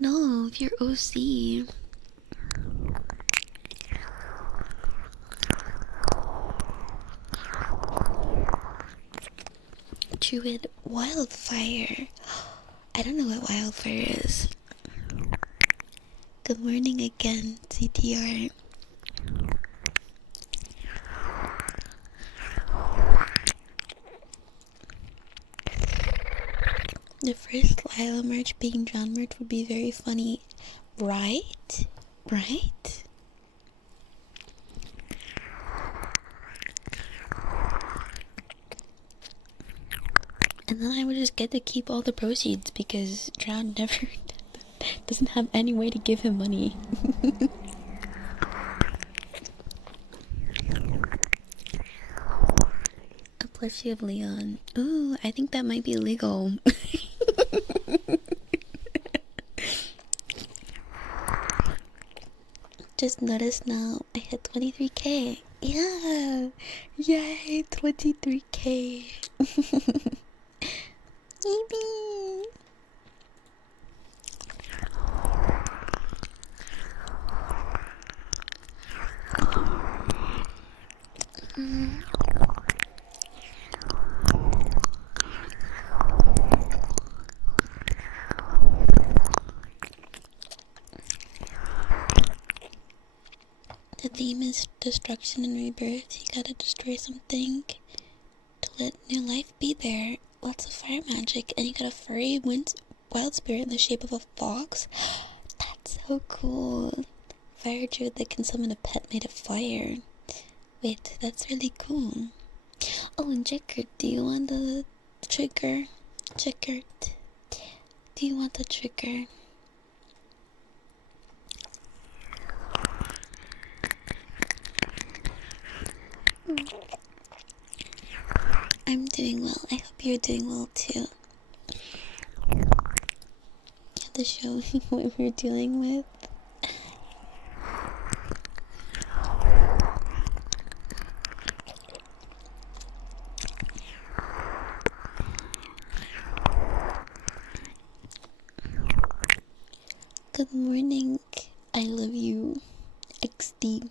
No, if you're OC. Druid Wildfire. I don't know what Wildfire is. Good morning again, CTR. The first Lila merch being John merch would be very funny, right? Right? And then I would just get to keep all the proceeds because John never doesn't have any way to give him money. A plushie of Leon. Ooh, I think that might be illegal. Just noticed now I hit 23k. Yeah! Yay! 23k. Yippee! The theme is destruction and rebirth. You gotta destroy something to let new life be there. Lots of fire magic, and you got a furry wild spirit in the shape of a fox. That's so cool. Fire druid that can summon a pet made of fire. Wait, that's really cool. Oh, and Checker, do you want the trigger? Checker, do you want the trigger? I'm doing well. I hope you're doing well too. You have to show me what we're dealing with. Good morning. I love you. XD.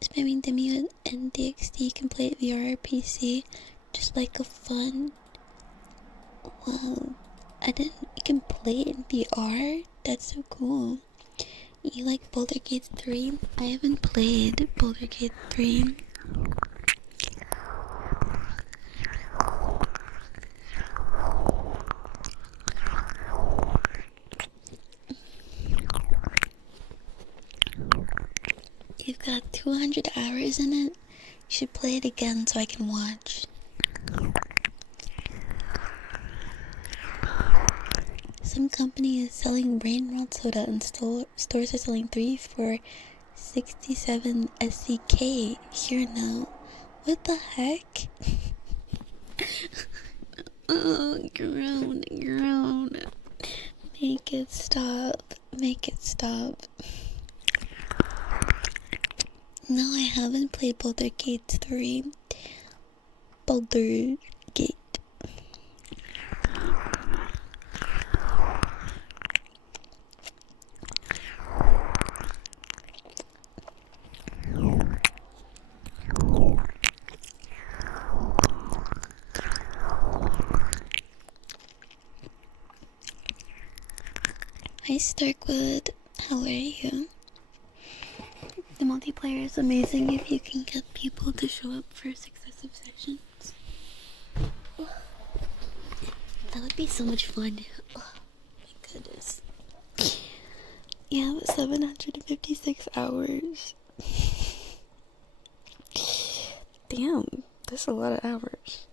Spamming Demi and DXD can play it VR or PC, just like a fun. Wow, I didn't. You can play it in VR. That's so cool. You like Boulder Gate 3? I haven't played Boulder Gate 3. You've got 200 hours in it. You should play it again so I can watch. Some company is selling Rain Rod soda and stores are selling 3 for 67 SCK. Here now. What the heck? Oh, groan. Make it stop. No, I haven't played Boulder Gate 3. Boulder Gate. Hi Starkwood, how are you? The multiplayer is amazing if you can get people to show up for successive sessions. That would be so much fun. Oh my goodness. You have 756 hours. Damn, that's a lot of hours.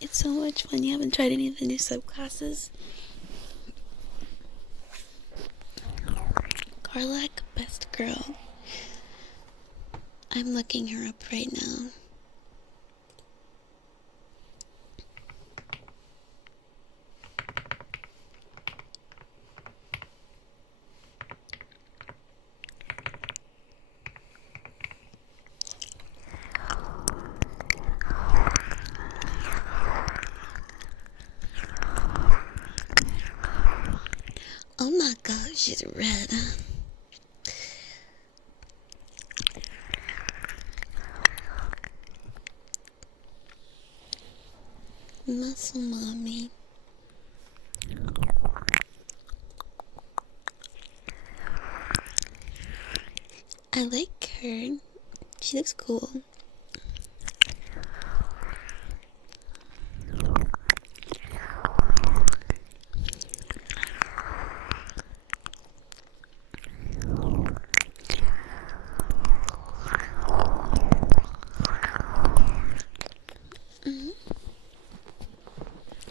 It's so much fun. You haven't tried any of the new subclasses? Carlac, best girl. I'm looking her up right now. Oh my god, she's red. Muscle mommy. I like her. She looks cool.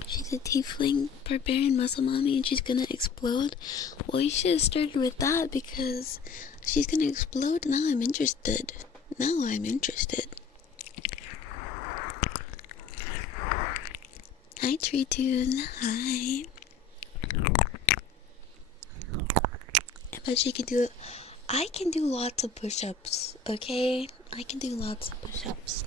She's a tiefling barbarian muscle mommy and she's gonna explode. Well, you should have started with that because she's gonna explode. Now I'm interested. Hi, Treetoon. Hi. I bet she can do it. I can do lots of push-ups, okay? I can do lots of push-ups.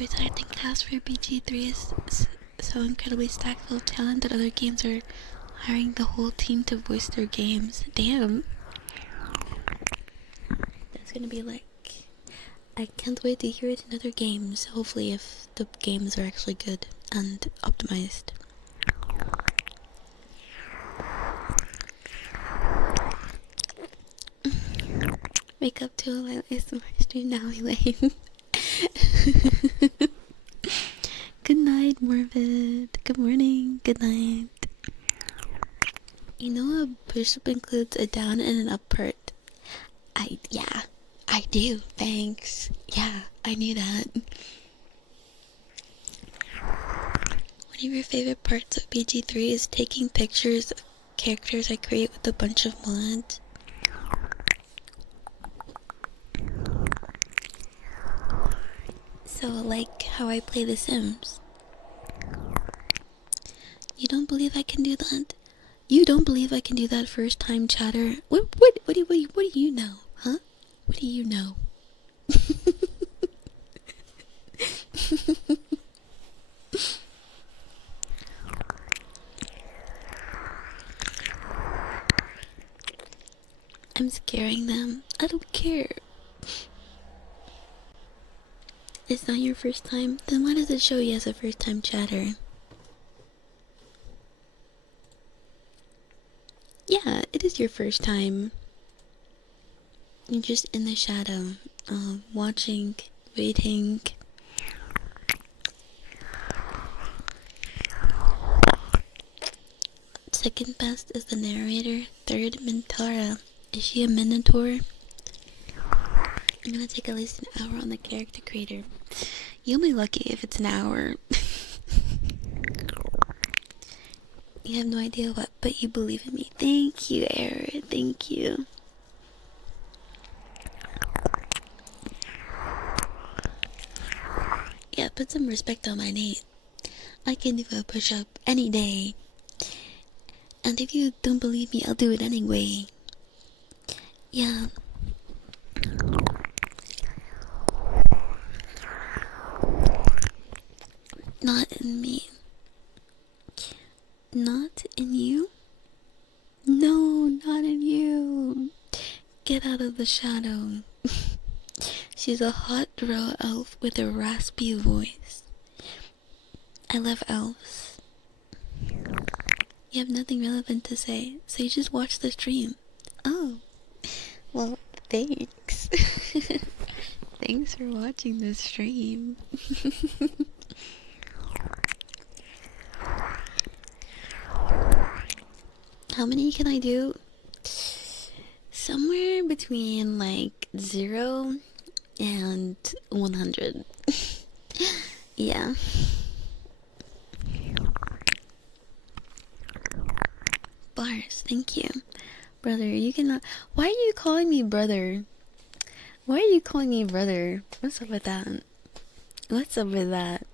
voice acting cast for BG3 is so incredibly stacked full of talent that other games are hiring the whole team to voice their games. Damn. That's gonna be like... I can't wait to hear it in other games. Hopefully if the games are actually good and optimized. Wake up to a light ASMR stream now, Elaine. Good night, Morbid. Good morning. Good night. You know a push-up includes a down and an up part. Yeah, I do. Thanks. Yeah, I knew that. One of your favorite parts of BG3 is taking pictures of characters I create with a bunch of mods. So, like how I play The Sims. You don't believe I can do that? You don't believe I can do that first time chatter? What do you know? Huh? What do you know? I'm scaring them. I don't care. It's not your first time? Then why does it show you as a first time chatter? Yeah, it is your first time. You're just in the shadow, watching, waiting. Second best is the narrator. Third, Mintara. Is she a Minotaur? I'm gonna take at least an hour on the character creator. You'll be lucky if it's an hour. You have no idea what, but you believe in me. Thank you, Eric. Thank you. Yeah, put some respect on my name. I can do a push-up any day. And if you don't believe me, I'll do it anyway. Yeah. Not in me. Not in you? No, not in you. Get out of the shadow. She's a hot drow elf with a raspy voice. I love elves. You have nothing relevant to say, so you just watch the stream. Oh, well, thanks. Thanks for watching the stream. How many can I do? Somewhere between like 0 and 100. Yeah. Bars, thank you. Brother, you cannot. Why are you calling me brother? Why are you calling me brother? What's up with that? What's up with that?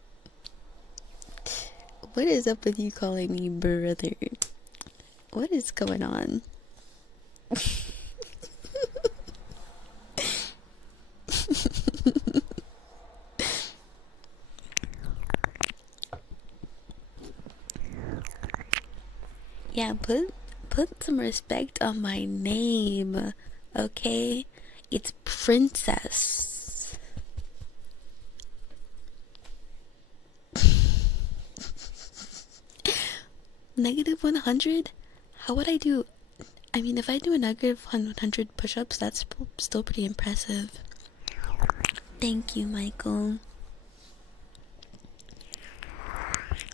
What is up with you calling me brother? What is going on? Yeah, put some respect on my name, okay? It's Princess. Negative 100? How would I do? I mean, if I do a negative 100 push-ups, that's still pretty impressive. Thank you, Michael.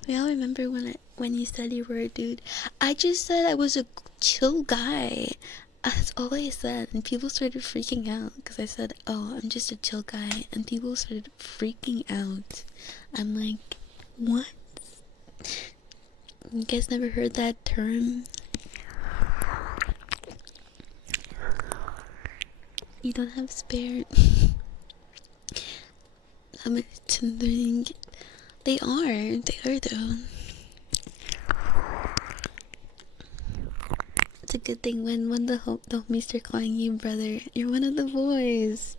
We all remember when you said you were a dude. I just said I was a chill guy. That's all I said, and people started freaking out because I said, "Oh, I'm just a chill guy," and people started freaking out. I'm like, what? You guys never heard that term? You don't have spare. I'm doing. They are though. It's a good thing when the homies start calling you brother. You're one of the boys.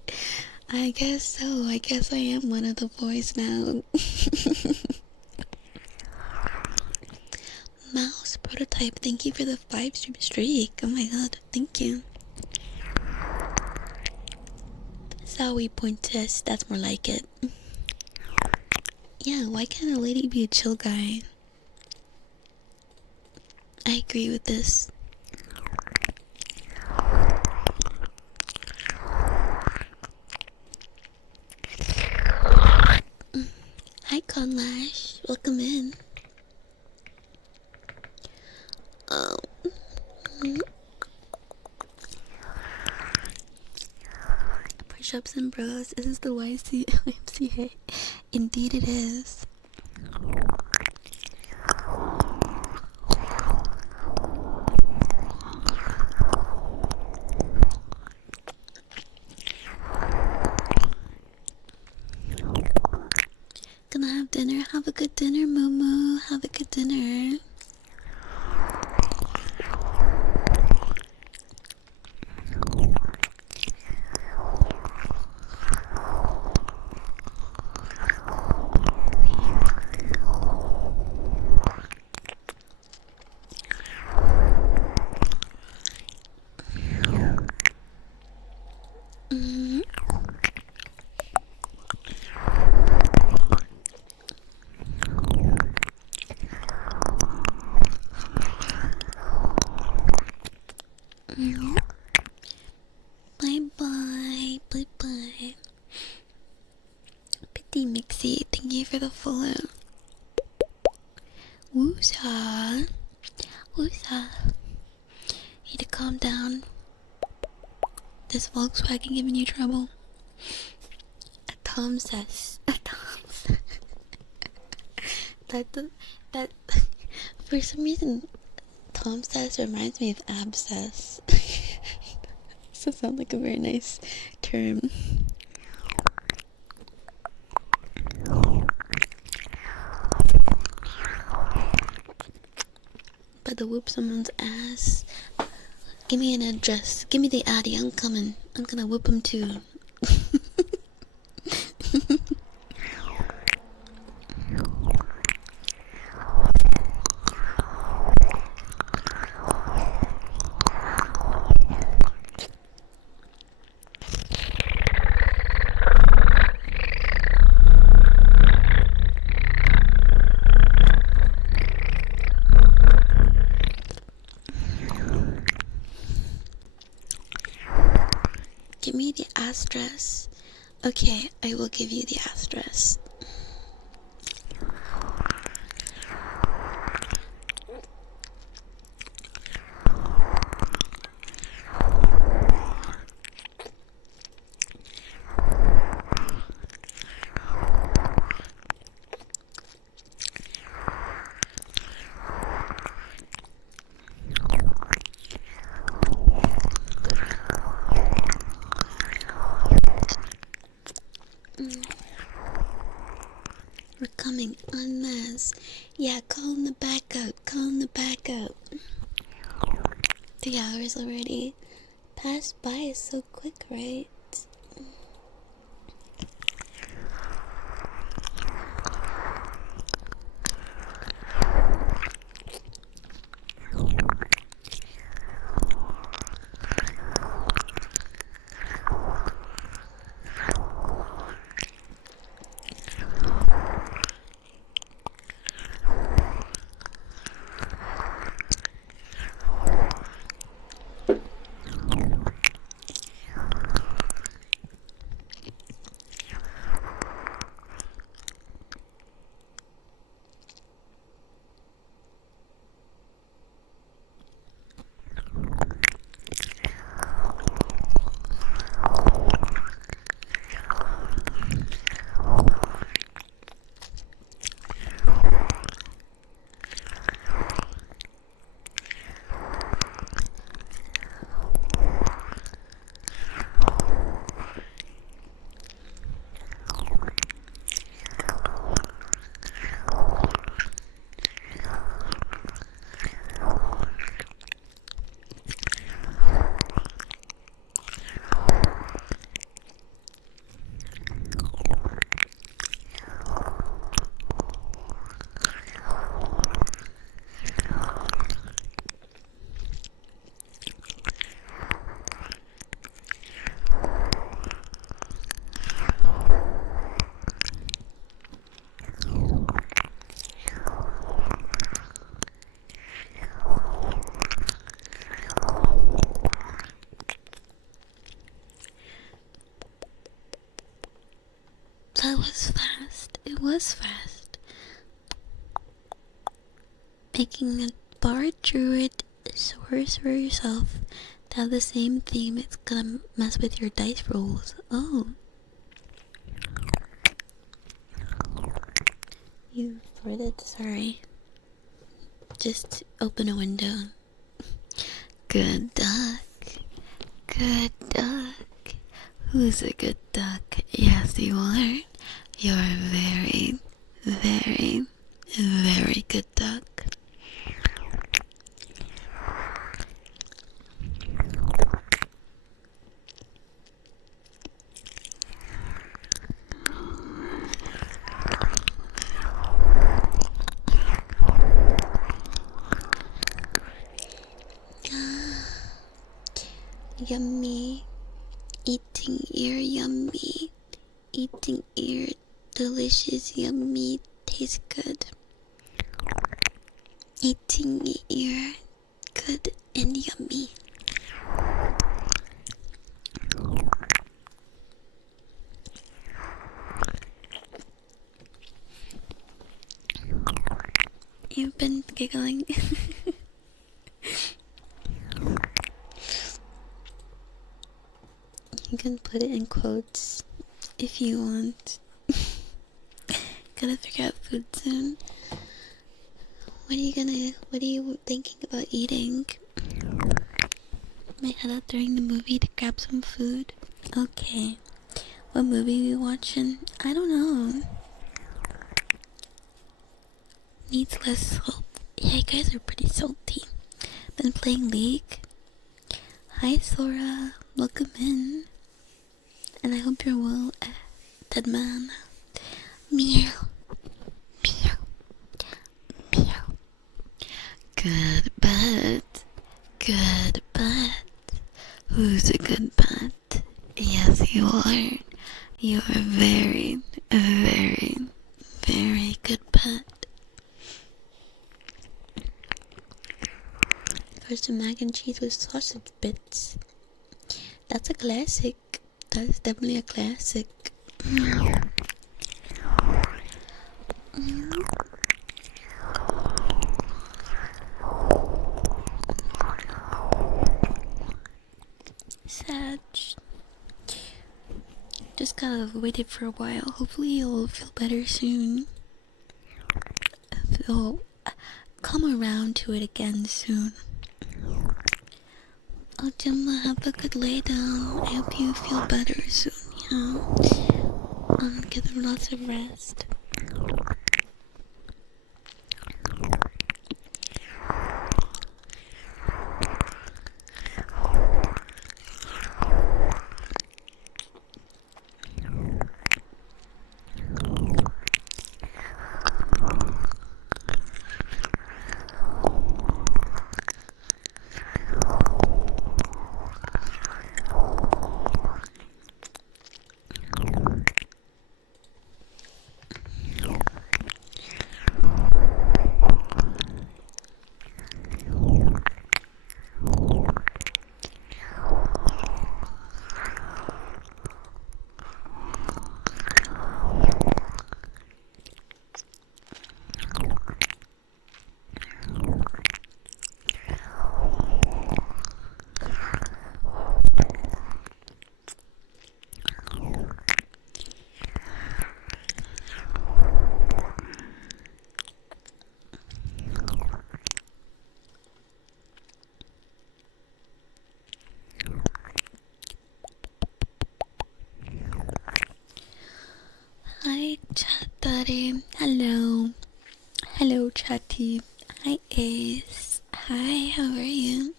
I guess so. I guess I am one of the boys now. Mouse prototype, thank you for the 5-stream streak. Oh my god, thank you. Zowie Pointess, that's more like it. Yeah, why can't a lady be a chill guy? I agree with this. Hi Conlash, welcome in. Push-ups and bros, is this the YMCA? Indeed it is. Gonna have dinner. Have a good dinner, Momo. Have a good dinner. Bye-bye. Bye-bye. Pity Mixie, thank you for the follow. Woosah. Woosah. Need to calm down. This Volkswagen giving you trouble. A Tom says. A Tom says. that for some reason Tom says reminds me of abscess. Doesn't sound like a very nice term. But to whoop someone's ass. Give me an address. Give me the addy. I'm coming. I'm gonna whoop him too. Give me the address. Okay, I will give you the address. We're coming en masse. Yeah, calling the back out. Calling the back out. 3 hours already. Passed by is so quick, right? was fast. Making a bar druid source for yourself to have the same theme, it's gonna mess with your dice rolls. Oh. You farted? Sorry. Just open a window. Good duck. Good duck. Who's a good duck? Yes, you are. You're a very, very, very good duck. Yummy. Eating ear, yummy. Eating ear, delicious, yummy, tastes good. Eating ear, good and yummy. You've been giggling. You can put it in quotes if you want. Gotta figure out food soon. What are you thinking about eating? Might head out during the movie to grab some food. Okay. What movie are we watching? I don't know. Needs less salt. Yeah, you guys are pretty salty. Been playing League. Hi Sora, welcome in. And I hope you're well, dead man. Meow. Meow. Meow. Good pet. Good pet. Who's a good pet? Yes, you are. You are a very, very, very good pet. First mac and cheese with sausage bits. That's a classic. That's definitely a classic. Sad. Just gotta wait it for a while. Hopefully you'll feel better soon. You'll come around to it again soon. Oh, Gemma, have a good lay down. I hope you feel better soon, you know? Get lots of rest. Hi, Chattery. Hello. Hello, Chatty. Hi, Ace. Hi, how are you?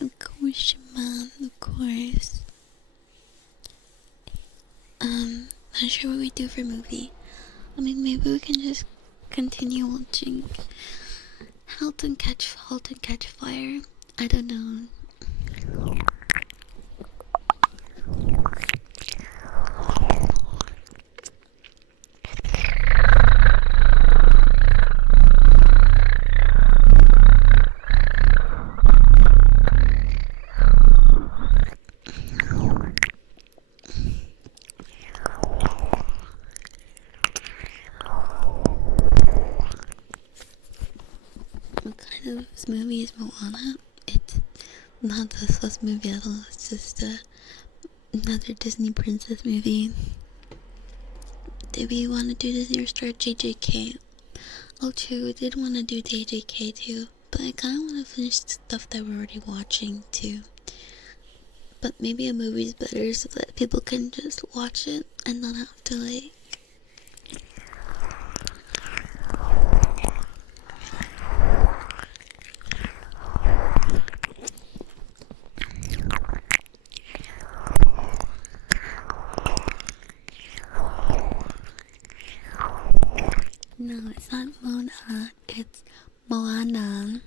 Of course, man, of course. Not sure what we do for movie. I mean, maybe we can just continue watching Halt and Catch Fire. I don't know. movie's Moana. It's not the sus movie at all. It's just another Disney princess movie. Did we want to do Disney or start JJK? Oh, true. We did want to do JJK too, but I kind of want to finish stuff that we're already watching too. But maybe a movie's better so that people can just watch it and not have to like. No, it's not Mona. It's Moana.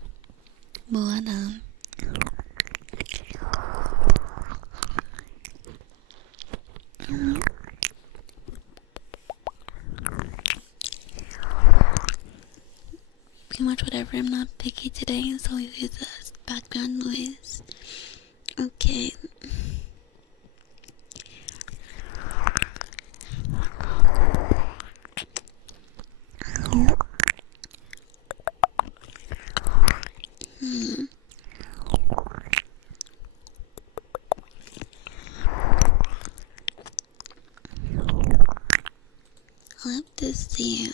Moana. Pretty much whatever. I'm not picky today, so we use this background noise. Okay. I'll have to see.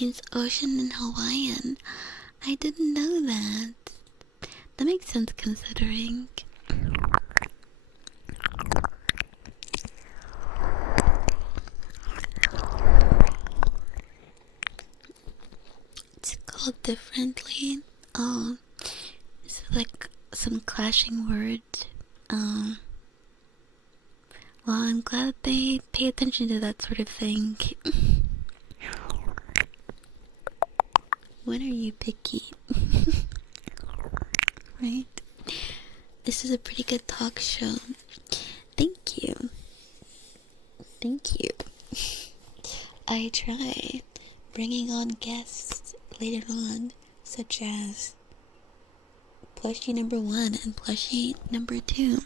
Means ocean in Hawaiian. I didn't know that. That makes sense considering. It's called differently. Oh, it's like some clashing words. Well, I'm glad they pay attention to that sort of thing. When are you picky? Right? This is a pretty good talk show. Thank you. Thank you. I try bringing on guests later on, such as plushie number 1 and plushie number 2.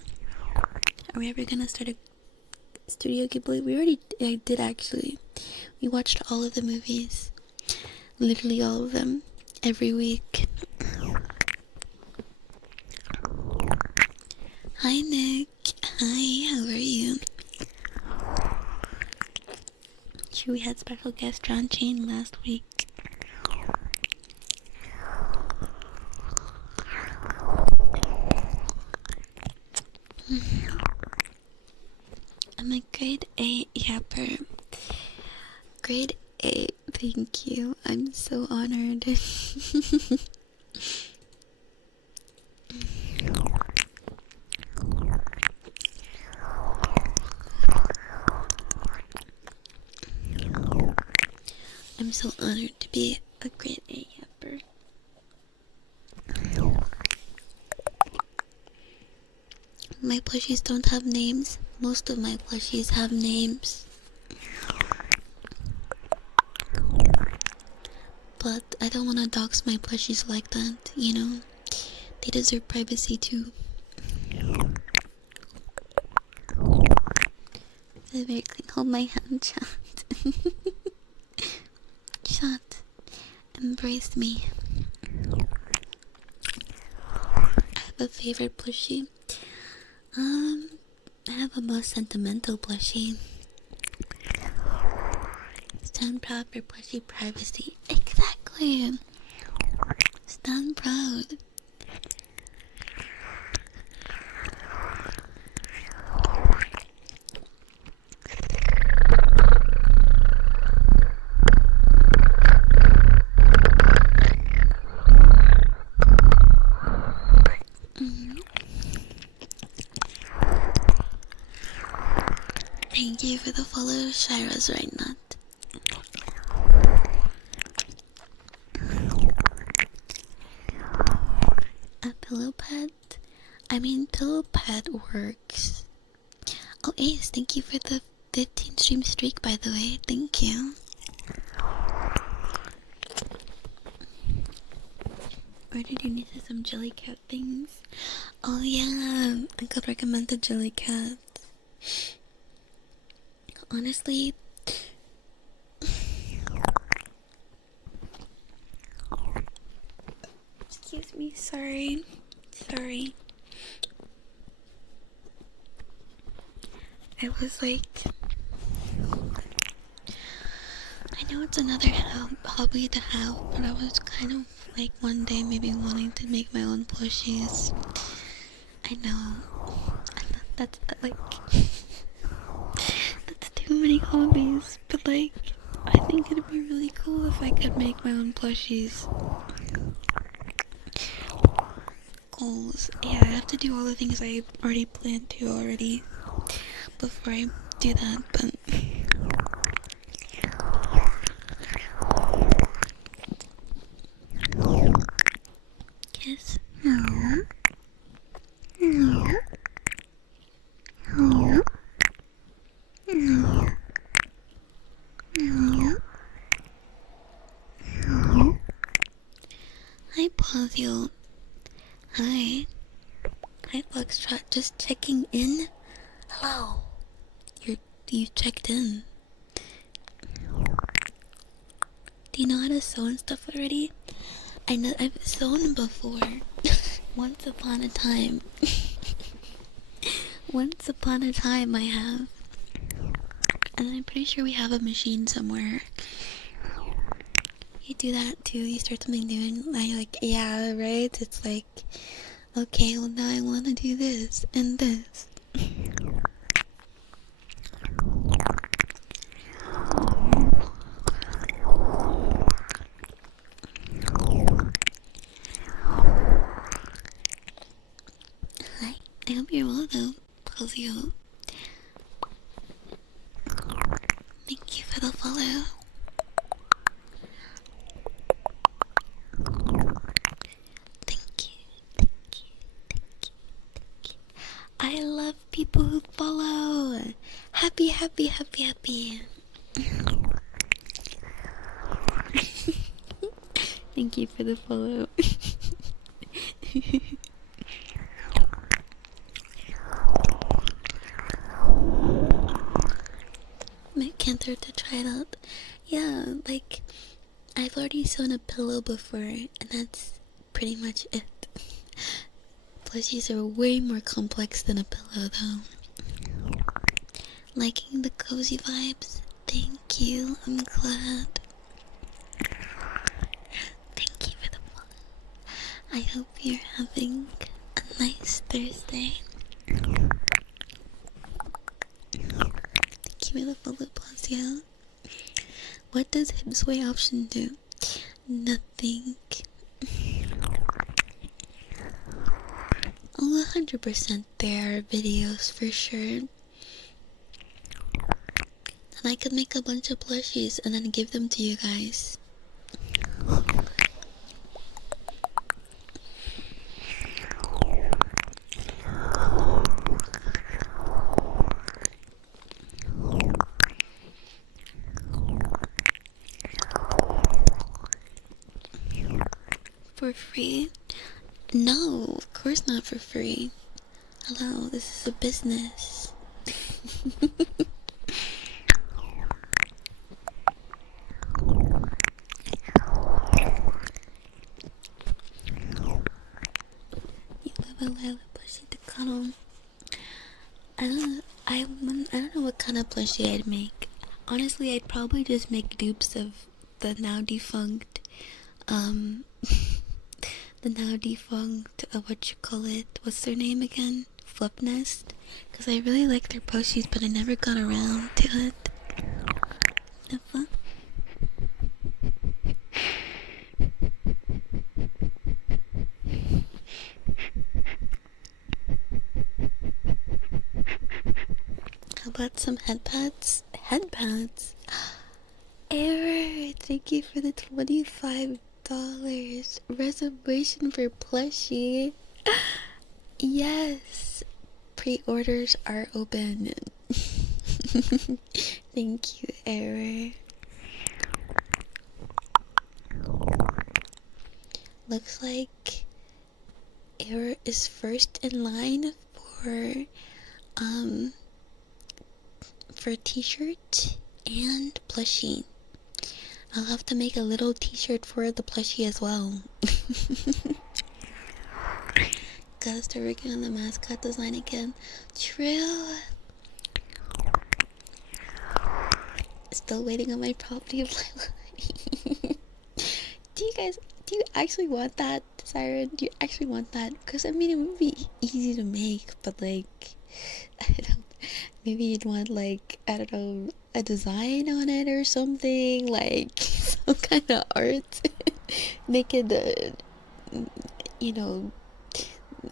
Are we ever gonna start a Studio Ghibli? We already did actually. We watched all of the movies. Literally all of them. Every week. Hi Nick. Hi, how are you? We had special guest John Chain last week. I'm a grade 8 yapper. Grade 8, thank you. I'm so honored. I'm so honored to be a grade 8 yapper. My plushies don't have names. Most of my plushies have names. But I don't want to dox my plushies like that, you know? They deserve privacy too. They're very clean. Hold my hand, chat. Chat. Embrace me. I have a favorite plushie. I have a most sentimental plushie. Stand proud for plushie privacy. Exactly. Stand proud. Thank you for the follow, Shira's right nut. A pillow pet? I mean, pillow pet works. Oh, Ace, thank you for the 15 stream streak, by the way. Thank you. ordered your nieces some jelly cat things. Oh yeah, I could recommend the jelly cat. Honestly, excuse me, sorry. I was like, I know it's another hobby to have, but I was kind of like one day maybe wanting to make my own plushies. I know that's like that's too many hobbies, but like I think it'd be really cool if I could make my own plushies. Goals. Yeah, I have to do all the things I already planned to already before I do that, but kiss. Hi, Pazio. Hi, Foxtrot. Just checking in. Hello. You checked in. Do you know how to sew and stuff already? I know I've sewn before. Once upon a time. Once upon a time I have. And I'm pretty sure we have a machine somewhere. You do that too, you start something new and you're like, yeah, right? It's like, okay, well now I want to do this and this. Hi, I hope you're well though, Pazio. Thank you for the follow. Thank you. I love people who follow. Happy. Thank you for the follow. Can't hurt to try it out. Yeah, like I've already sewn a pillow before, and that's pretty much it. Plushies are way more complex than a pillow, though. Liking the cozy vibes? Thank you. I'm glad. Thank you for the follow. I hope you're having a nice Thursday. Thank you for the follow, Pazio. What does hip sway option do? Nothing. Oh, 100% there are videos for sure. And I could make a bunch of plushies and then give them to you guys. For free? No, of course not for free. Hello, this is a business. You live a little plushie to cuddle. I don't know what kind of plushie I'd make. Honestly, I'd probably just make dupes of the now defunct, what you call it? What's their name again? Flip Nest? Because I really like their plushies, but I never got around to it. Never. How about some headpads? Headpads? Error! Thank you for the $25 reservation for plushie. Yes! Pre-orders are open. Thank you, Error. Looks like Air is first in line um for t-shirt and plushie. I'll have to make a little t-shirt for the plushie as well. Gotta start working on the mascot design again. True. Still waiting on my property of Lila. Do you actually want that, Siren? Do you actually want that? Because I mean, it would be easy to make, but like, I don't. Maybe you'd want like, I don't know, a design on it or something, like some kind of art. Make it, you know,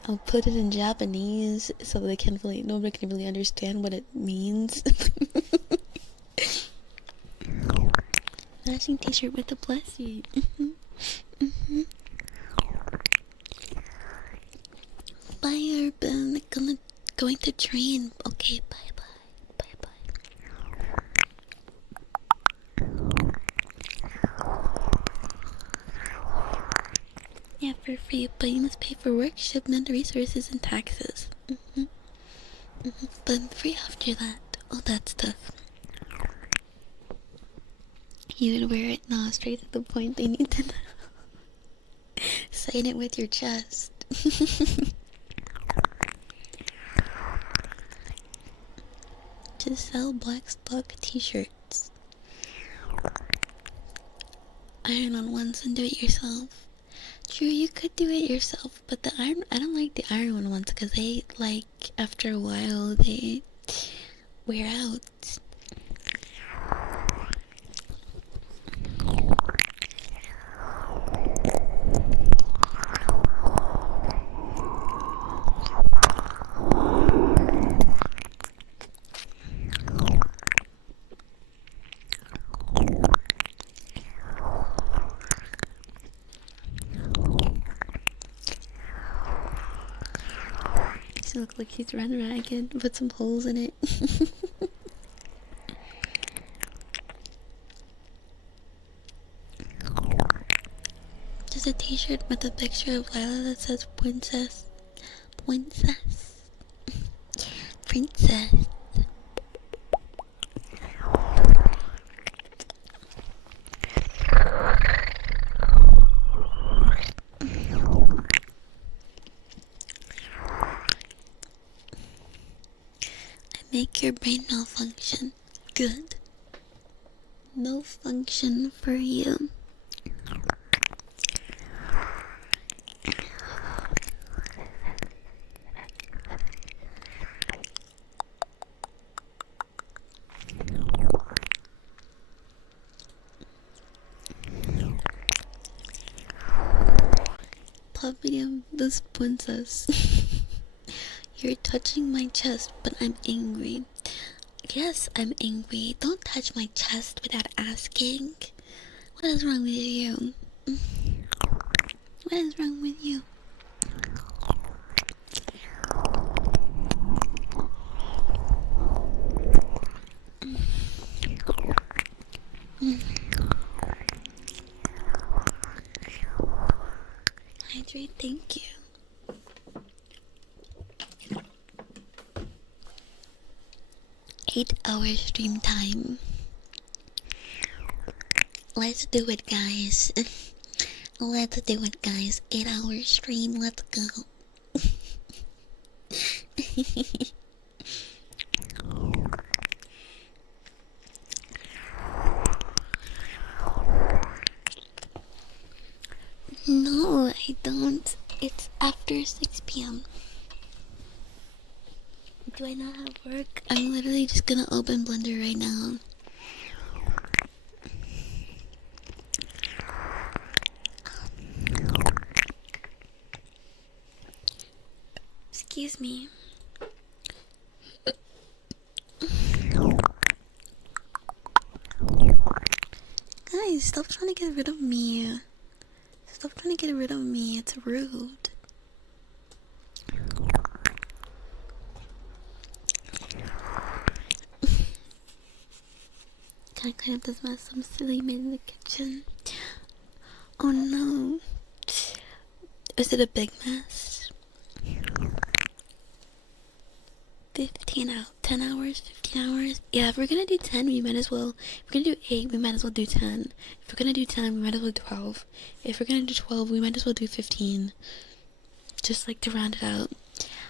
I'll put it in Japanese so nobody can really understand what it means. Matching t-shirt with the plushie. Bye, Urban. Going to train. Okay, bye. Yeah, for free, but you must pay for work, shipment, resources, and taxes. But free after that. All that stuff. You would wear it now, straight to the point. They need to know. Sign it with your chest. Just sell black stock t-shirts. Iron on ones and do it yourself. True, you could do it yourself, but I don't like the iron on ones because they, like, after a while, they wear out. She looks like she's run ragged. Put some holes in it. Just a t-shirt with a picture of Lila that says princess. Princess. Make your brain malfunction. Good. No function for you. Puppy, this princess. You're touching my chest, but I'm angry. Yes, I'm angry. Don't touch my chest without asking. What is wrong with you? What is wrong with you? Hydrate, thank you. Eight-hour stream time. Let's do it, guys. Let's do it, guys. 8-hour stream. Let's go. No, I don't. It's after 6 p.m. Do I not have work? I'm literally just gonna open Blender right now. Excuse me. Guys, stop trying to get rid of me. Stop trying to get rid of me. It's rude. Can I clean up this mess some silly made in the kitchen? Oh no. Is it a big mess? 10 hours, 15 hours. Yeah, if we're gonna do 10, we might as well. If we're gonna do 8, we might as well do 10. If we're gonna do 10, we might as well do 12. If we're gonna do 12, we might as well do 15. Just like to round it out.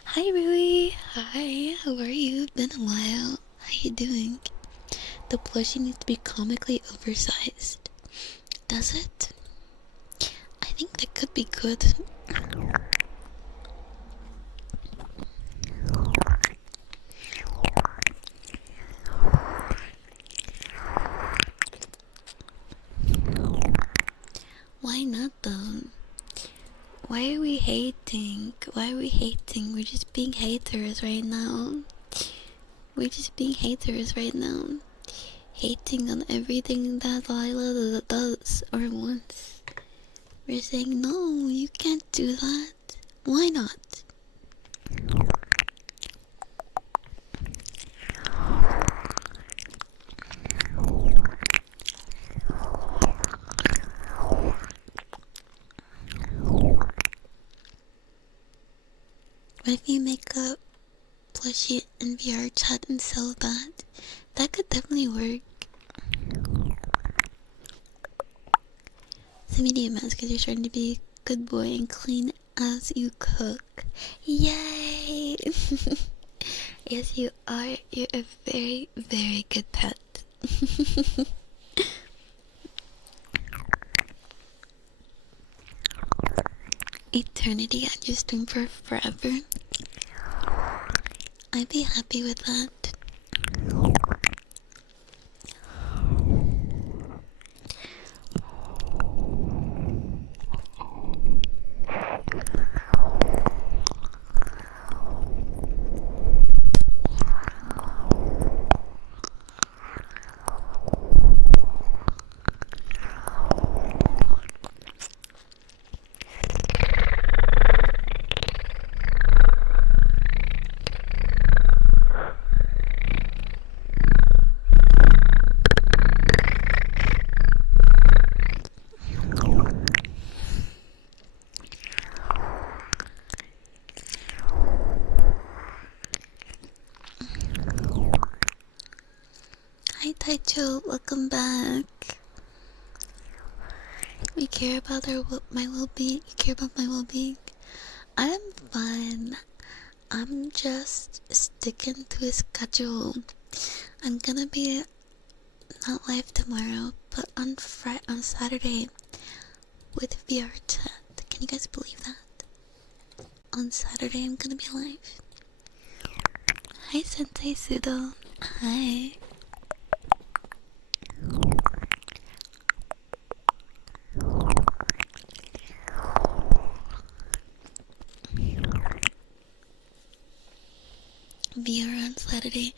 Hi, Rui. Hi, how are you? Been a while. How you doing? The plushie needs to be comically oversized. Does it? I think that could be good. Why not though? Why are we hating? Why are we hating? We're just being haters right now. We're just being haters right now. Hating on everything that Lila does or wants. We're saying, no, you can't do that. Why not? What if you make a plushie in VR chat and sell that? That could definitely work. So medium mask because you're trying to be a good boy and clean as you cook. Yay! Yes, you are. You're a very, very good pet. Eternity at your stream for forever. I'd be happy with that. Hi Taicho, welcome back. We care about my well-being. You care about my well-being. I'm fine. I'm just sticking to a schedule. I'm gonna be not live tomorrow, but on Saturday with VR chat. Can you guys believe that? On Saturday I'm gonna be live. Hi Sensei Sudo. Hi. VR on Saturday.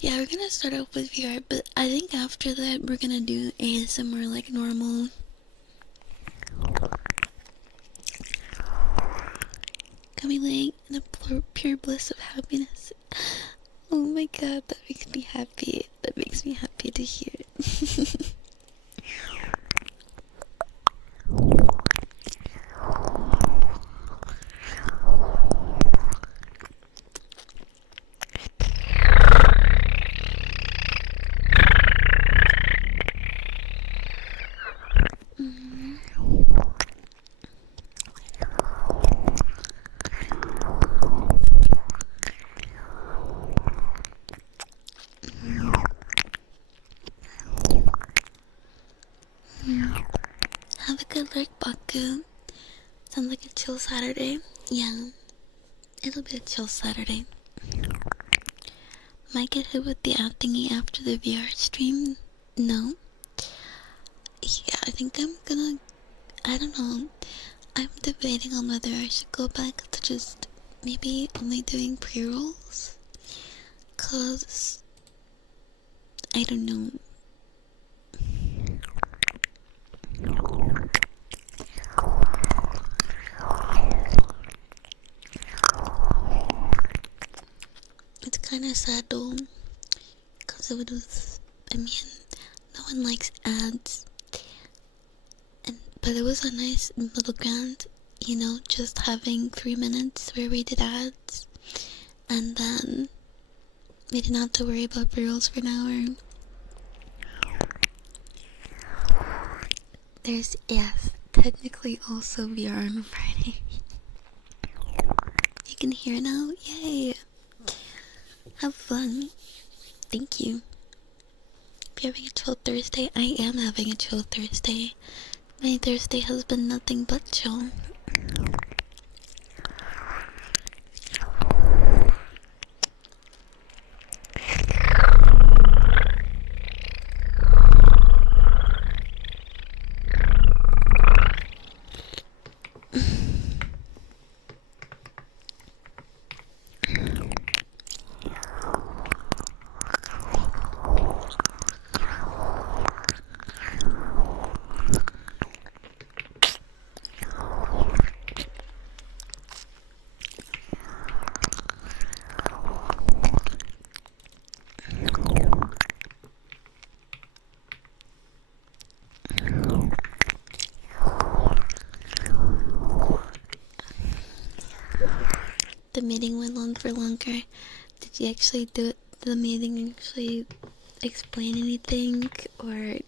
Yeah, we're gonna start off with VR, but I think after that we're gonna do ASMR like normal. Coming laying in a pure bliss of happiness. Oh my god, that makes me happy. That makes me happy to hear it. Have a good lurk, Baku. Sounds like a chill Saturday. Yeah, it'll be a chill Saturday. Might get hit with the app thingy after the VR stream. No. Yeah, I think I'm gonna. I don't know. I'm debating on whether I should go back to just maybe only doing pre-rolls. Cause I don't know. It's kinda sad though, cause it was, I mean, no one likes ads, but it was a nice middle ground. just having 3 minutes where we did ads, and then we didn't have to worry about reels for an hour. There's, yes, technically also VR on Friday. You can hear now? Yay! Have fun. Thank you. If you're having a chill Thursday, I am having a chill Thursday. My Thursday has been nothing but chill. The meeting went on for longer. Did you actually do it? Did the meeting actually explain anything? Or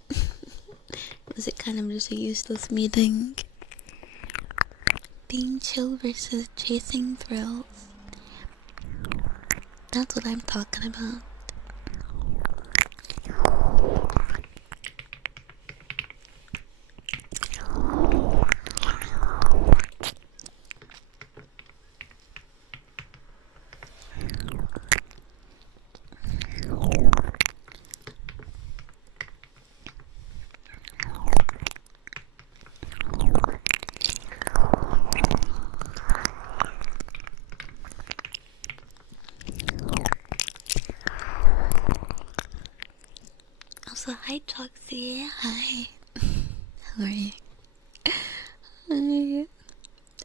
was it kind of just a useless meeting? Being chill versus chasing thrills. That's what I'm talking about. Also, hi Toxie. Hi. How are you? Hi.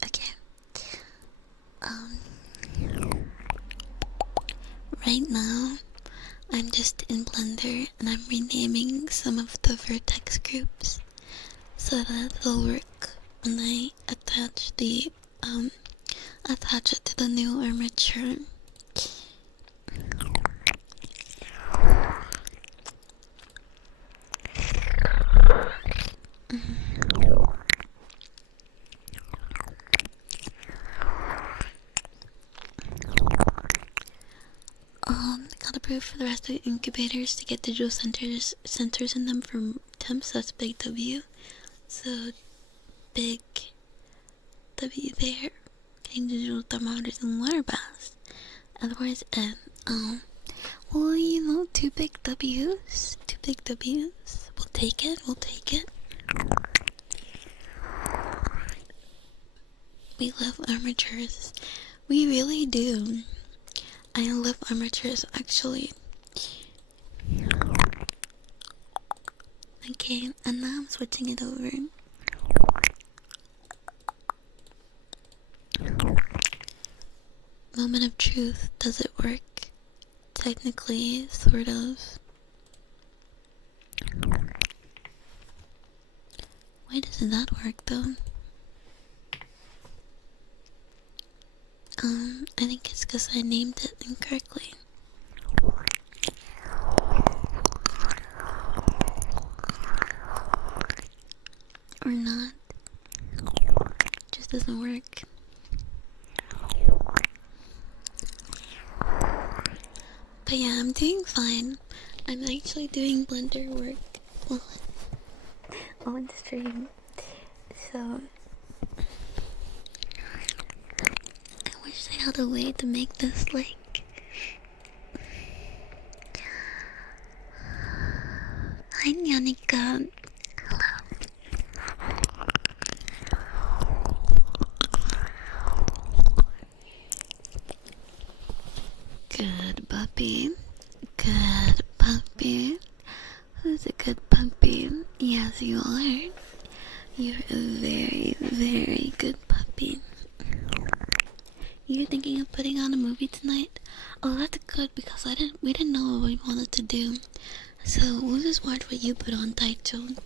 Okay. Right now, I'm just in Blender and I'm renaming some of the vertex groups so that they'll work when I attach it to the new armature. Got approved for the rest of the incubators to get digital sensors in them from temps. That's big W. So big W there. Getting digital thermometers and water baths. Otherwise N. Well, 2 big W's. 2 big W's. We'll take it. We love armatures. We really do. I love armatures, actually. Okay, and now I'm switching it over. Moment of truth. Does it work? Technically, sort of. Why doesn't that work, though? I think it's because I named it incorrectly. Or not. It just doesn't work. But yeah, I'm doing fine. I'm actually doing Blender work on stream. So I wish I had a way to make this like... Hi Nyanika. Good puppy. Good puppy. Who's a good puppy? Yes, you are. You're a very, very good puppy. You're thinking of putting on a movie tonight? Oh, that's good because we didn't know what we wanted to do. So we'll just watch what you put on, Taicho.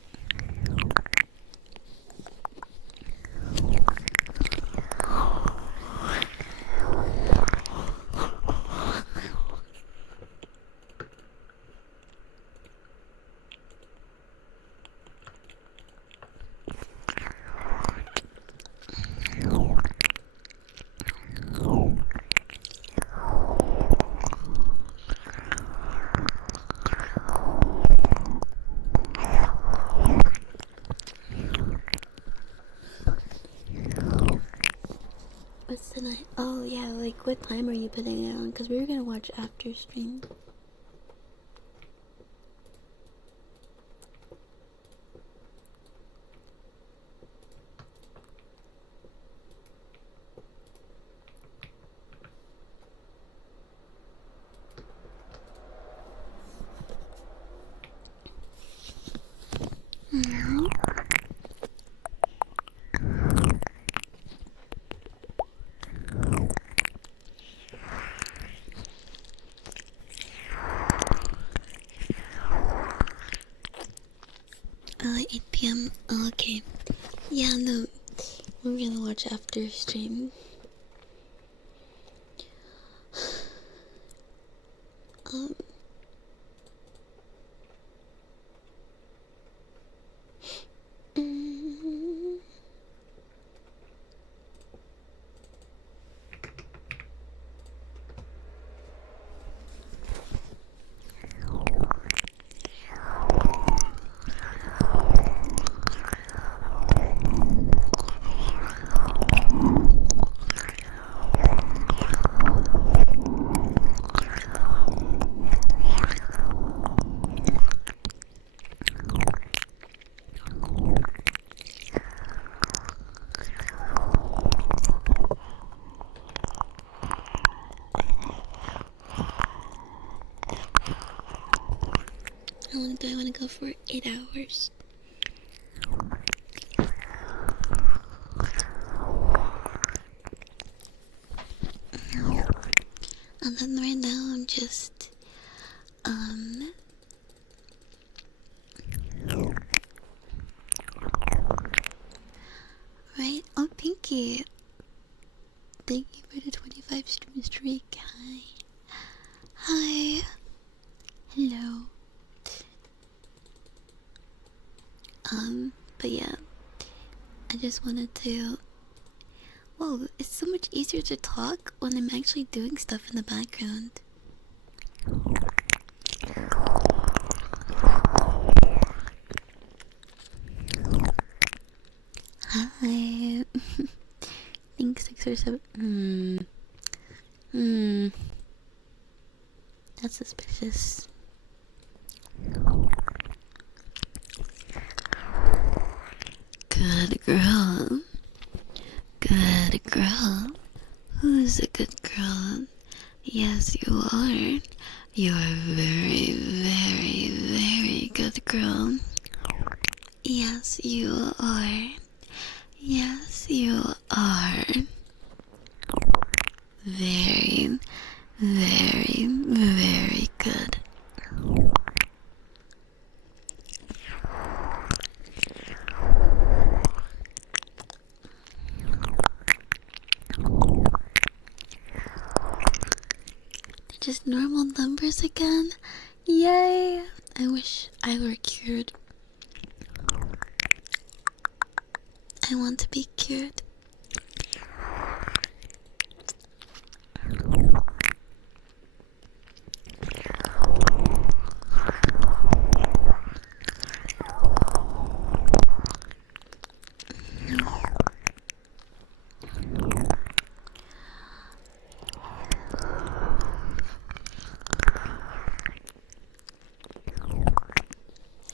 Yeah, like what time are you putting it on? Because we were gonna watch after stream. Oh, 8 p.m. Oh, okay. Yeah, no. We're gonna watch after stream. Um. Mm, how long do I want to go for? 8 hours. And then right now I'm just, right? Oh, thank you. Thank you for the 25 stream streak. Hi. Hi. Hello. But yeah. I just wanted to... Whoa, it's so much easier to talk when I'm actually doing stuff in the background. Hi. I think 6 or 7. That's suspicious. Good girl. Good girl. Who's a good girl? Yes, you are. You're a very, very, very good girl. Yes, you are. Yes, you are. Very, very, very good. They're just normal numbers again. Yay! I wish I were cured. I want to be cured.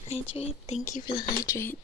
Hydrate? Thank you for the hydrate.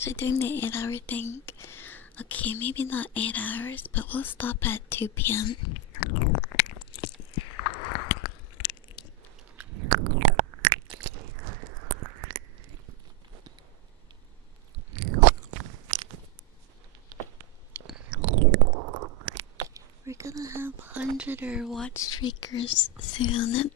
So doing the 8-hour thing. Okay, maybe not 8 hours, but we'll stop at 2 p.m. We're gonna have 100 or watch streakers soon.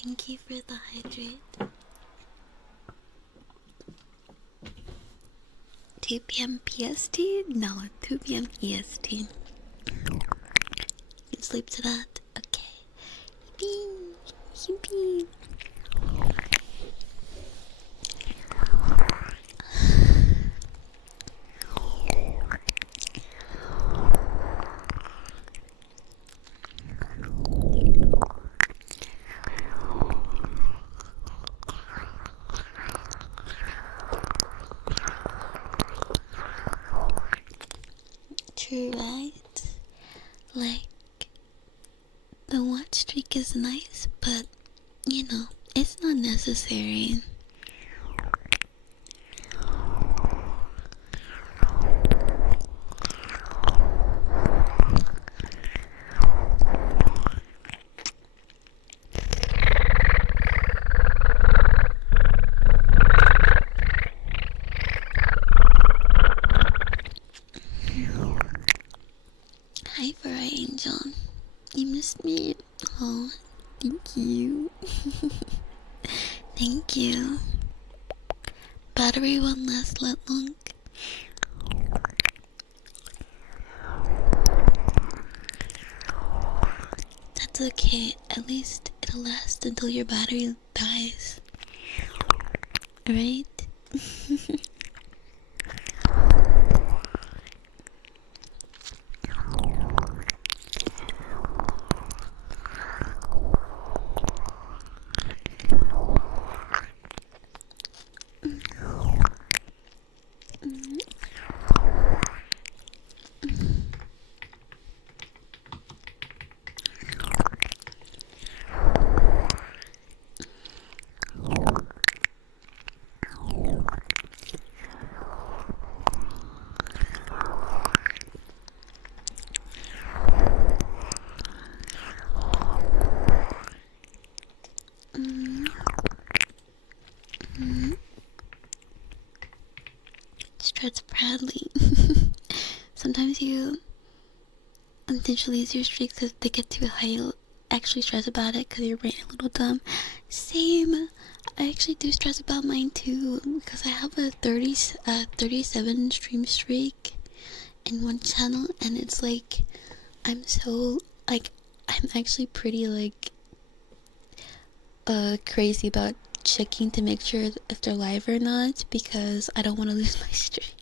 Thank you for the hydrate. 2 p.m. PST? No, 2 p.m. EST. You can sleep to that? Okay. Yippee! Yippee! True, right? Like, the watch streak is nice, but, you know, it's not necessary. Hi, Fry Angel. You missed me. Oh, thank you. Thank you. Battery won't last that long. That's okay. At least it'll last until your battery dies. Right? Struts proudly. Sometimes you intentionally lose your streaks if they get too high. You'll actually stress about it because your brain is a little dumb. Same. I actually do stress about mine too because I have a 37 stream streak in one channel, and it's like I'm actually pretty crazy about checking to make sure if they're live or not because I don't want to lose my streak.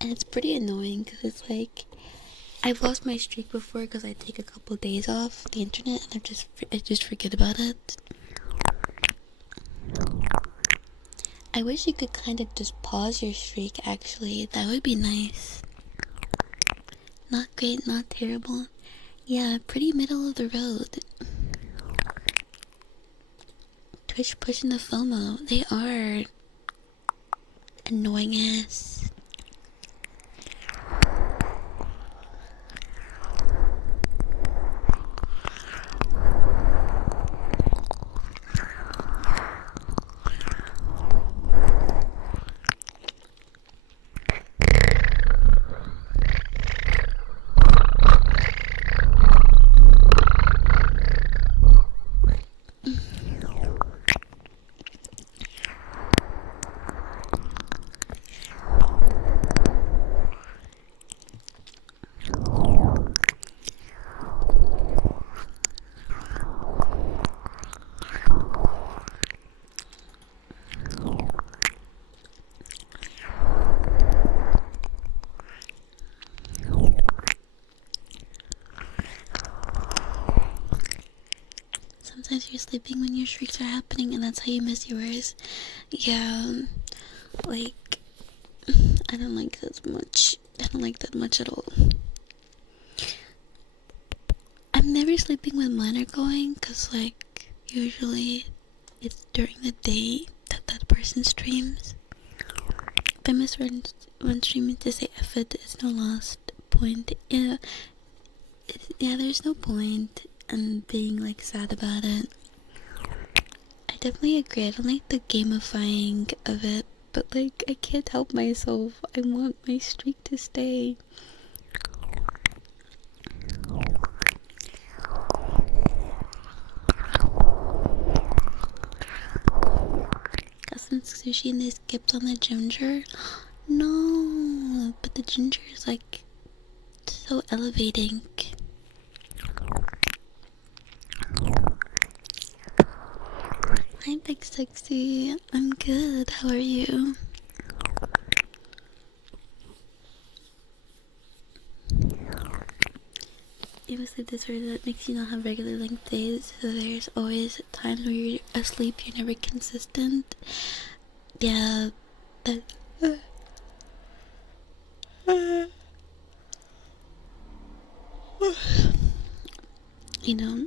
And it's pretty annoying because it's like I've lost my streak before because I take a couple days off the internet and I just forget about it. I wish you could kind of just pause your streak. Actually, that would be nice. Not great, not terrible. Yeah, pretty middle of the road. Twitch pushing the FOMO. They are annoying ass. Sometimes you're sleeping when your streaks are happening and that's how you miss yours. Yeah, like, I don't like that much. I don't like that much at all. never sleeping when mine are going, cause like usually it's during the day that person streams. If I miss one streaming to say FEB, it's no lost point. Yeah, there's no point in being like sad about it. I definitely agree. I don't like the gamifying of it, but like I can't help myself. I want my streak to stay. Got some sushi and they skipped on the ginger. No, but the ginger is like so elevating. Hi, Big Sexy. I'm good. How are you? You have a sleep disorder that makes you not have regular length days, so there's always times where you're asleep, you're never consistent. Yeah, that. You know,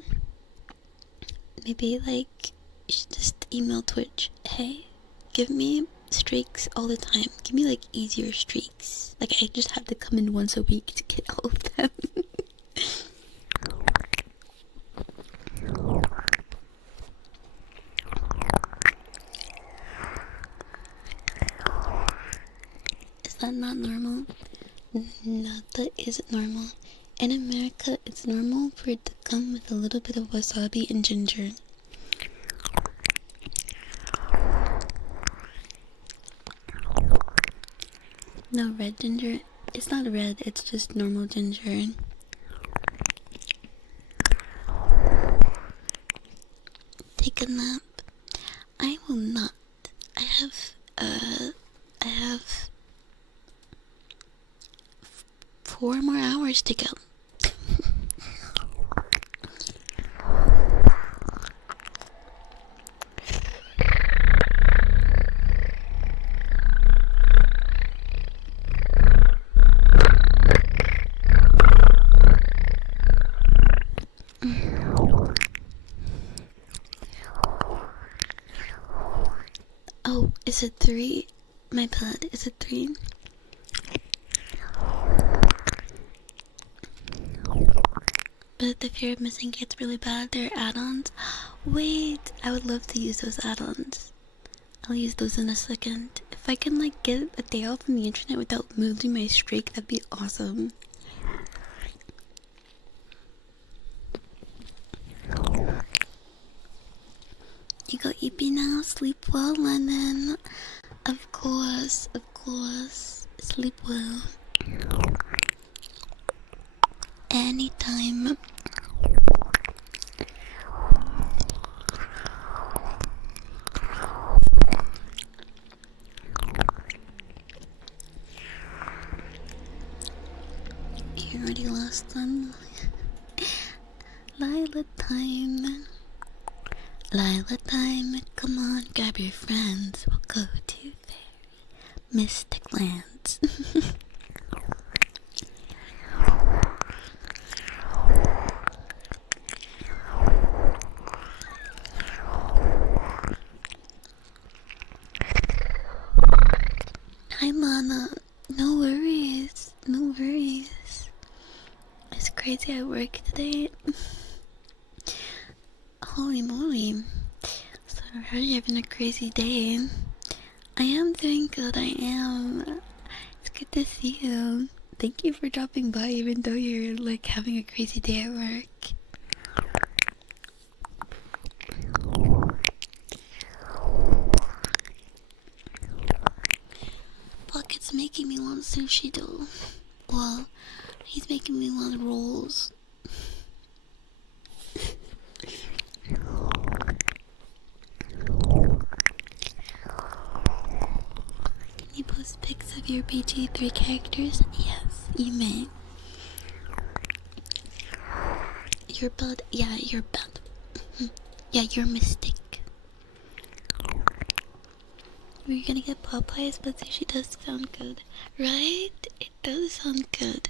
maybe like you should just email Twitch. Hey, give me streaks all the time. Give me like easier streaks. Like I just have to come in once a week to get all of them. Is that not normal? No, that isn't normal. In America, it's normal for it to come with a little bit of wasabi and ginger. No, red ginger. It's not red, it's just normal ginger. Take a nap. I will not. I have 4 more hours to go. Oh, is it 3? My bad, is it 3? But if the fear of missing gets really bad, there are add-ons. Wait, I would love to use those add-ons. I'll use those in a second. If I can like get a day off from the internet without losing my streak, that'd be awesome. You go EP now, sleep well, Lennon. Of course. Sleep well. Anytime. You already lost one. Lila time. Lila time. Come on, grab your friends. We'll go to very mystic lands. Hi, Mana. No worries. No worries. It's crazy at work today. Holy moly. So I heard you're having a crazy day. I am doing good, I am. It's good to see you. Thank you for dropping by even though you're like having a crazy day at work. Fuck, it's making me want sushi though. Well, he's making me want rolls. Can you post pics of your BG3 characters? Yes, you may. Your bud? Yeah, your bud. Yeah, you're Mystic. We're gonna get Popeyes, but sushi does sound good. Right? It does sound good.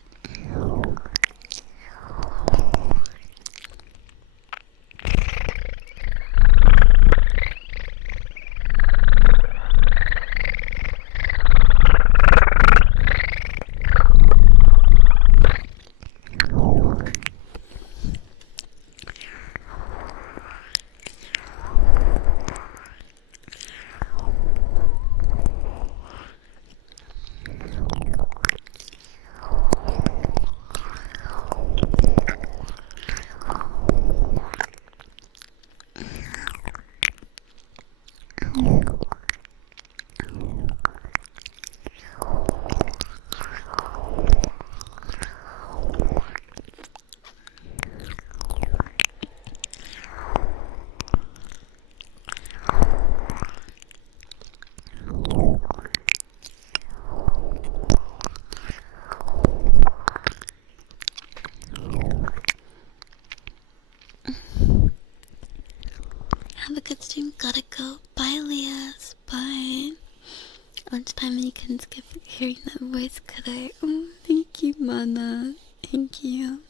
Have a good stream. Gotta go. Bye, Leahs. Bye. Lunchtime and you can skip hearing that voice cutter. Oh, thank you, Mana. Thank you.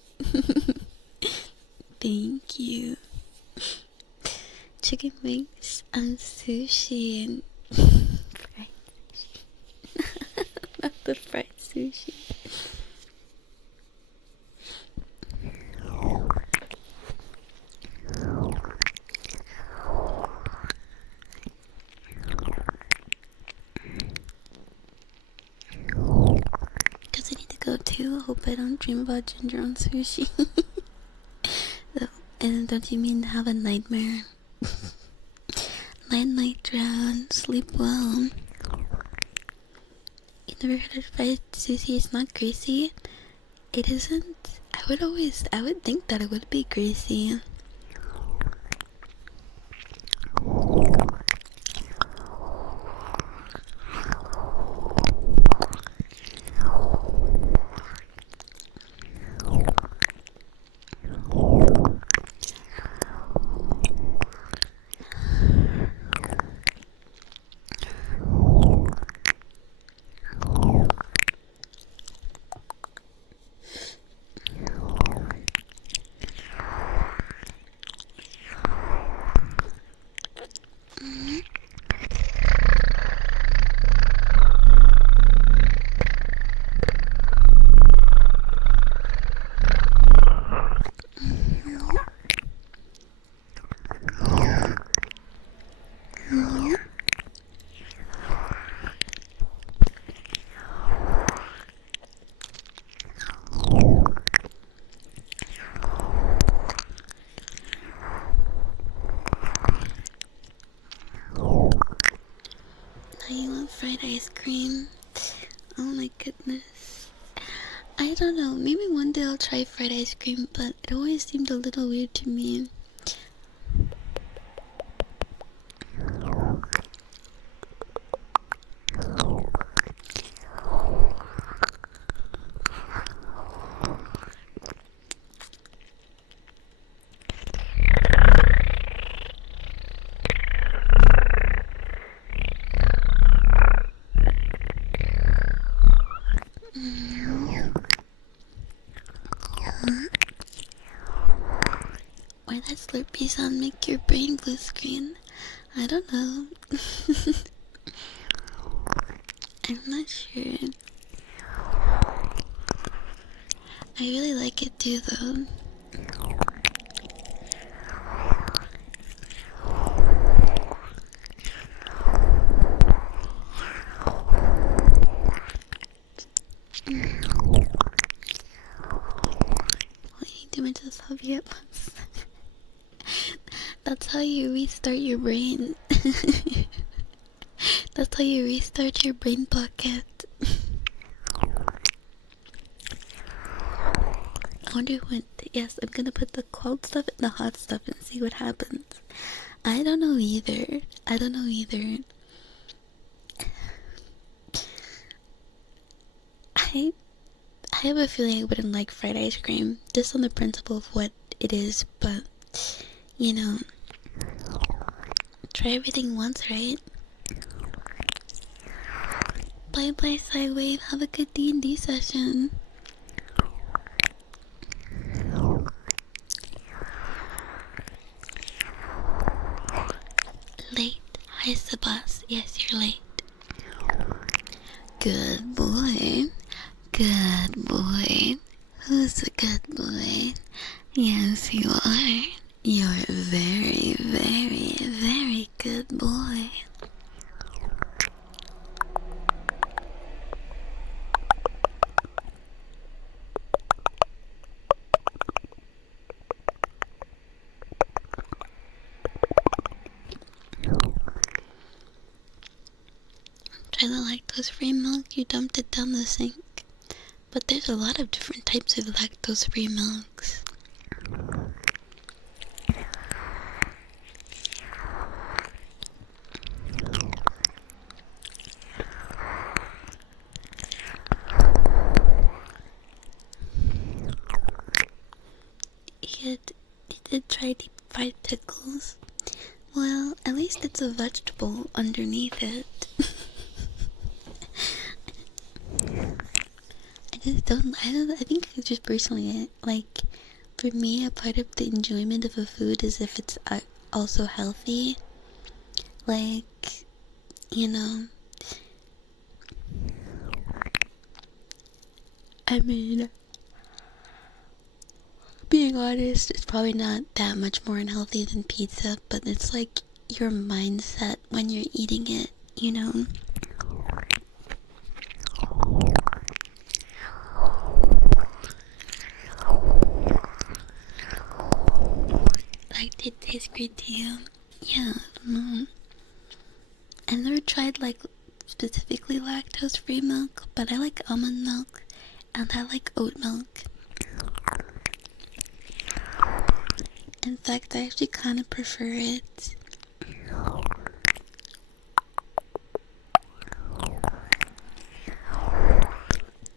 Thank you. Chicken wings and sushi and fried sushi. Not the fried sushi. Because I need to go too. I hope I don't dream about ginger on sushi. So, and don't you mean to have a nightmare? Night drown, sleep well. You never heard of fried sushi? It's not greasy. It isn't. I would think that it would be greasy. You want fried ice cream? Oh my goodness. I don't know, maybe one day I'll try fried ice cream, but it always seemed a little weird to me. Why that Slurpee sound make your brain blue screen? I don't know. I'm not sure. I really like it too though. Too much of hobby at once. That's how you restart your brain. That's how you restart your brain pocket. I wonder what. Yes, I'm gonna put the cold stuff in the hot stuff and see what happens. I don't know either. I have a feeling I wouldn't like fried ice cream, just on the principle of what it is, but, you know, try everything once, right? Bye bye, Sidewave, have a good D&D session. Late, hi Sebas, yes, you're late. Good boy. Good boy. Who's a good boy? Yes, you are. You're a very, very, very good boy. Try the lactose-free milk, you dumped it down the sink. But there's a lot of different types of lactose-free milks. did try deep fried pickles. Well, at least it's a vegetable underneath it. I think I just personally, like, for me, a part of the enjoyment of a food is if it's also healthy. Like, you know, I mean, being honest, it's probably not that much more unhealthy than pizza, but it's like your mindset when you're eating it, you know? Like, did it taste great to you? Yeah, I don't know. I never tried, like, specifically lactose-free milk, but I like almond milk, and I like oat milk. In fact, I actually kind of prefer it.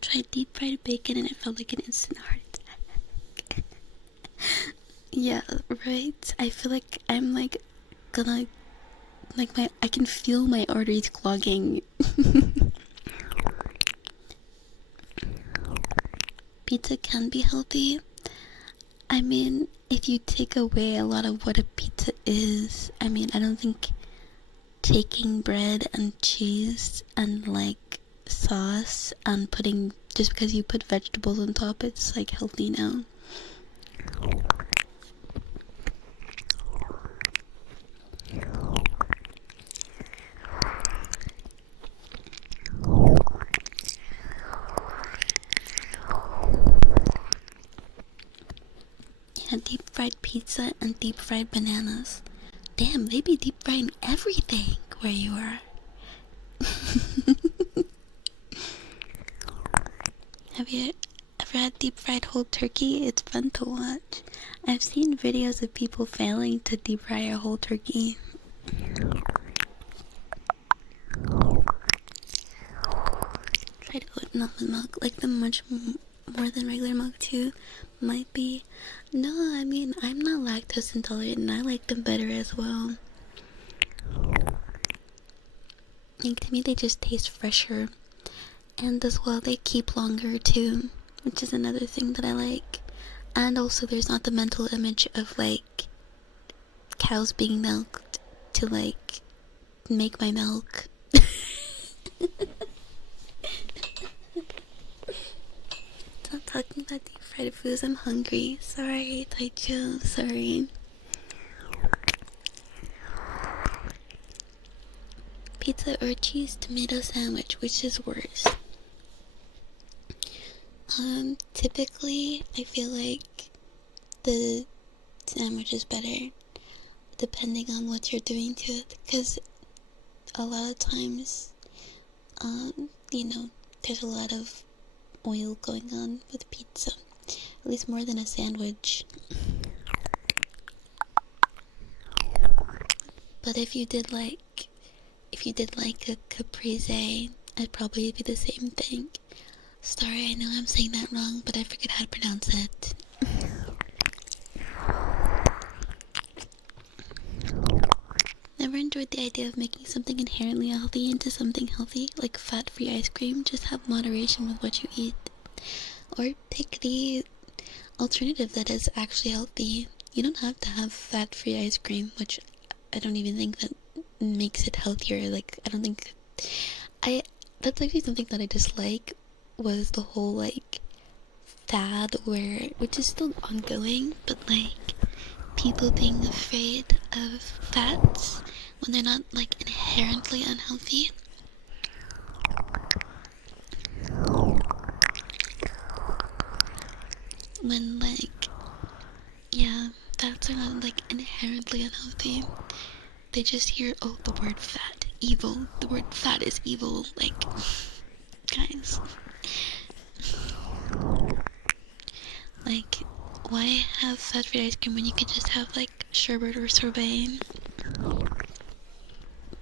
Tried deep fried bacon and it felt like an instant heart attack. Yeah, right? I feel like I'm like gonna, like, I can feel my arteries clogging. Pizza can be healthy. I mean, if you take away a lot of what a pizza is, I mean, I don't think taking bread and cheese and like sauce and putting, just because you put vegetables on top, it's like healthy now. Yeah, deep fried pizza and deep fried bananas. Damn, they be deep frying everything where you are. Have you ever had deep fried whole turkey? It's fun to watch. I've seen videos of people failing to deep fry a whole turkey. Tried oat and almond milk, like them much more than regular milk too. Might be. No, I mean, I'm not lactose intolerant and I like them better as well. Like, to me, they just taste fresher. And as well, they keep longer too, which is another thing that I like. And also, there's not the mental image of like cows being milked to like make my milk. Stop talking about deep fried foods. I'm hungry. Sorry, Taicho. Sorry. Pizza or cheese tomato sandwich, which is worse? Typically, I feel like the sandwich is better, depending on what you're doing to it, because a lot of times, you know, there's a lot of oil going on with pizza, at least more than a sandwich. But if you did like a caprese, I'd probably be the same thing. Sorry, I know I'm saying that wrong, but I forget how to pronounce it. Never enjoyed the idea of making something inherently unhealthy into something healthy, like fat-free ice cream. Just have moderation with what you eat. Or pick the alternative that is actually healthy. You don't have to have fat-free ice cream, which I don't even think that makes it healthier. Like, I don't think... That's actually something that I dislike, was the whole, like, fad where... which is still ongoing, but, like, people being afraid of fats when they're not, like, inherently unhealthy. When, like, yeah, fats are not, like, inherently unhealthy. They just hear, oh, the word fat, evil. The word fat is evil. Like, guys. Like, why have fat-free ice cream when you could just have, like, sherbet or sorbet?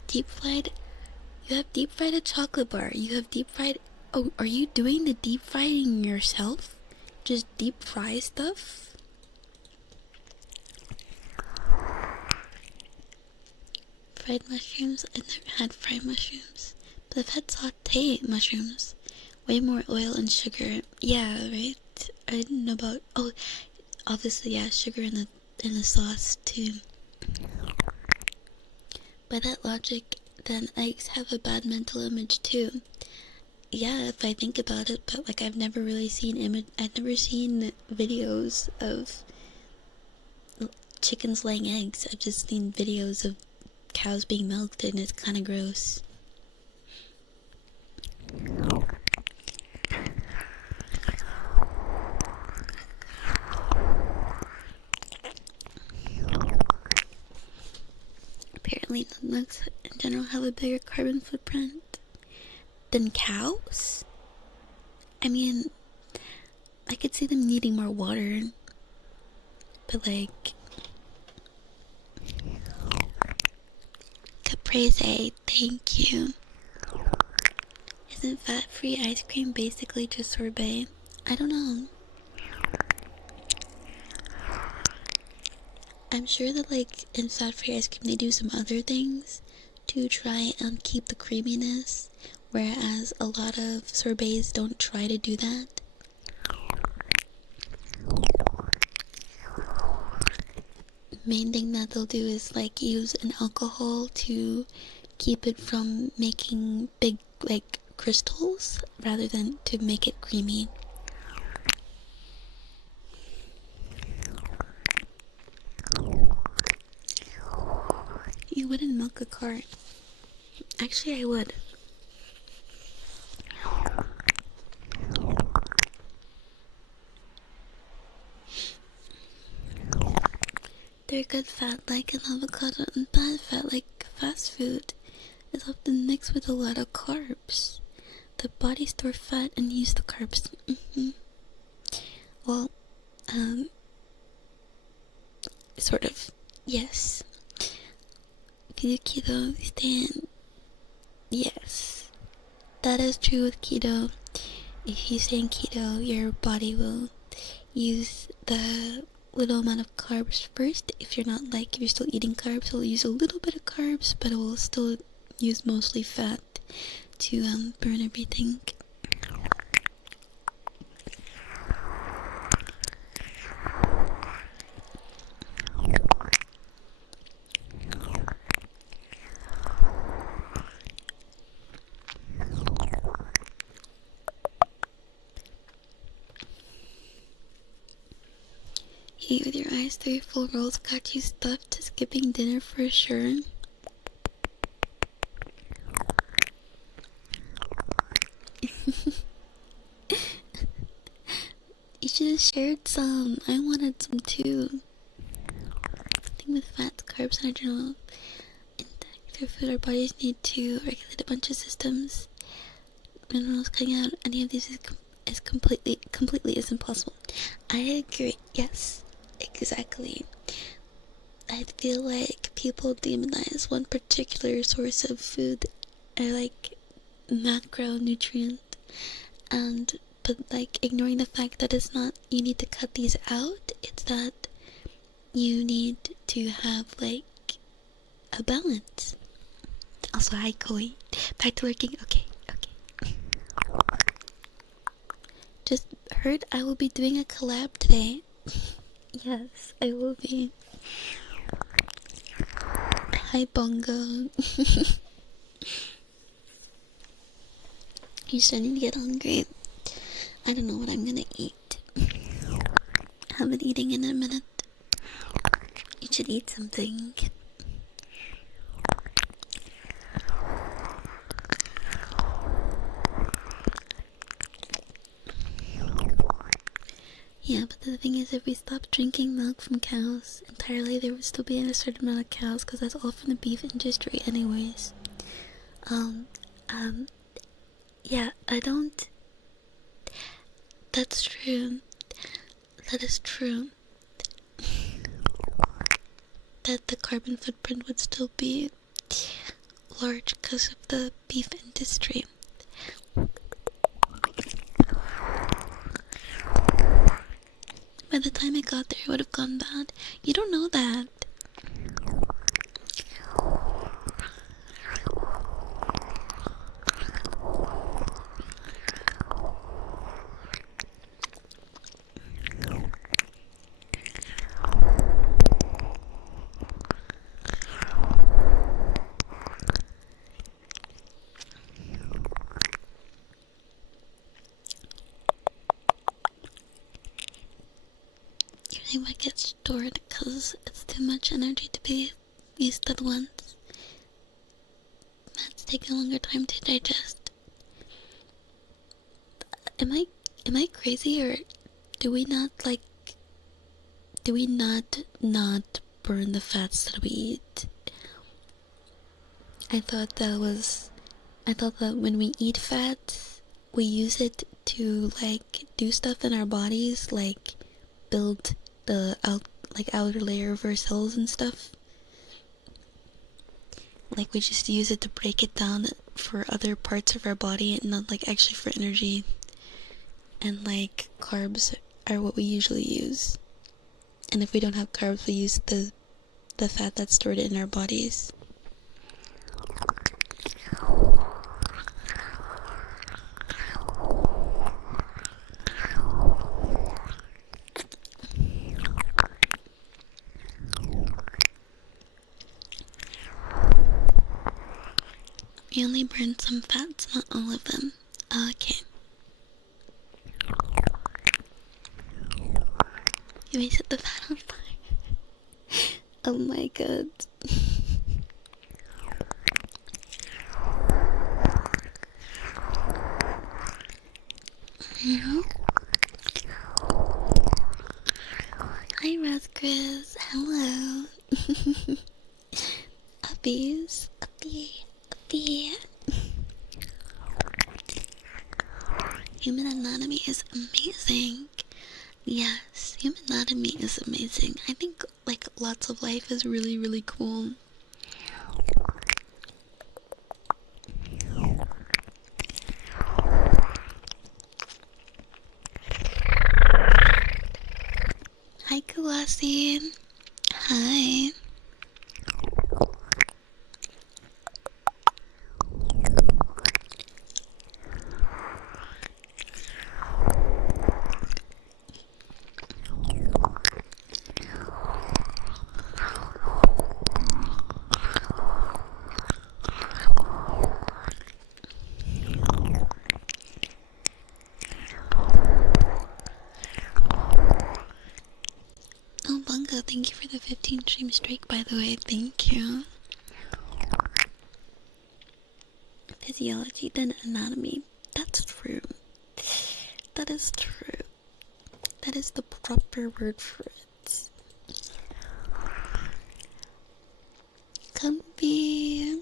Deep fried? You have deep fried a chocolate bar. You have deep fried... Oh, are you doing the deep frying yourself? Just deep fry stuff? fried mushrooms. I've never had fried mushrooms, but I've had sauteed mushrooms. Way more oil and sugar. Yeah, right? I didn't know about... Oh, obviously, yeah, sugar in the sauce, too. By that logic, then eggs have a bad mental image, too. Yeah, if I think about it, but, like, I've never really seen I've never seen videos of chickens laying eggs. I've just seen videos of cows being milked, and it's kind of gross. Apparently, nuts in general have a bigger carbon footprint than cows. I mean, I could see them needing more water, but like, caprese, thank you. Isn't fat-free ice cream basically just sorbet? I don't know. I'm sure that, like, in fat-free ice cream they do some other things to try and keep the creaminess, whereas a lot of sorbets don't try to do that. Main thing that they'll do is, like, use an alcohol to keep it from making big, like, crystals, rather than to make it creamy. You wouldn't milk a cart. Actually, I would. They're good fat like an avocado, and bad fat like fast food is often mixed with a lot of carbs. The body store fat and use the carbs. Well, sort of, yes. If you do keto, then yes. That is true with keto. If you stay in keto, your body will use the little amount of carbs first. If you're not, like, if you're still eating carbs, it'll use a little bit of carbs, but it will still use mostly fat to burn everything. Eat with your eyes 3 full rolls got you stuffed to skipping dinner for sure. You should have shared some. I wanted some too. The thing with fats, carbs, and general intake through food, our bodies need to regulate a bunch of systems. Minerals, cutting out any of these is completely is impossible. I agree. Yes, exactly. I feel like people demonize one particular source of food, or like macronutrient, but like ignoring the fact that it's not, you need to cut these out. It's that you need to have like a balance. Also, hi Koi, back to working. Okay. Just heard I will be doing a collab today. Yes, I will be. Hi Bongo. You're starting to get hungry. I don't know what I'm gonna eat. I haven't eaten in a minute. You should eat something. Yeah, but the thing is, if we stop drinking milk from cows entirely, there would still be a certain amount of cows, because that's all from the beef industry anyways. Yeah, I don't... That's true. That is true. That the carbon footprint would still be large because of the beef industry. By the time it got there, it would have gone bad. You don't know that. stored because it's too much energy to be used at once. Fats take a longer time to digest. Am I crazy, or do we not not burn the fats that we eat? I thought that when we eat fats, we use it to do stuff in our bodies, like build the outer layer of our cells and stuff. Like we just use it to break it down for other parts of our body and not actually for energy. And carbs are what we usually use. And if we don't have carbs, we use the fat that's stored in our bodies. We only burn some fats, not all of them. Okay. You may set the fat on fire. Oh my god. Hi, Rose Chris. Hello. Uppies. Uppie. Human anatomy is amazing. Yes, human anatomy is amazing. I think lots of life is really, really cool. Hi, Kawasi. Hi. Oh, Bungo, thank you for the 15 stream streak, by the way. Thank you. Physiology, then anatomy. That's true. That is true. That is the proper word for it. Comfy.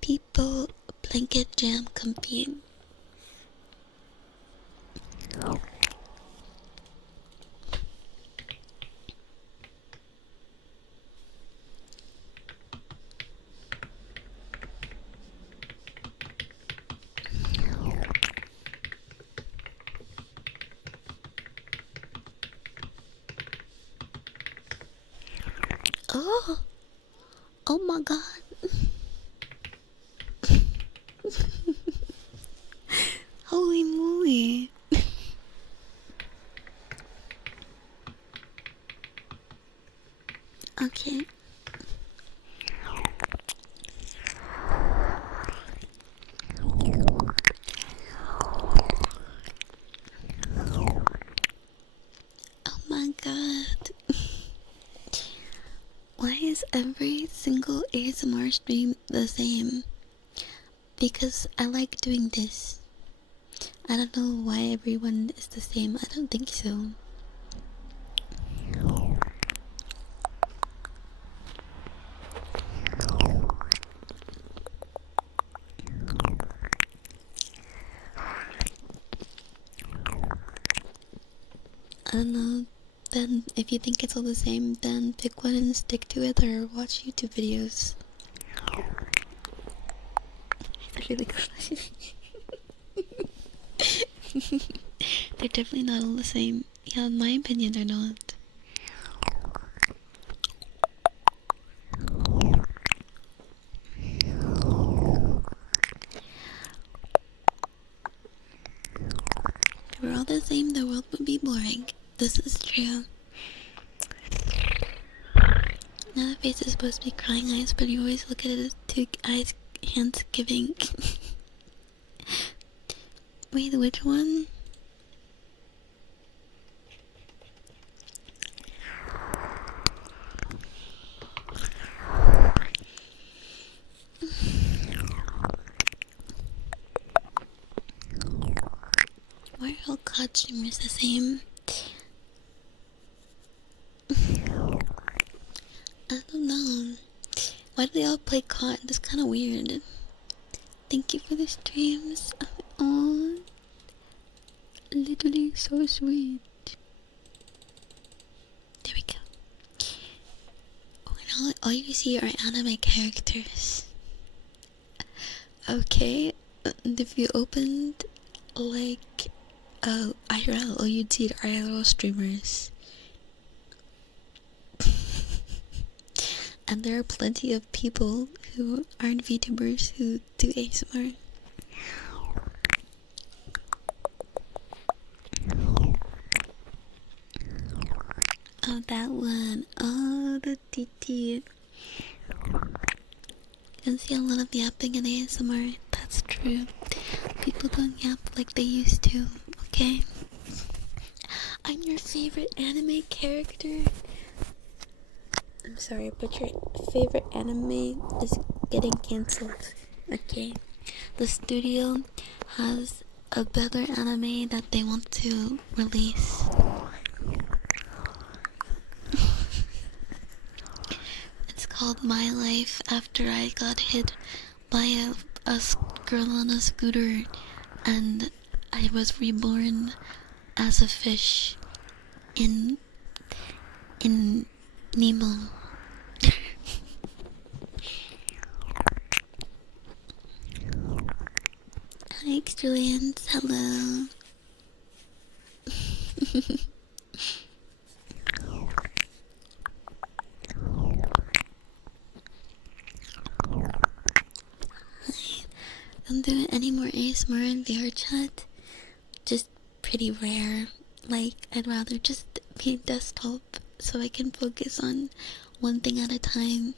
People, blanket jam, comfy. Oh my god. Holy moly. Okay. Oh my god. Why is every single ASMR stream the same? Because I like doing this. I don't know why everyone is the same. I don't think so. I don't know. Then if you think it's all the same, then pick one and stick to it, or watch YouTube videos. They're really good. They're definitely not all the same. Yeah, in my opinion, they're not. If we're all the same, the world would be boring. This is true. Now the face is supposed to be crying eyes, but you always look at it as two eyes, hands giving. Wait, which one? streamers the same. I don't know. Why do they all play COD? That's kind of weird. Thank you for the streams. Oh, literally so sweet. There we go. Oh, and all you see are anime characters. Okay, if you opened like IRL, all you'd see are IRL streamers. And there are plenty of people who aren't VTubers who do ASMR. Oh, that one. Oh, the TT. You can see a lot of yapping in ASMR. That's true. People don't yap like they used to, okay? I'm your favorite anime character. I'm sorry, but your favorite anime is getting cancelled. Okay. The studio has a better anime that they want to release. It's called My Life After I Got Hit by a girl on a scooter and I was reborn as a fish in Nemo. Hi, Julians. Hello. Don't do any more ASMR in VR chat. Just pretty rare. Like, I'd rather just be desktop so I can focus on one thing at a time.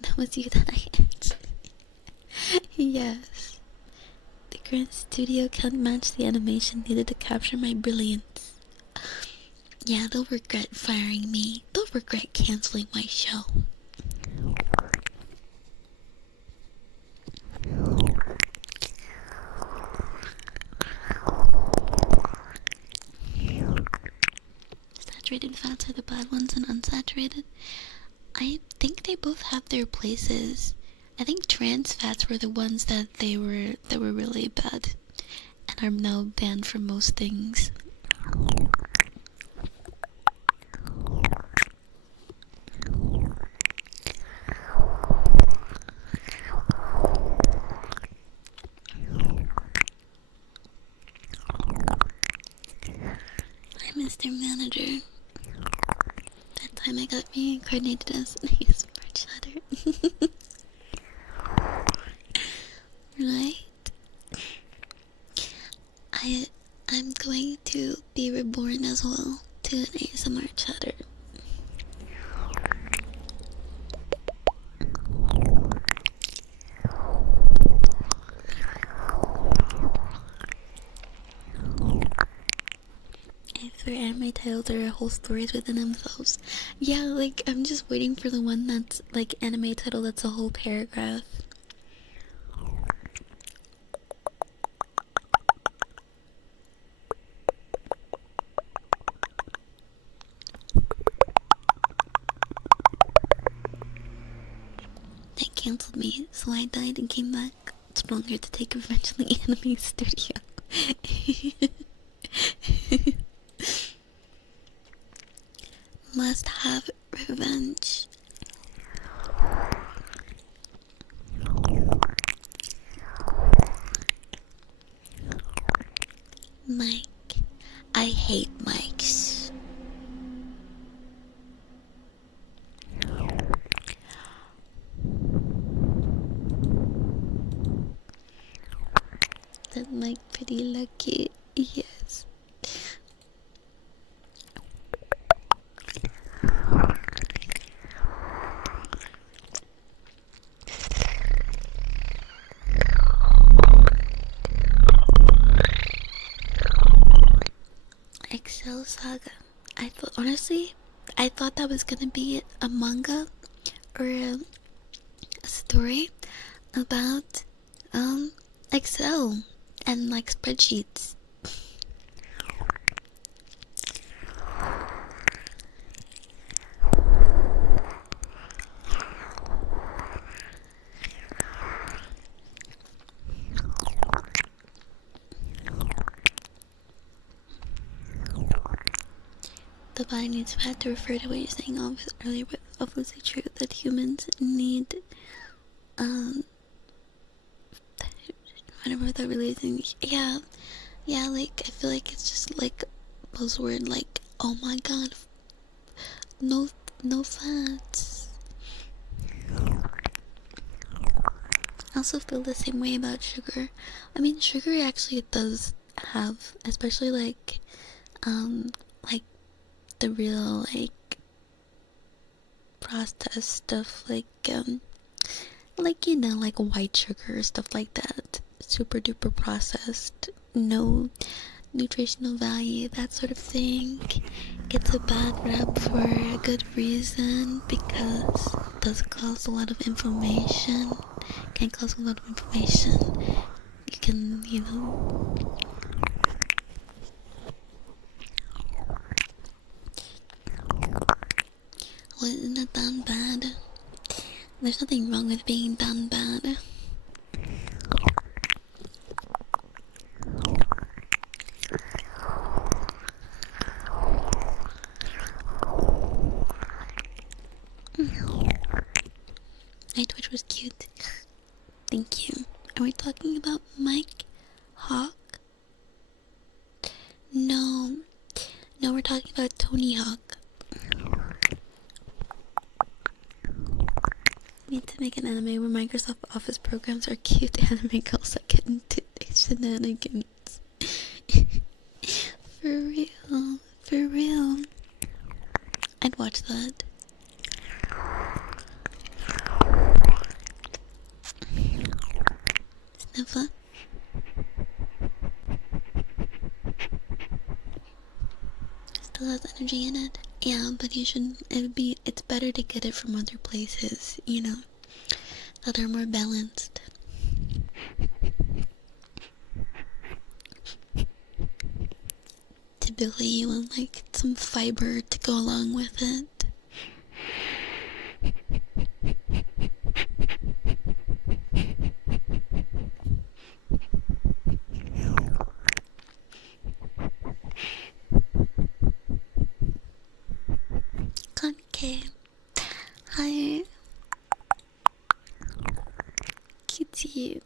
That was you that I answered. Yes. The current studio can't match the animation needed to capture my brilliance. Yeah, they'll regret firing me. They'll regret canceling my show. Saturated fats are the bad ones and unsaturated. I think they both have their places. I think trans fats were the ones that were really bad and are now banned from most things. Hi, Mr. Manager. That time I got reincarnated as an ASMR chatter. Right? I'm going to be reborn as well to an ASMR chatter. I swear anime titles are whole stories within themselves. Yeah, like I'm just waiting for the one that's like anime title that's a whole paragraph. They cancelled me, so I died and came back stronger to take revenge on the anime studio. Must have revenge. Mike. I hate mics. That mic pretty lucky. Yes. Excel Saga. Honestly, I thought that was gonna be a manga or a story about Excel. and like spreadsheets. The body needs fat to refer to what you're saying earlier, but obviously true that humans need whatever they're releasing. Yeah, like I feel like it's just like a buzzword, like, oh my god, no fats. I also feel the same way about sugar. I mean, sugar actually does have, especially like the real like processed stuff, like you know, like white sugar, stuff like that, super duper processed, no nutritional value, that sort of thing. Gets a bad rap for a good reason, because it does cause a lot of inflammation. Can cause a lot of inflammation. You can, you know, well, isn't that done bad? There's nothing wrong with being done bad. My Twitch was cute. Thank you. Are we talking about Mike Hawk? No, we're talking about Tony Hawk. Need to make an anime where Microsoft Office programs are cute anime girls that get into shenanigans. For real. I'd watch that. Sniffer. Still has energy in it. Yeah, but it's better to get it from other places, you know, that are more balanced. Typically you want like some fiber to go along with it. Kanke. Hi. Kitty.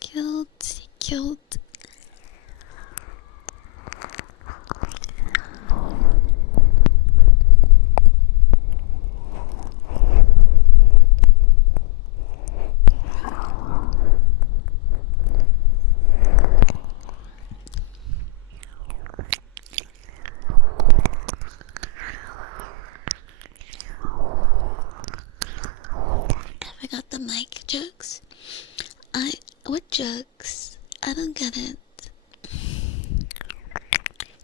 Cute. I forgot the mic jokes. What jokes? I don't get it.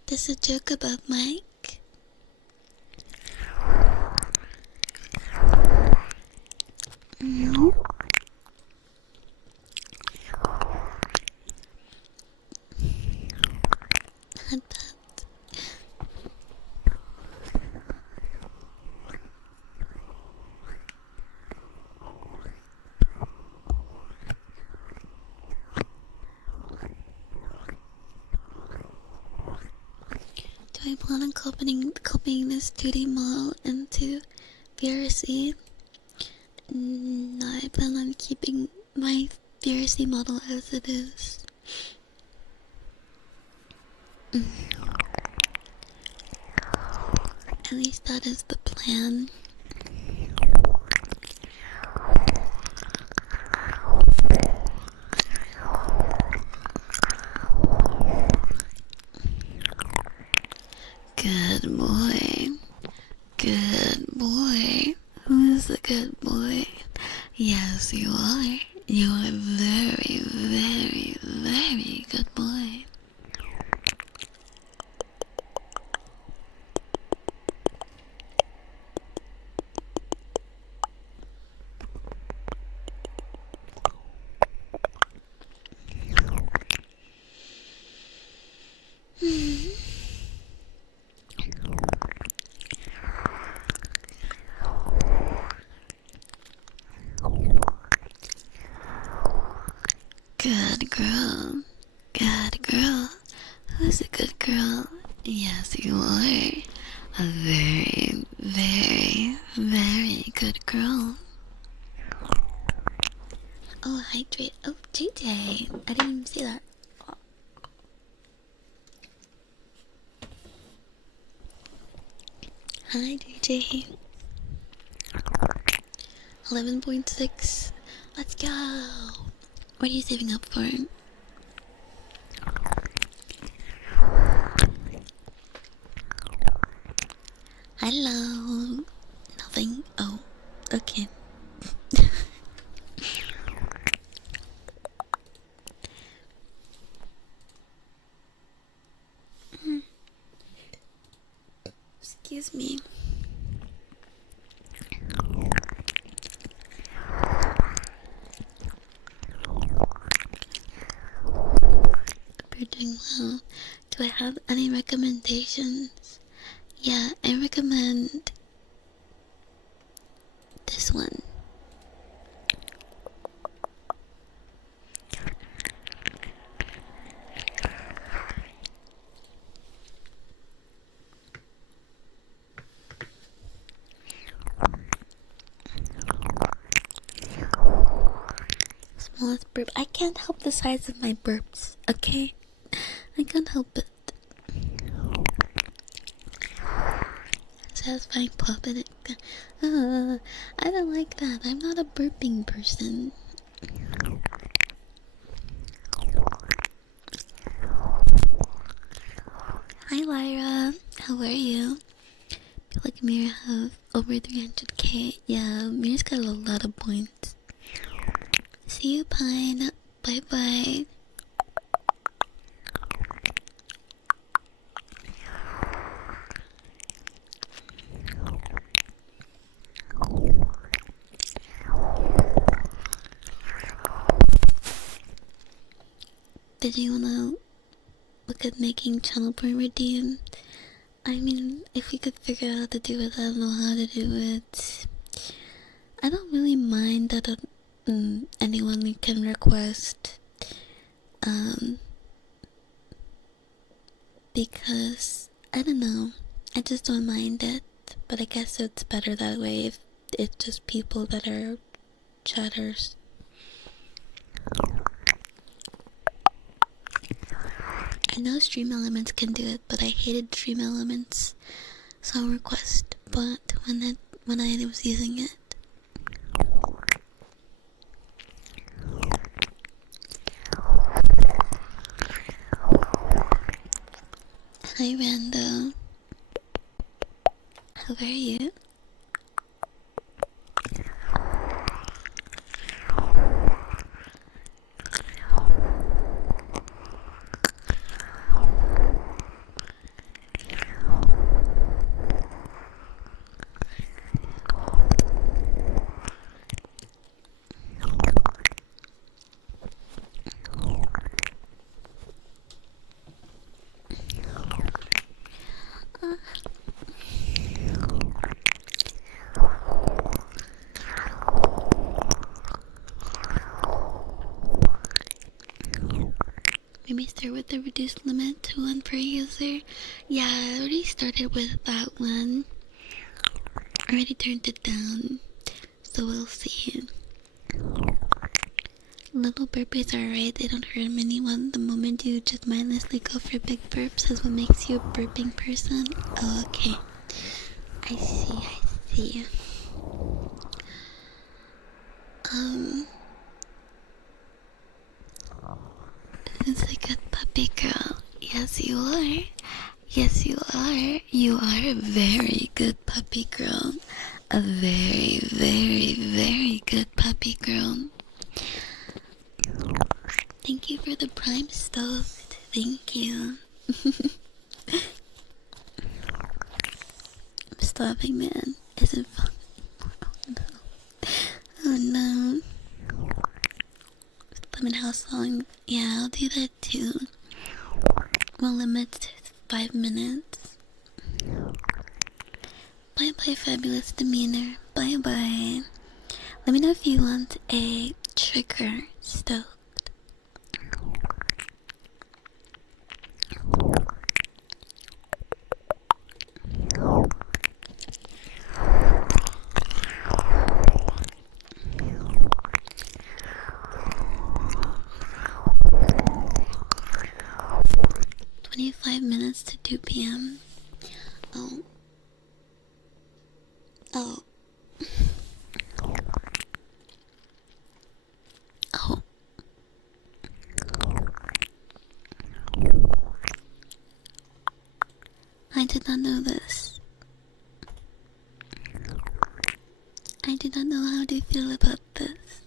There's a joke about Mike. Not bad. Do I plan on copying this 2D model into VRC? No, I plan on keeping my VRC model as it is. At least that is the plan. Good boy. Good boy. Who is the good boy? Yes, you are. You are a very, very, very good boy. Yes, you are a very, very, very good girl. Oh, hydrate. Oh, JJ. I didn't even see that. Hi, JJ. 11.6. Let's go. What are you saving up for? Hello. Nothing. Oh, okay. Excuse me. You're doing well. Do I have any recommendations? Yeah, I recommend this one. Smallest burp. I can't help the size of my burps, okay? I can't help it. Satisfying pop in it. I don't like that. I'm not a burping person. Hi Lyra, how are you? I feel like Mira have over 300k. Yeah, Mira's got a lot of points. See you, Pine. Bye bye. Did you wanna look at making channel point redeem? I mean, if we could figure out how to do it, I don't know how to do it. I don't really mind that anyone can request, because, I don't know, I just don't mind it, but I guess it's better that way if it's just people that are chatters. I know Stream Elements can do it, but I hated Stream Elements song request, but when I was using it. Hi Rando. How are you? Maybe start with the reduced limit to 1 per user. Yeah, I already started with that one. I already turned it down, so we'll see. Little burpees are alright, they don't hurt anyone. The moment you just mindlessly go for big burps is what makes you a burping person. Oh, okay. I see. Who's a good puppy girl? Yes, you are. Yes, you are. You are a very good puppy girl. A very, very, very good puppy girl. Thank you for the prime stove. Thank you. I'm starving, man. Is it fun? Oh no. Oh no. Lemon house song. Yeah, I'll do that too. We'll limit to 5 minutes. Bye bye, fabulous demeanor. Bye bye. Let me know if you want a trigger stoked. Oh. Oh. Oh. I did not know this. I do not know how to feel about this.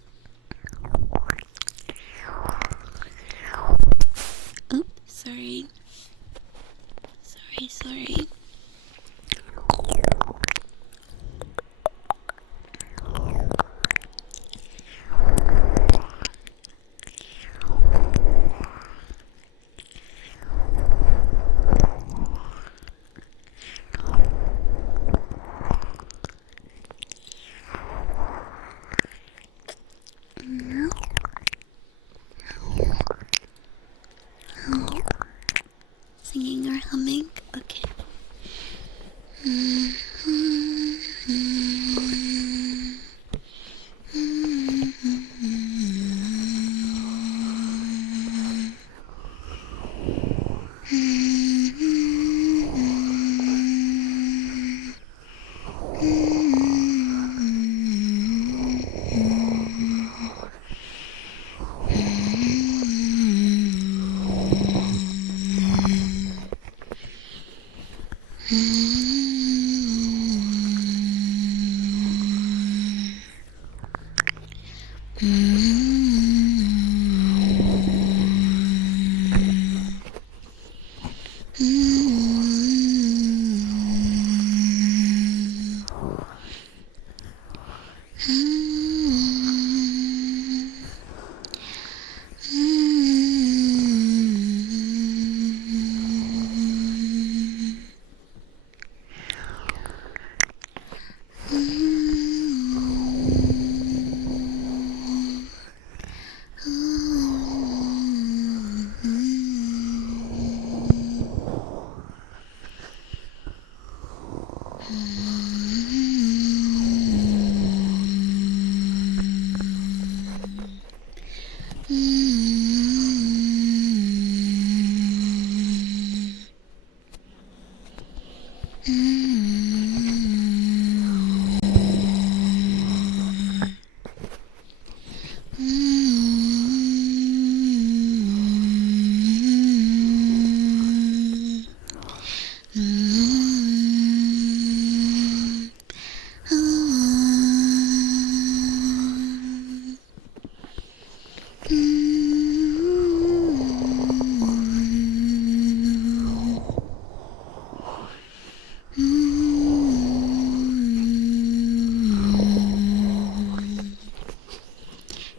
Oh, sorry. Sorry. Singing or humming? Okay.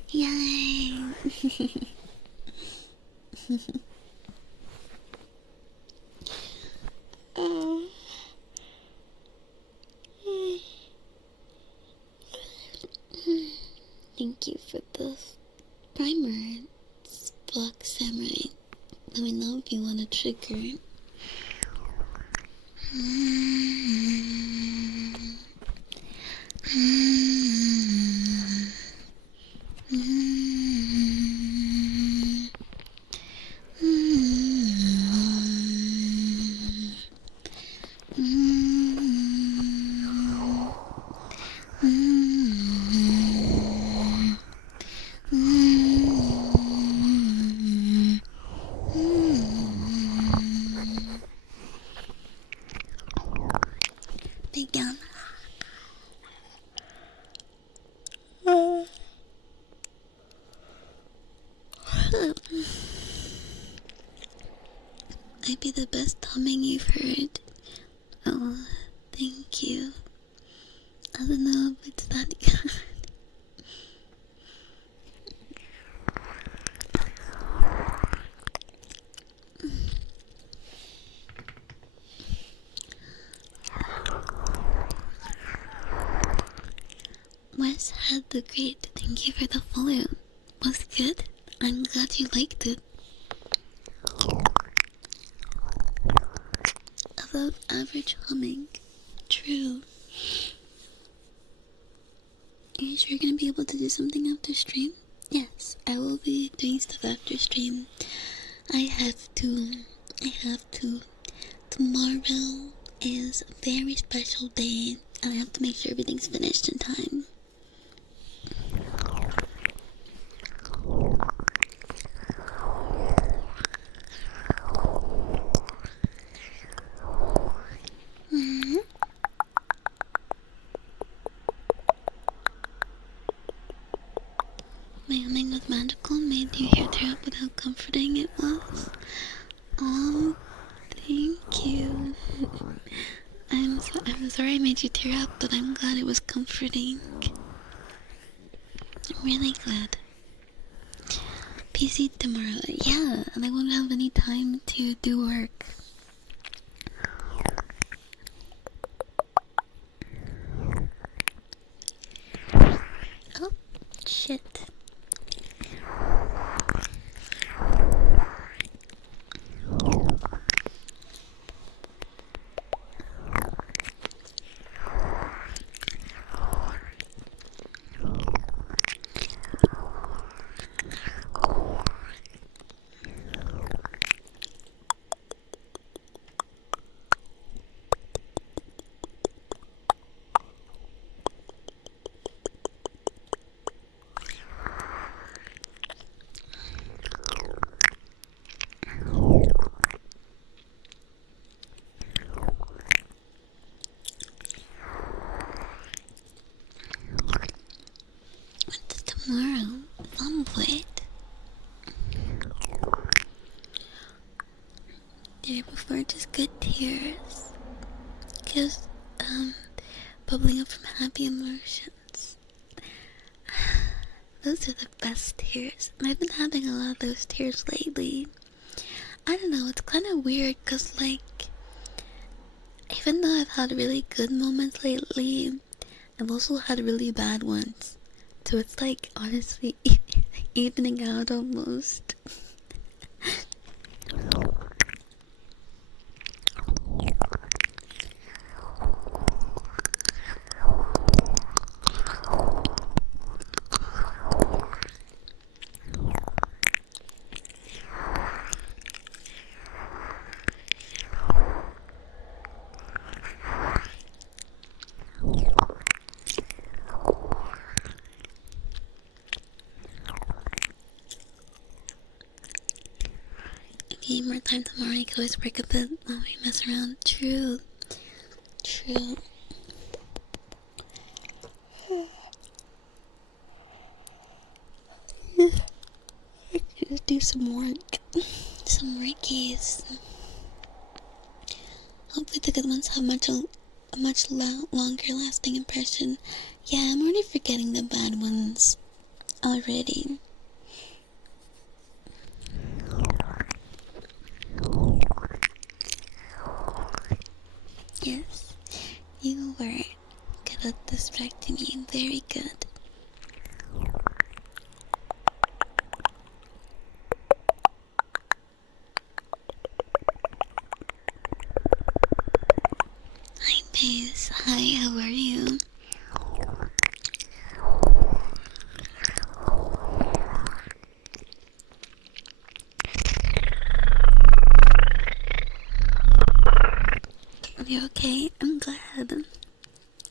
Yay! Thank you for the primer, Block Samurai. Let me know if you want to trigger. Big down. Might be the best humming you've heard. Oh, thank you. I don't know if it's that good. Wes had the great. Thank you for the follow. Was good? I'm glad you liked it. Above average humming. True. Are you sure you're gonna be able to do something after stream? Yes, I will be doing stuff after stream. I have to. Tomorrow is is a very special day, and I have to make sure everything's finished in time. My humming was magical, made you hear tear up with how comforting it was. Thank you. I'm sorry I made you tear up, but I'm glad it was comforting. I'm really glad. PC tomorrow, yeah, and I won't have any time to do work. Oh, shit. What's tomorrow? Wait. The day before, just good tears. Just, bubbling up from happy emotions. Those are the best tears. And I've been having a lot of those tears lately. I don't know, it's kind of weird because, like, even though I've had really good moments lately, I've also had really bad ones. So it's like, honestly, evening out almost. If you need more time tomorrow, you can always work a bit while we mess around. True. True. Just do some work. Some workies. Hopefully the good ones have a much longer lasting impression. Yeah, I'm already forgetting the bad ones. Already. Yes, you were good at distracting me. Very good. Hi, Pace. Hi, how are you? Are you okay? I'm glad.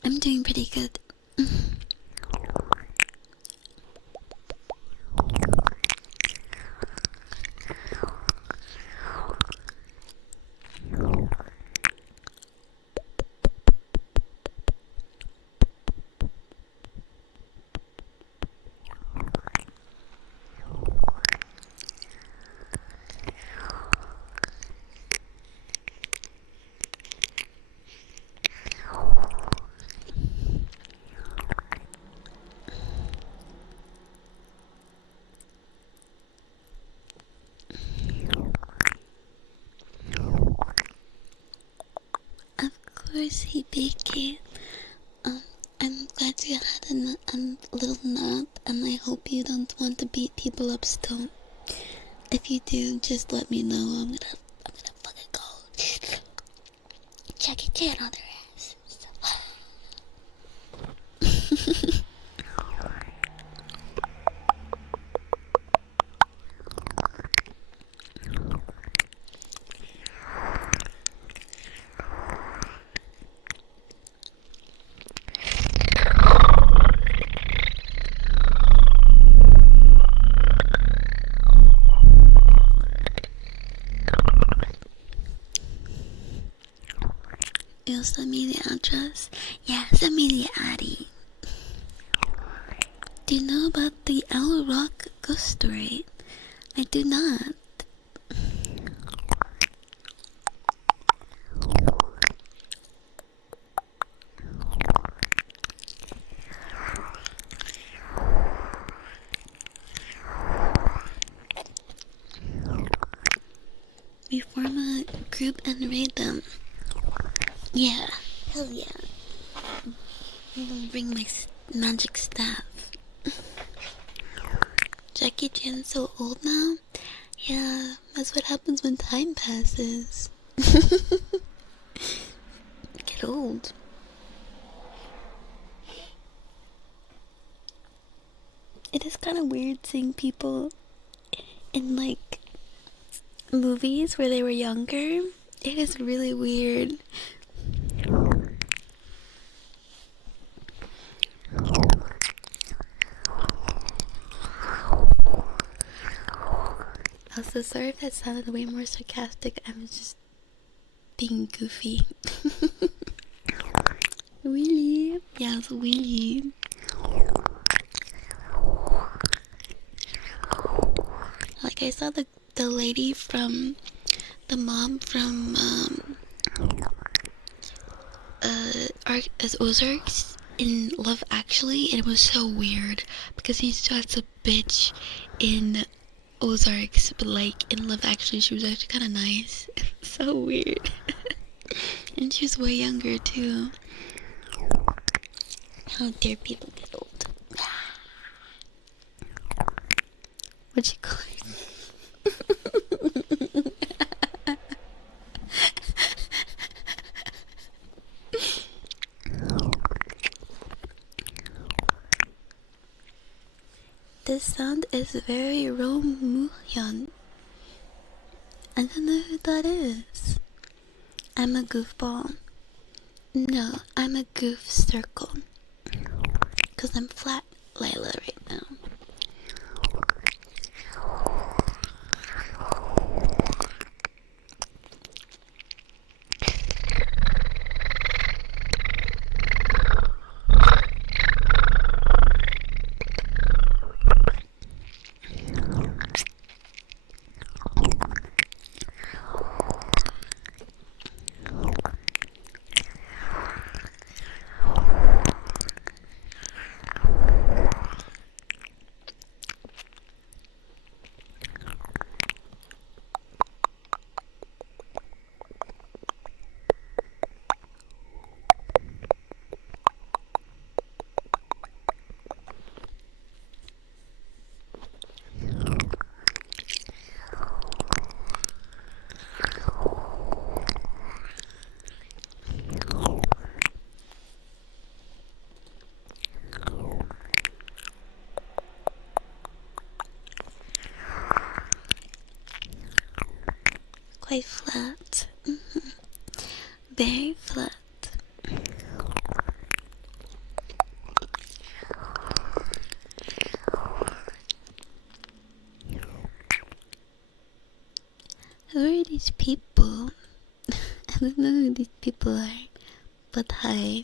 I'm doing pretty good. Of course, he BK. I'm glad you had a little nap, and I hope you don't want to beat people up still. If you do, just let me know. I'm gonna fucking go check it in on their ass. You'll send me the address? Yeah, send me the addy. Do you know about the Owl Rock ghost story? I do not. We form a group and raid them. Yeah, hell yeah. I'm gonna bring my magic staff. Jackie Chan's so old now? Yeah, that's what happens when time passes. Get old. It is kind of weird seeing people in like movies where they were younger. It is really weird. Also, sorry if that sounded way more sarcastic. I was just being goofy. Really? Yeah, it's really. Like, I saw the lady from the mom from as Ozarks in Love Actually, and it was so weird because he's just a bitch in Ozarks, but like in Love Actually she was actually kind of nice. So weird. And she was way younger too. How dare people get old? What'd you call it? This sound is very Romuhyun. I don't know who that is. I'm a goofball. No, I'm a goof circle. Cause I'm flat Layla right now. Quite flat. Very flat. Who are these people? I don't know who these people are, but hi.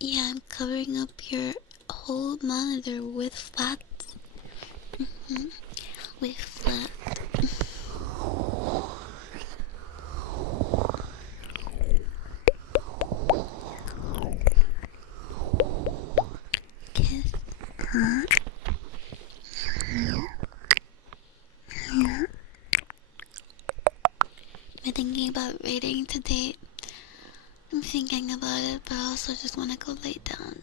Yeah, I'm covering up your whole monitor with flat. With flat. Kiss. I'm thinking about raiding today. I'm thinking about it, but I also just want to go lay down.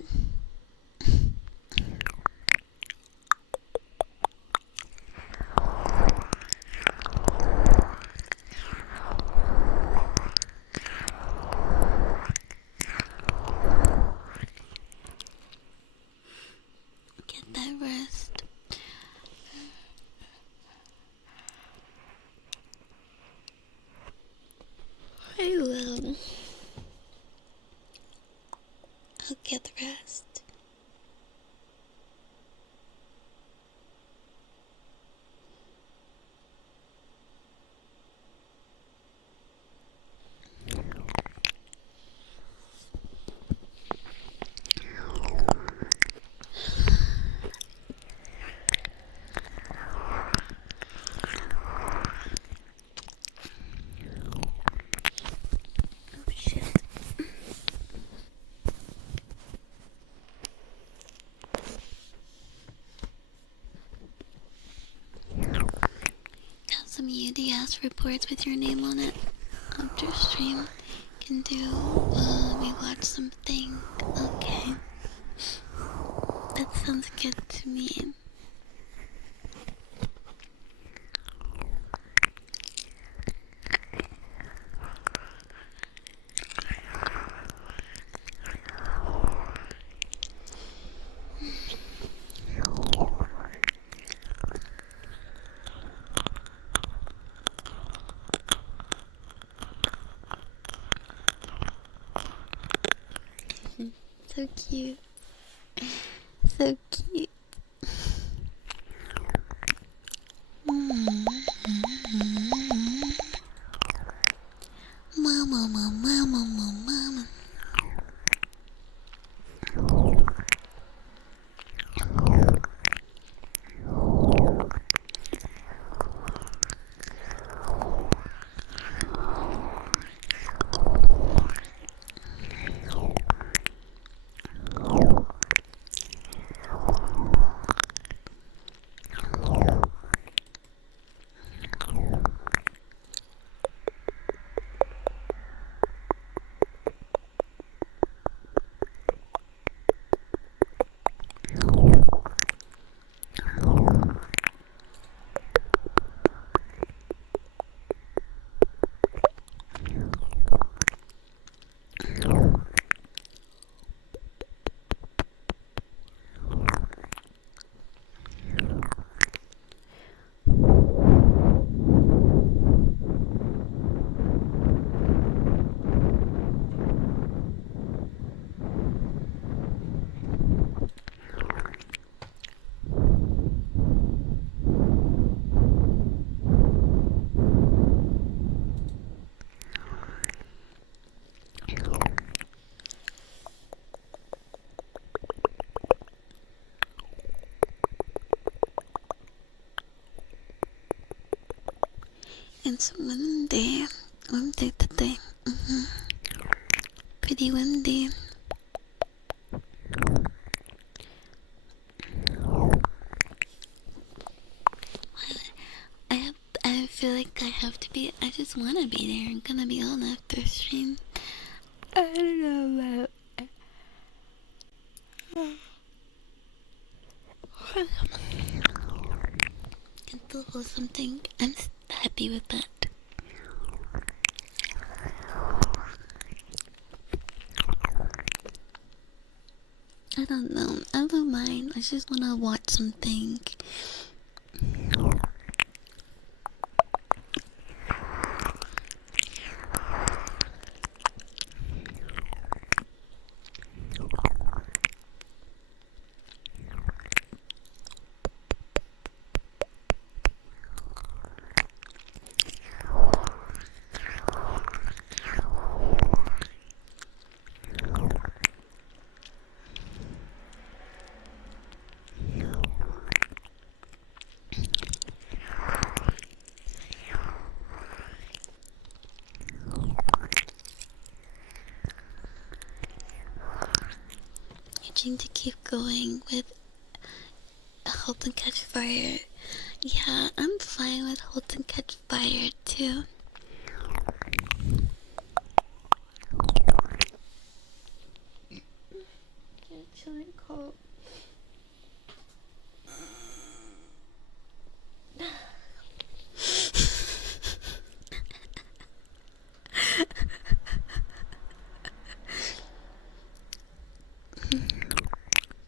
Get that rest. some UDS reports with your name on it after stream. Can do we watch something. Okay. That sounds good to me. So cute. So cute. Mama, mama, mama, mama. It's windy. Windy today. Pretty windy. I feel like I have to be. I just want to be there. I'm gonna be on after stream. I don't know about. Can still hold something. I'm happy with that. I don't know. I don't mind. I just wanna watch something. Trying to keep going with Halt and Catch Fire. Yeah, I'm fine with Halt and Catch Fire too. It's chilling cold.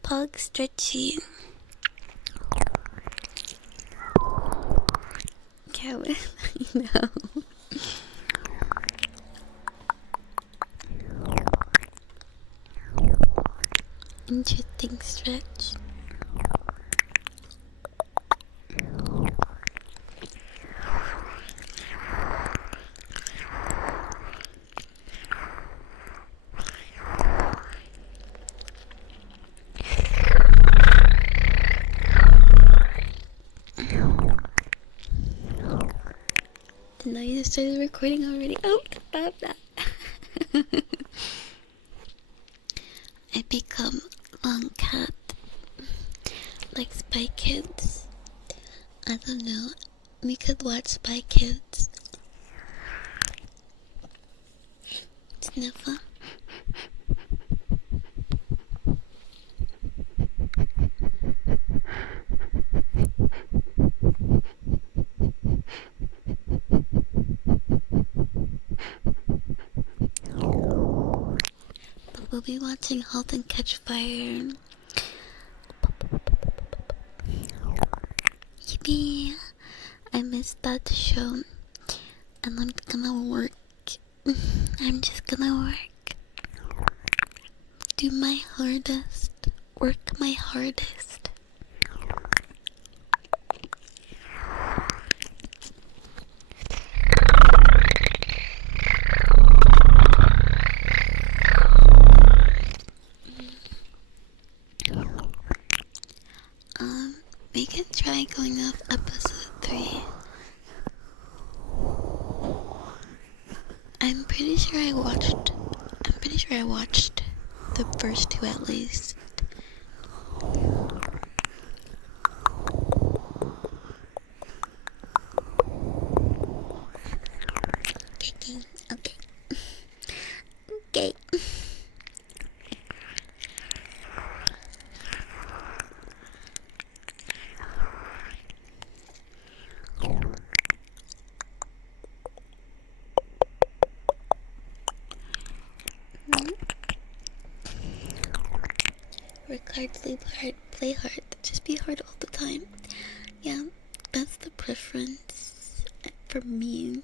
Pug stretchy. Kevin, you know. Interesting stretch. Now you just started recording already. Oh, stop that. I become long cat like Spy Kids. I don't know. We could watch Spy Kids. Sniffer. But we'll be watching Halt and Catch Fire. Yippee! I missed that show. And I'm gonna work. I'm just gonna work. Do my hardest. Work my hardest. We can try going off episode 3. I'm pretty sure I watched the first 2 at least. Okay. Okay. Work hard, play hard. Just be hard all the time. Yeah, that's the preference for me.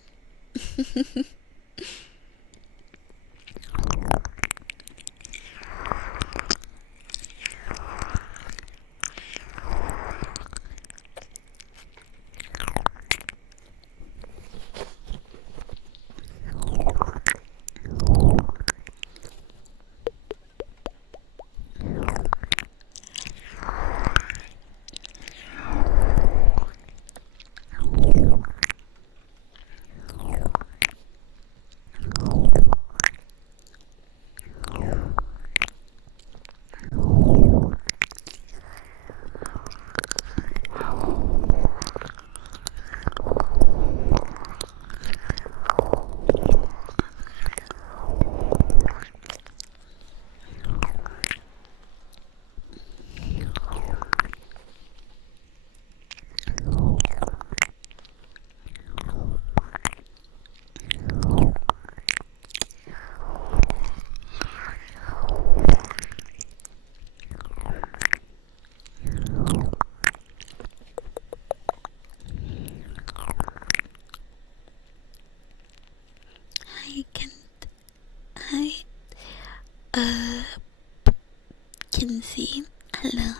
Kinsey, hello.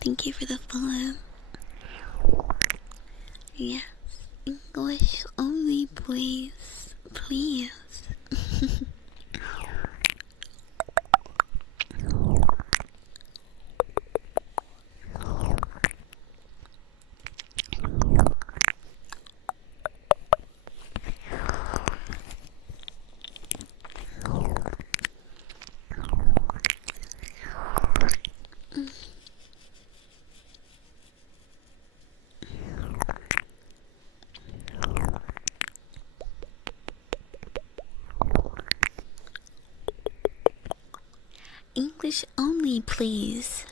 Thank you for the follow. Yes, English only, please. Please. English only, please.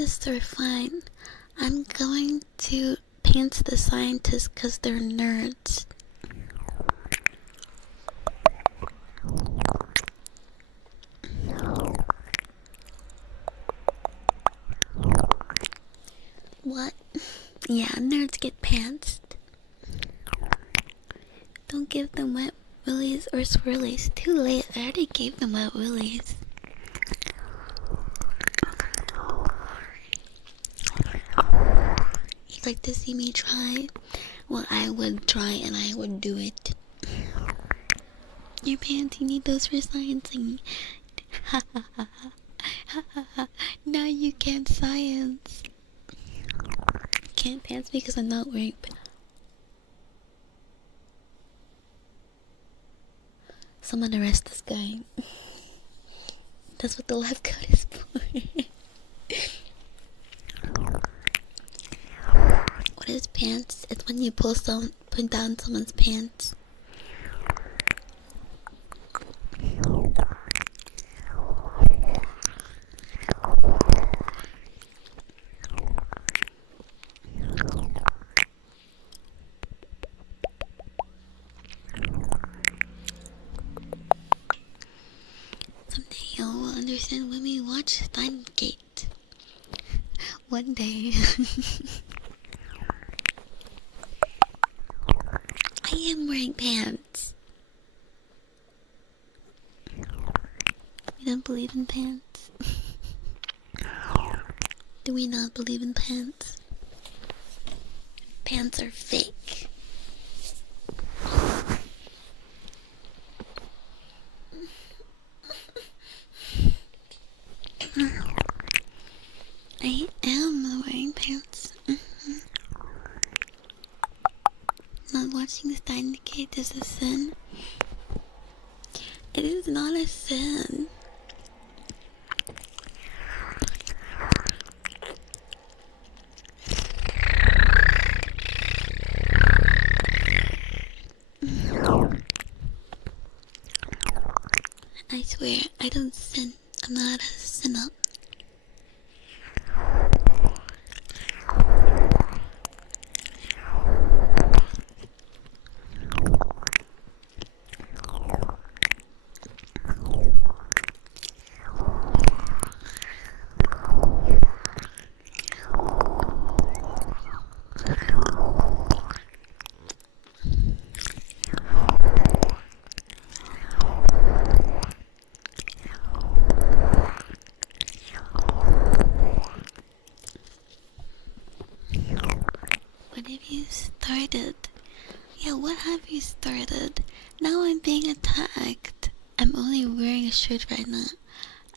scientists are fine. I'm going to pants the scientists because they're nerds. What? Yeah, nerds get pantsed. Don't give them wet willies or swirlies. Too late, I already gave them wet willies. You'd like to see me try? Well, I would try and I would do it. Your pants, you need those for sciencing. Ha ha ha ha. Now you can't science. Can't pants because I'm not wearing pants. Someone arrest this guy. That's what the lab coat is for. What is pants? It's when you put down someone's pants. Someday y'all will understand when we watch Steingate. One day. I am wearing pants. We don't believe in pants. Do we not believe in pants? Pants are fake. I am wearing pants. Not watching Steingate is a sin. It is not a sin. I swear, I don't sin. I'm not a sinner. What have you started? Yeah, what have you started? Now I'm being attacked. I'm only wearing a shirt right now.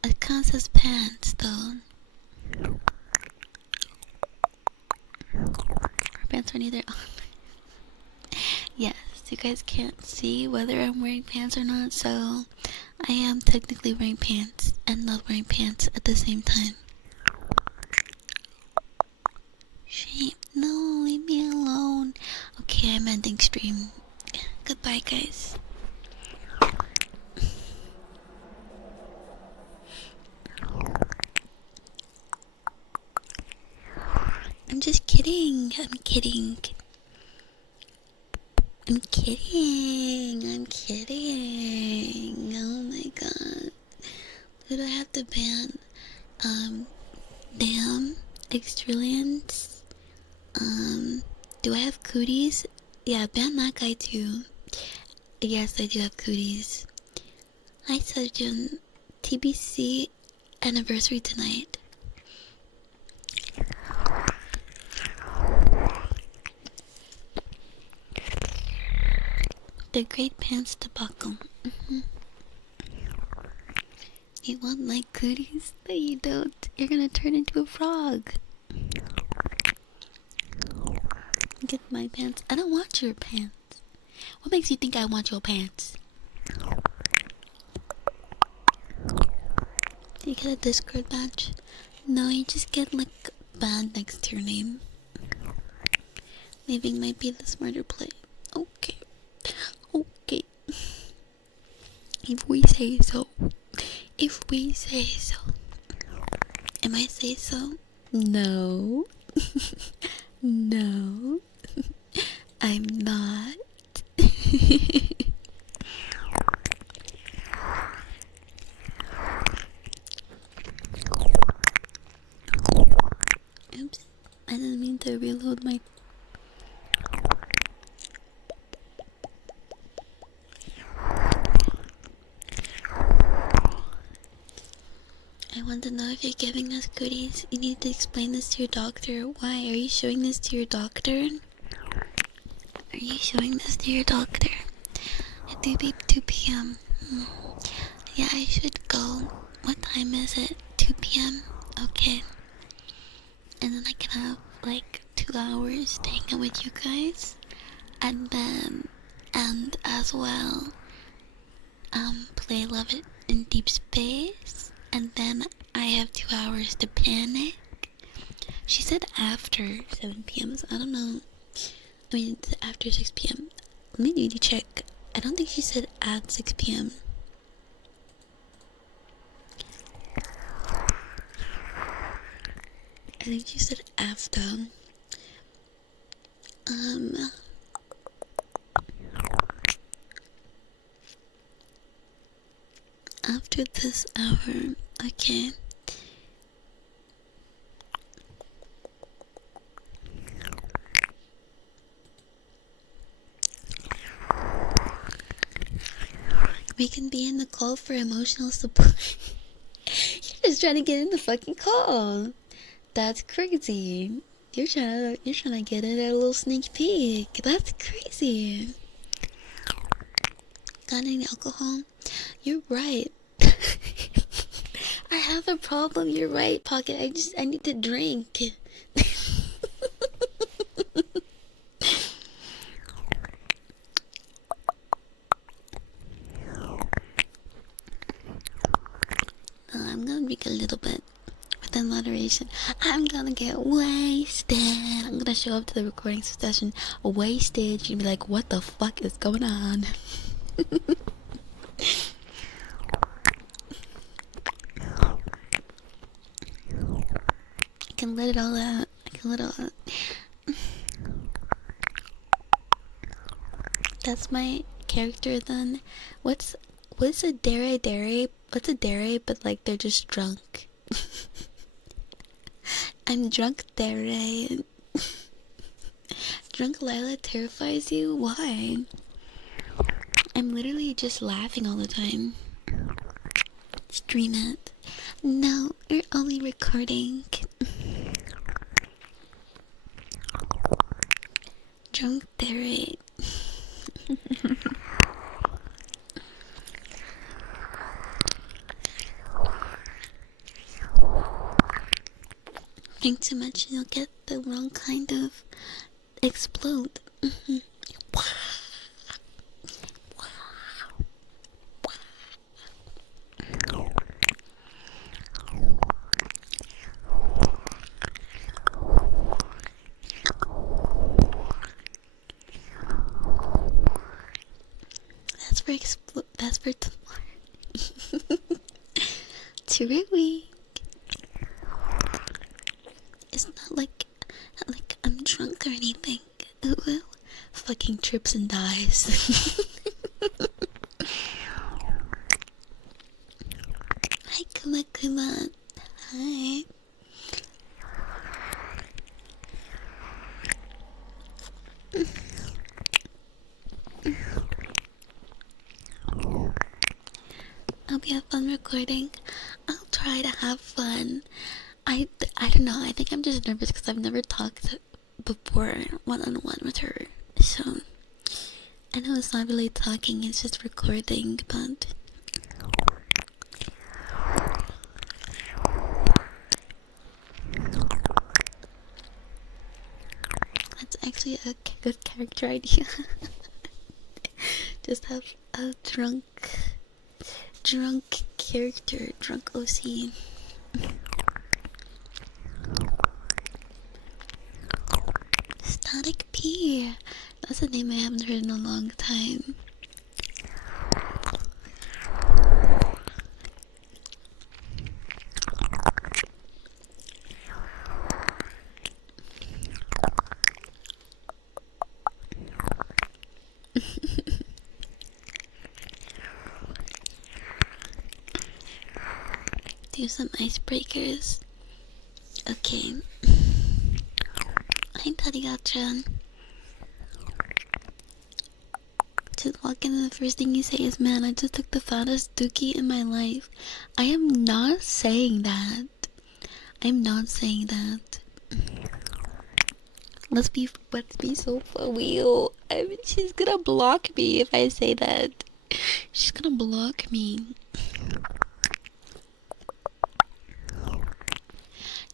It counts as pants, though. Our pants are neither on. Yes, you guys can't see whether I'm wearing pants or not, so I am technically wearing pants and not wearing pants at the same time. Shame. No, leave me alone. Okay, I'm ending stream. Goodbye, guys. I'm just kidding. I'm kidding. I'm kidding. I'm kidding. Oh my god. Who do I have to ban? Damn. Extrillions. Do I have cooties? Yeah, ban that guy too. Yes, I do have cooties. Hi, Sejun. TBC anniversary tonight. The Great Pants Debacle. You want like cooties? No, you don't. You're gonna turn into a frog. Get my pants. I don't want your pants. What makes you think I want your pants? Do you get a Discord badge? No, you just get like a band next to your name. Leaving might be the smarter play. Okay. Okay. If we say so. If we say so. Am I say so? No. No. I'm not. Oops. I didn't mean to reload my... I want to know if you're giving us goodies. You need to explain this to your doctor. Why? Are you showing this to your doctor? Are you showing this to your doctor? It do be 2 p.m. Yeah, I should go. What time is it? 2 p.m.? Okay. And then I can have like 2 hours to hang out with you guys. And then, and as well, play Love It in Deep Space. And then I have 2 hours to panic. She said after 7 p.m. So I don't know. I mean, it's after 6 p.m. Let me need to check. I don't think she said at 6 p.m. I think she said after. After this hour. Okay. We can be in the call for emotional support. You're just trying to get in the fucking call. That's crazy. You're trying to get in a little sneak peek. That's crazy. Got any alcohol? You're right. I have a problem. You're right, Pocket. I need to drink. I'm gonna drink a little bit within moderation. I'm gonna get wasted. I'm gonna show up to the recording session wasted. You'd be like, what the fuck is going on? I can let it all out. That's my character then. What's a dere? What's a dere but like they're just drunk? I'm drunk dere. Drunk Lila terrifies you? Why? I'm literally just laughing all the time. Stream it. No, you're only recording. Drunk dere. Drink too much and you'll get the wrong kind of explode. That's for tomorrow. Terrific. It's not like I'm drunk or anything. Ooh, fucking trips and dies. Hi, Kuma. Hi. Hope you have fun recording. I'll try to have fun. I don't know. I think I'm just nervous because I've never talked before one-on-one with her. So I know it's not really talking, it's just recording, but that's actually a good character idea. Just have a drunk character, drunk OC. Static P. That's a name I haven't heard in a long time. do some icebreakers. Okay. Hi, Tarigatran. Just walk in and the first thing you say is, man, I just took the fattest dookie in my life. I am not saying that. I'm not saying that. Let's be so for real. I mean, she's gonna block me if I say that. She's gonna block me.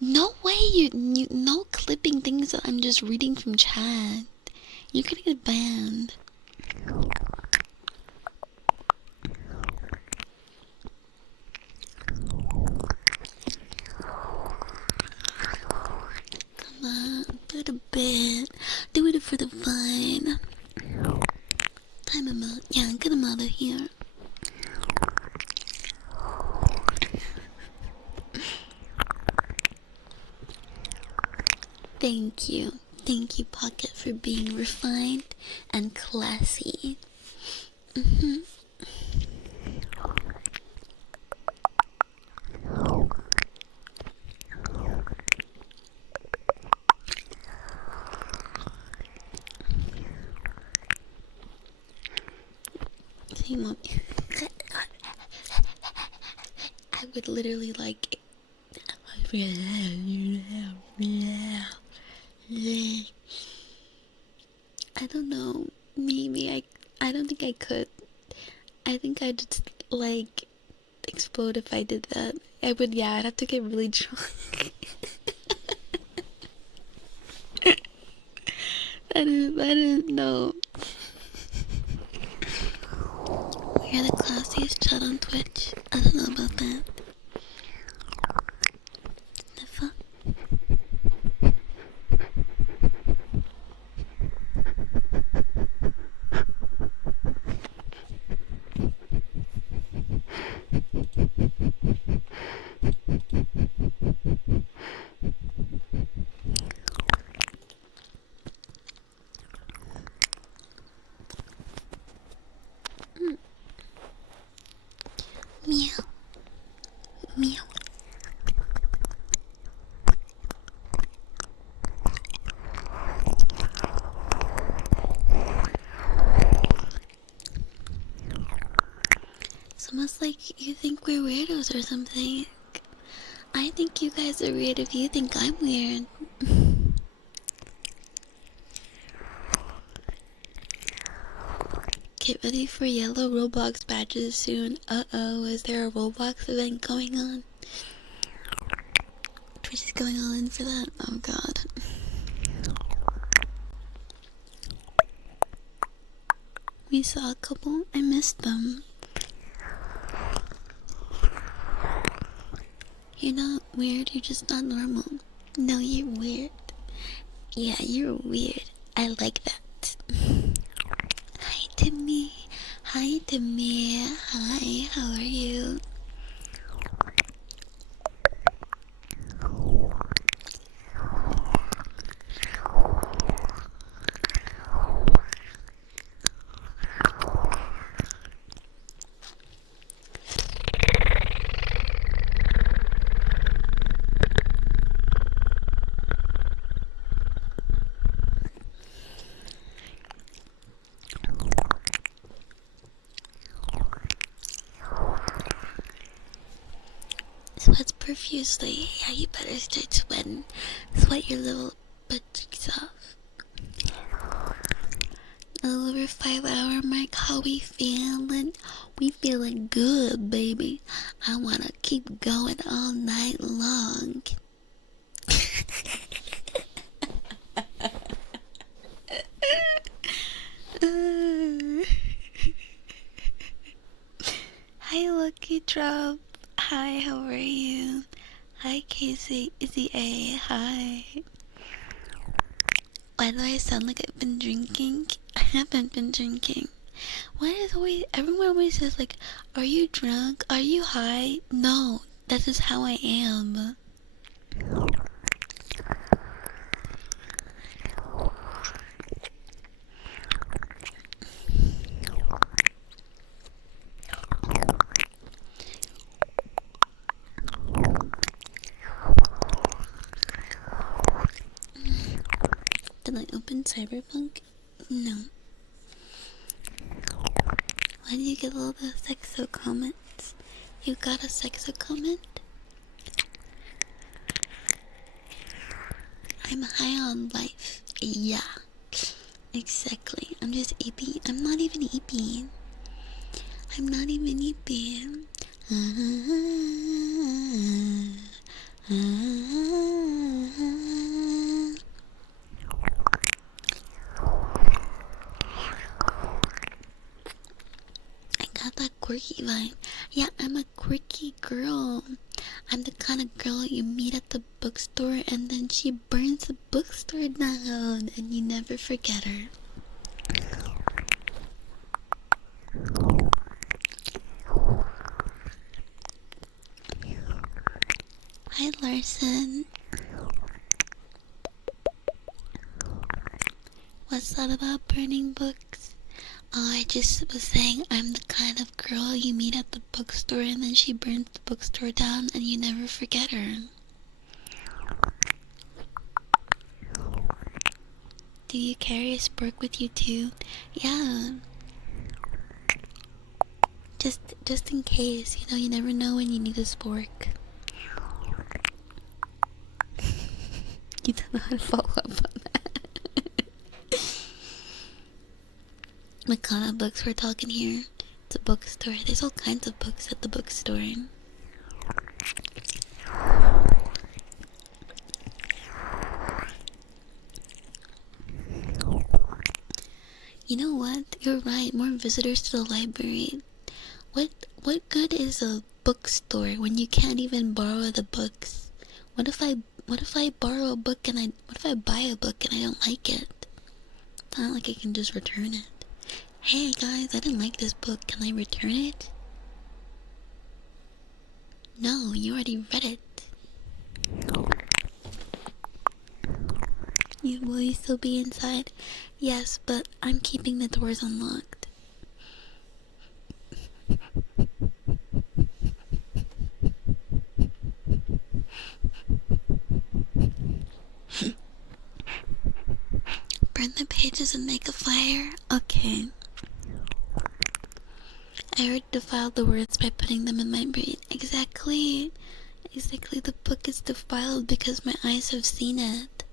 No way, you no clipping things that I'm just reading from chat. You're gonna get banned. Come on, do it a bit. Do it for the fun. Time him out. Yeah, get him out of here. Thank you. Thank you, Pocket, for being refined and classy. See, Mom. I would literally like. I don't know. Maybe I don't think I could. I think I'd just like explode if I did that. I would. Yeah, I'd have to get really drunk. I didn't know. We're the classiest chat on Twitch. I don't know about that. The fuck? Meow. Meow. It's almost like you think we're weirdos or something. I think you guys are weird if you think I'm weird. Get ready for yellow Roblox badges soon. Uh-oh, is there a Roblox event going on? Twitch is going all in for that? Oh god. We saw a couple. I missed them. You're not weird, you're just not normal. No, you're weird. Yeah, you're weird. I like that. Hi, Timmy. Hi, Timmy. Hi, how are you? Sweats profusely. Yeah, you better start sweating. Sweat your little butt cheeks off. A little over 5 hour mark. How we feeling? We feeling good, baby. I wanna keep going all night long. Hi, Lucky Drop. Hi, how are you? Hi, Casey. Izzy A. Hi. Why do I sound like I've been drinking? I haven't been drinking. Why is always everyone always says like, "Are you drunk? Are you high?" No, that's just how I am. Did I open Cyberpunk? No. Why do you get all the sexo comments? You got a sexo comment? I'm high on life. Yeah. Exactly. I'm just eeping. I'm not even eeping. I'm not even eeping. I got that quirky vibe. Yeah, I'm a quirky girl. I'm the kind of girl you meet at the bookstore and then she burns the bookstore down and you never forget her. Hi, Larson. What's that about burning books? Oh, I just was saying I'm the kind of girl you meet at the bookstore and then she burns the bookstore down and you never forget her. Do you carry a spork with you too? Yeah. Just in case, you know, you never know when you need a spork. You don't know how to follow up on that. What kind of books we're talking here? It's a bookstore. There's all kinds of books at the bookstore. You know what? You're right. More visitors to the library. What good is a bookstore when you can't even borrow the books? What if I borrow a book and what if I buy a book and I don't like it? It's not like I can just return it. Hey guys, I didn't like this book. Can I return it? No, you already read it. Will you still be inside? Yes, but I'm keeping the doors unlocked. Burn the pages and make a fire? Okay. I already defiled the words by putting them in my brain. Exactly. The book is defiled because my eyes have seen it.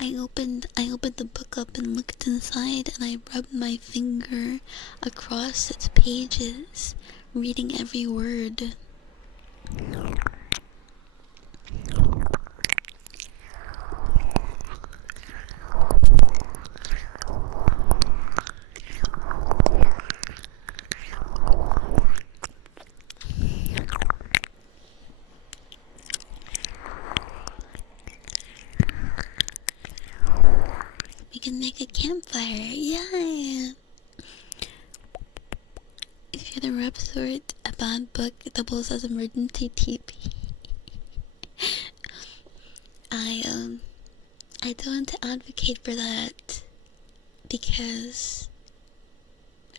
I opened the book up and looked inside and I rubbed my finger across its pages, reading every word. We can make a campfire, yeah! If you're the rep sort, a bad book doubles as emergency TP. I don't advocate for that because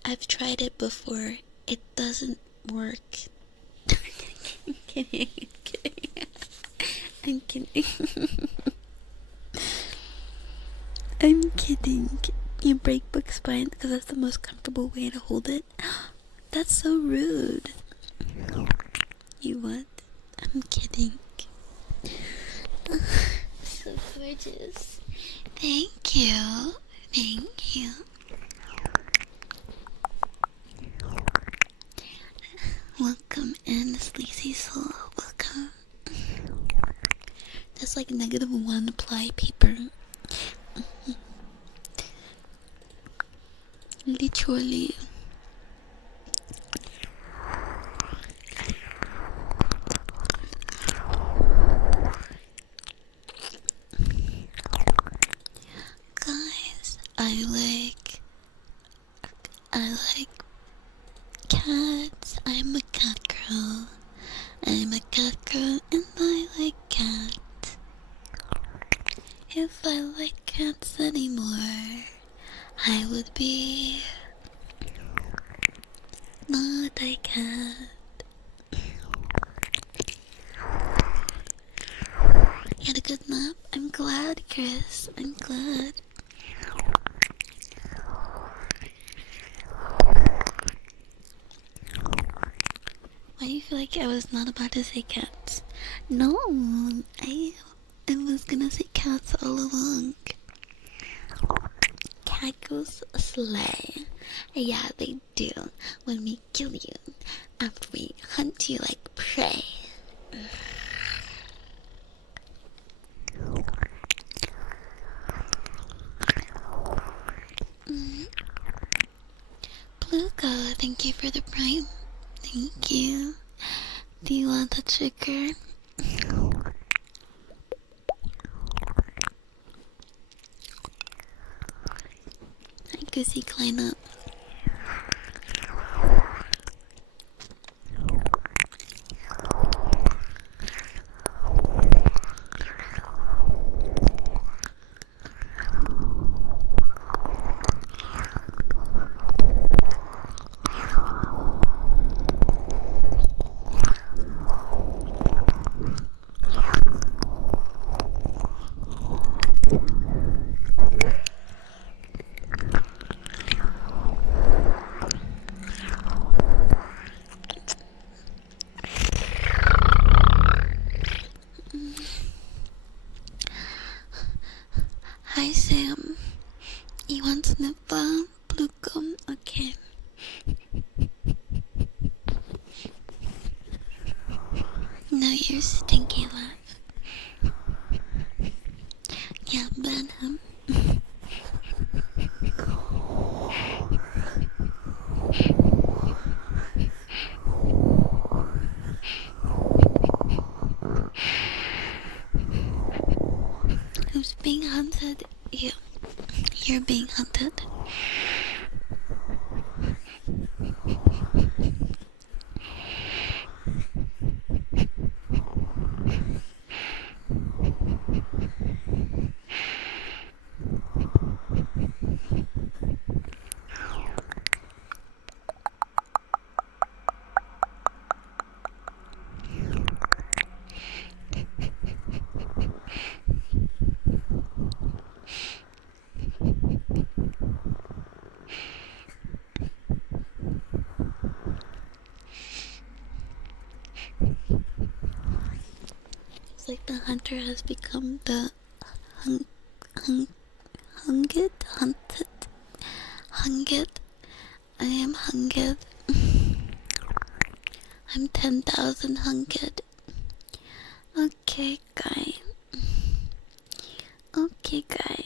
I've tried it before. It doesn't work. I'm kidding. I'm kidding. I'm kidding. You break book spine because that's the most comfortable way to hold it. That's so rude. You what? I'm kidding. So gorgeous. Thank you. Thank you. Welcome in, sleazy soul. Welcome. That's like -1 ply paper. Literally. Guys, I like cats. I'm a cat girl. I'm a cat girl and I like cats. If I like cats anymore, I would be not a cat. You had a good night. Chris. I'm glad. Why do you feel like I was not about to say cats? No, I was gonna say cats all along. Cat goes slay. Yeah, they do. When we kill you, after we hunt you like prey. Plugo, thank you for the prime. Thank you. Do you want the trigger? Hi, Goosey, climb up. Hi, Sam. You want snipper? Blue gum? Okay. No, you're stinky laugh. Yeah, ban him. Who's being hunted? You. You're being hunted. It's like the hunter has become the hunted. I am hunted. I'm 10,000 hunted. Okay, guy. Okay, guy.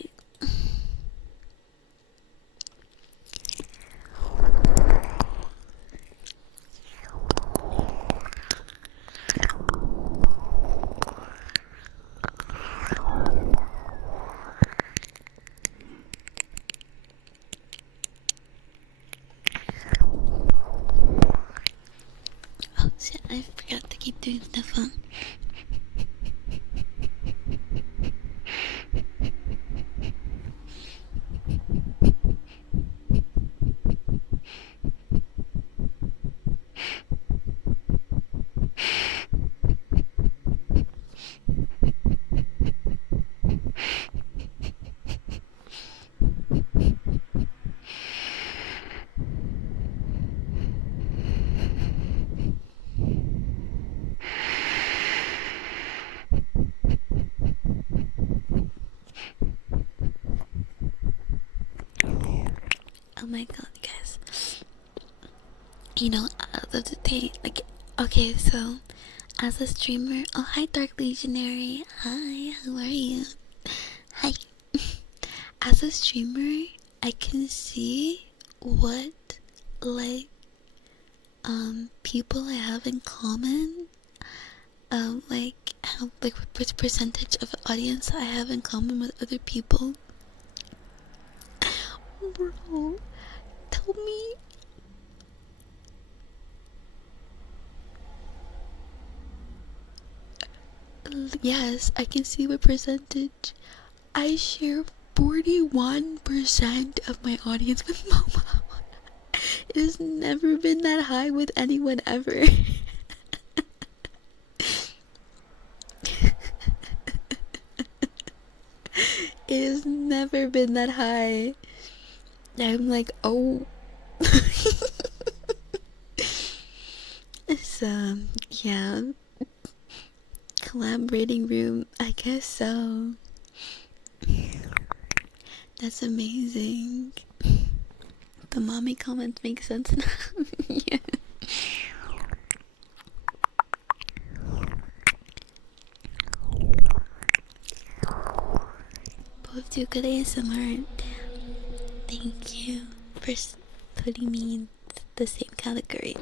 Oh shit, I forgot to keep doing stuff on. Oh my god, guys. You know, as of today, like, okay, so, as a streamer, oh, hi, Dark Legionary. Hi, how are you? Hi. As a streamer, I can see what, like, people I have in common. Like, how, like, what percentage of audience I have in common with other people. Bro, tell me. Yes, I can see what percentage. I share 41% of my audience with Momo. It has never been that high with anyone ever. never been that high. I'm like, oh. So, yeah. Collaborating room, I guess so. That's amazing. The mommy comments make sense now. Yeah. Both do good ASMR. Thank you for putting me in the same category.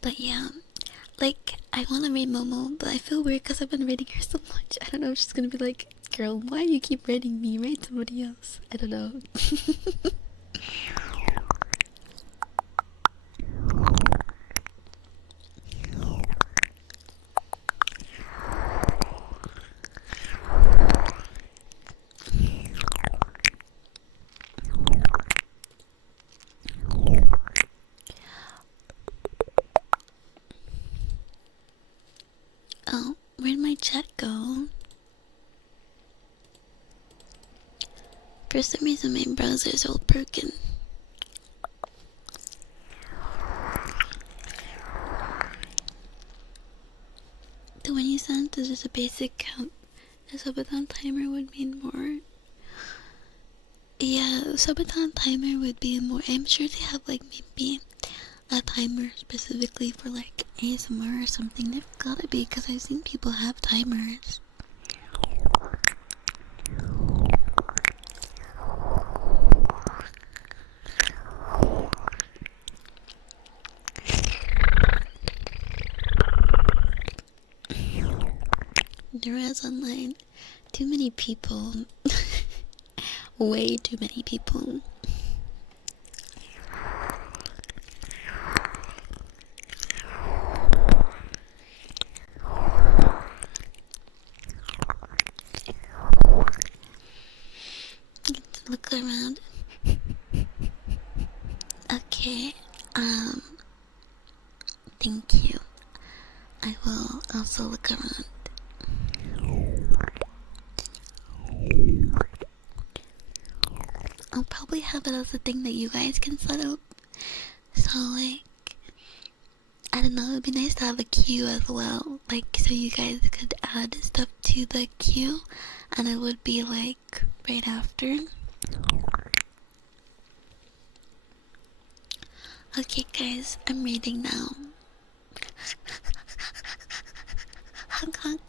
But yeah, like, I want to read Momo, but I feel weird because I've been reading her so much. I don't know, I'm just gonna be like, girl, why do you keep reading me? Read somebody else. I don't know. Oh, where'd my chat go? For some reason my browser's all broken. The one you sent is just a basic count. A subathon timer would mean more. Yeah, subathon timer would be more. I'm sure they have like maybe a timer specifically for like ASMR or something. They've gotta be, because I've seen people have timers. There is online. Too many people. Way too many people. Let's look around. Okay, thank you. I will also look around. I'll probably have it as a thing that you guys can set up. So, like, I don't know, it'd be nice to have a queue as well. Like, so you guys could add stuff to the queue, and it would be, like, right after. Okay, guys, I'm reading now. Honk honk.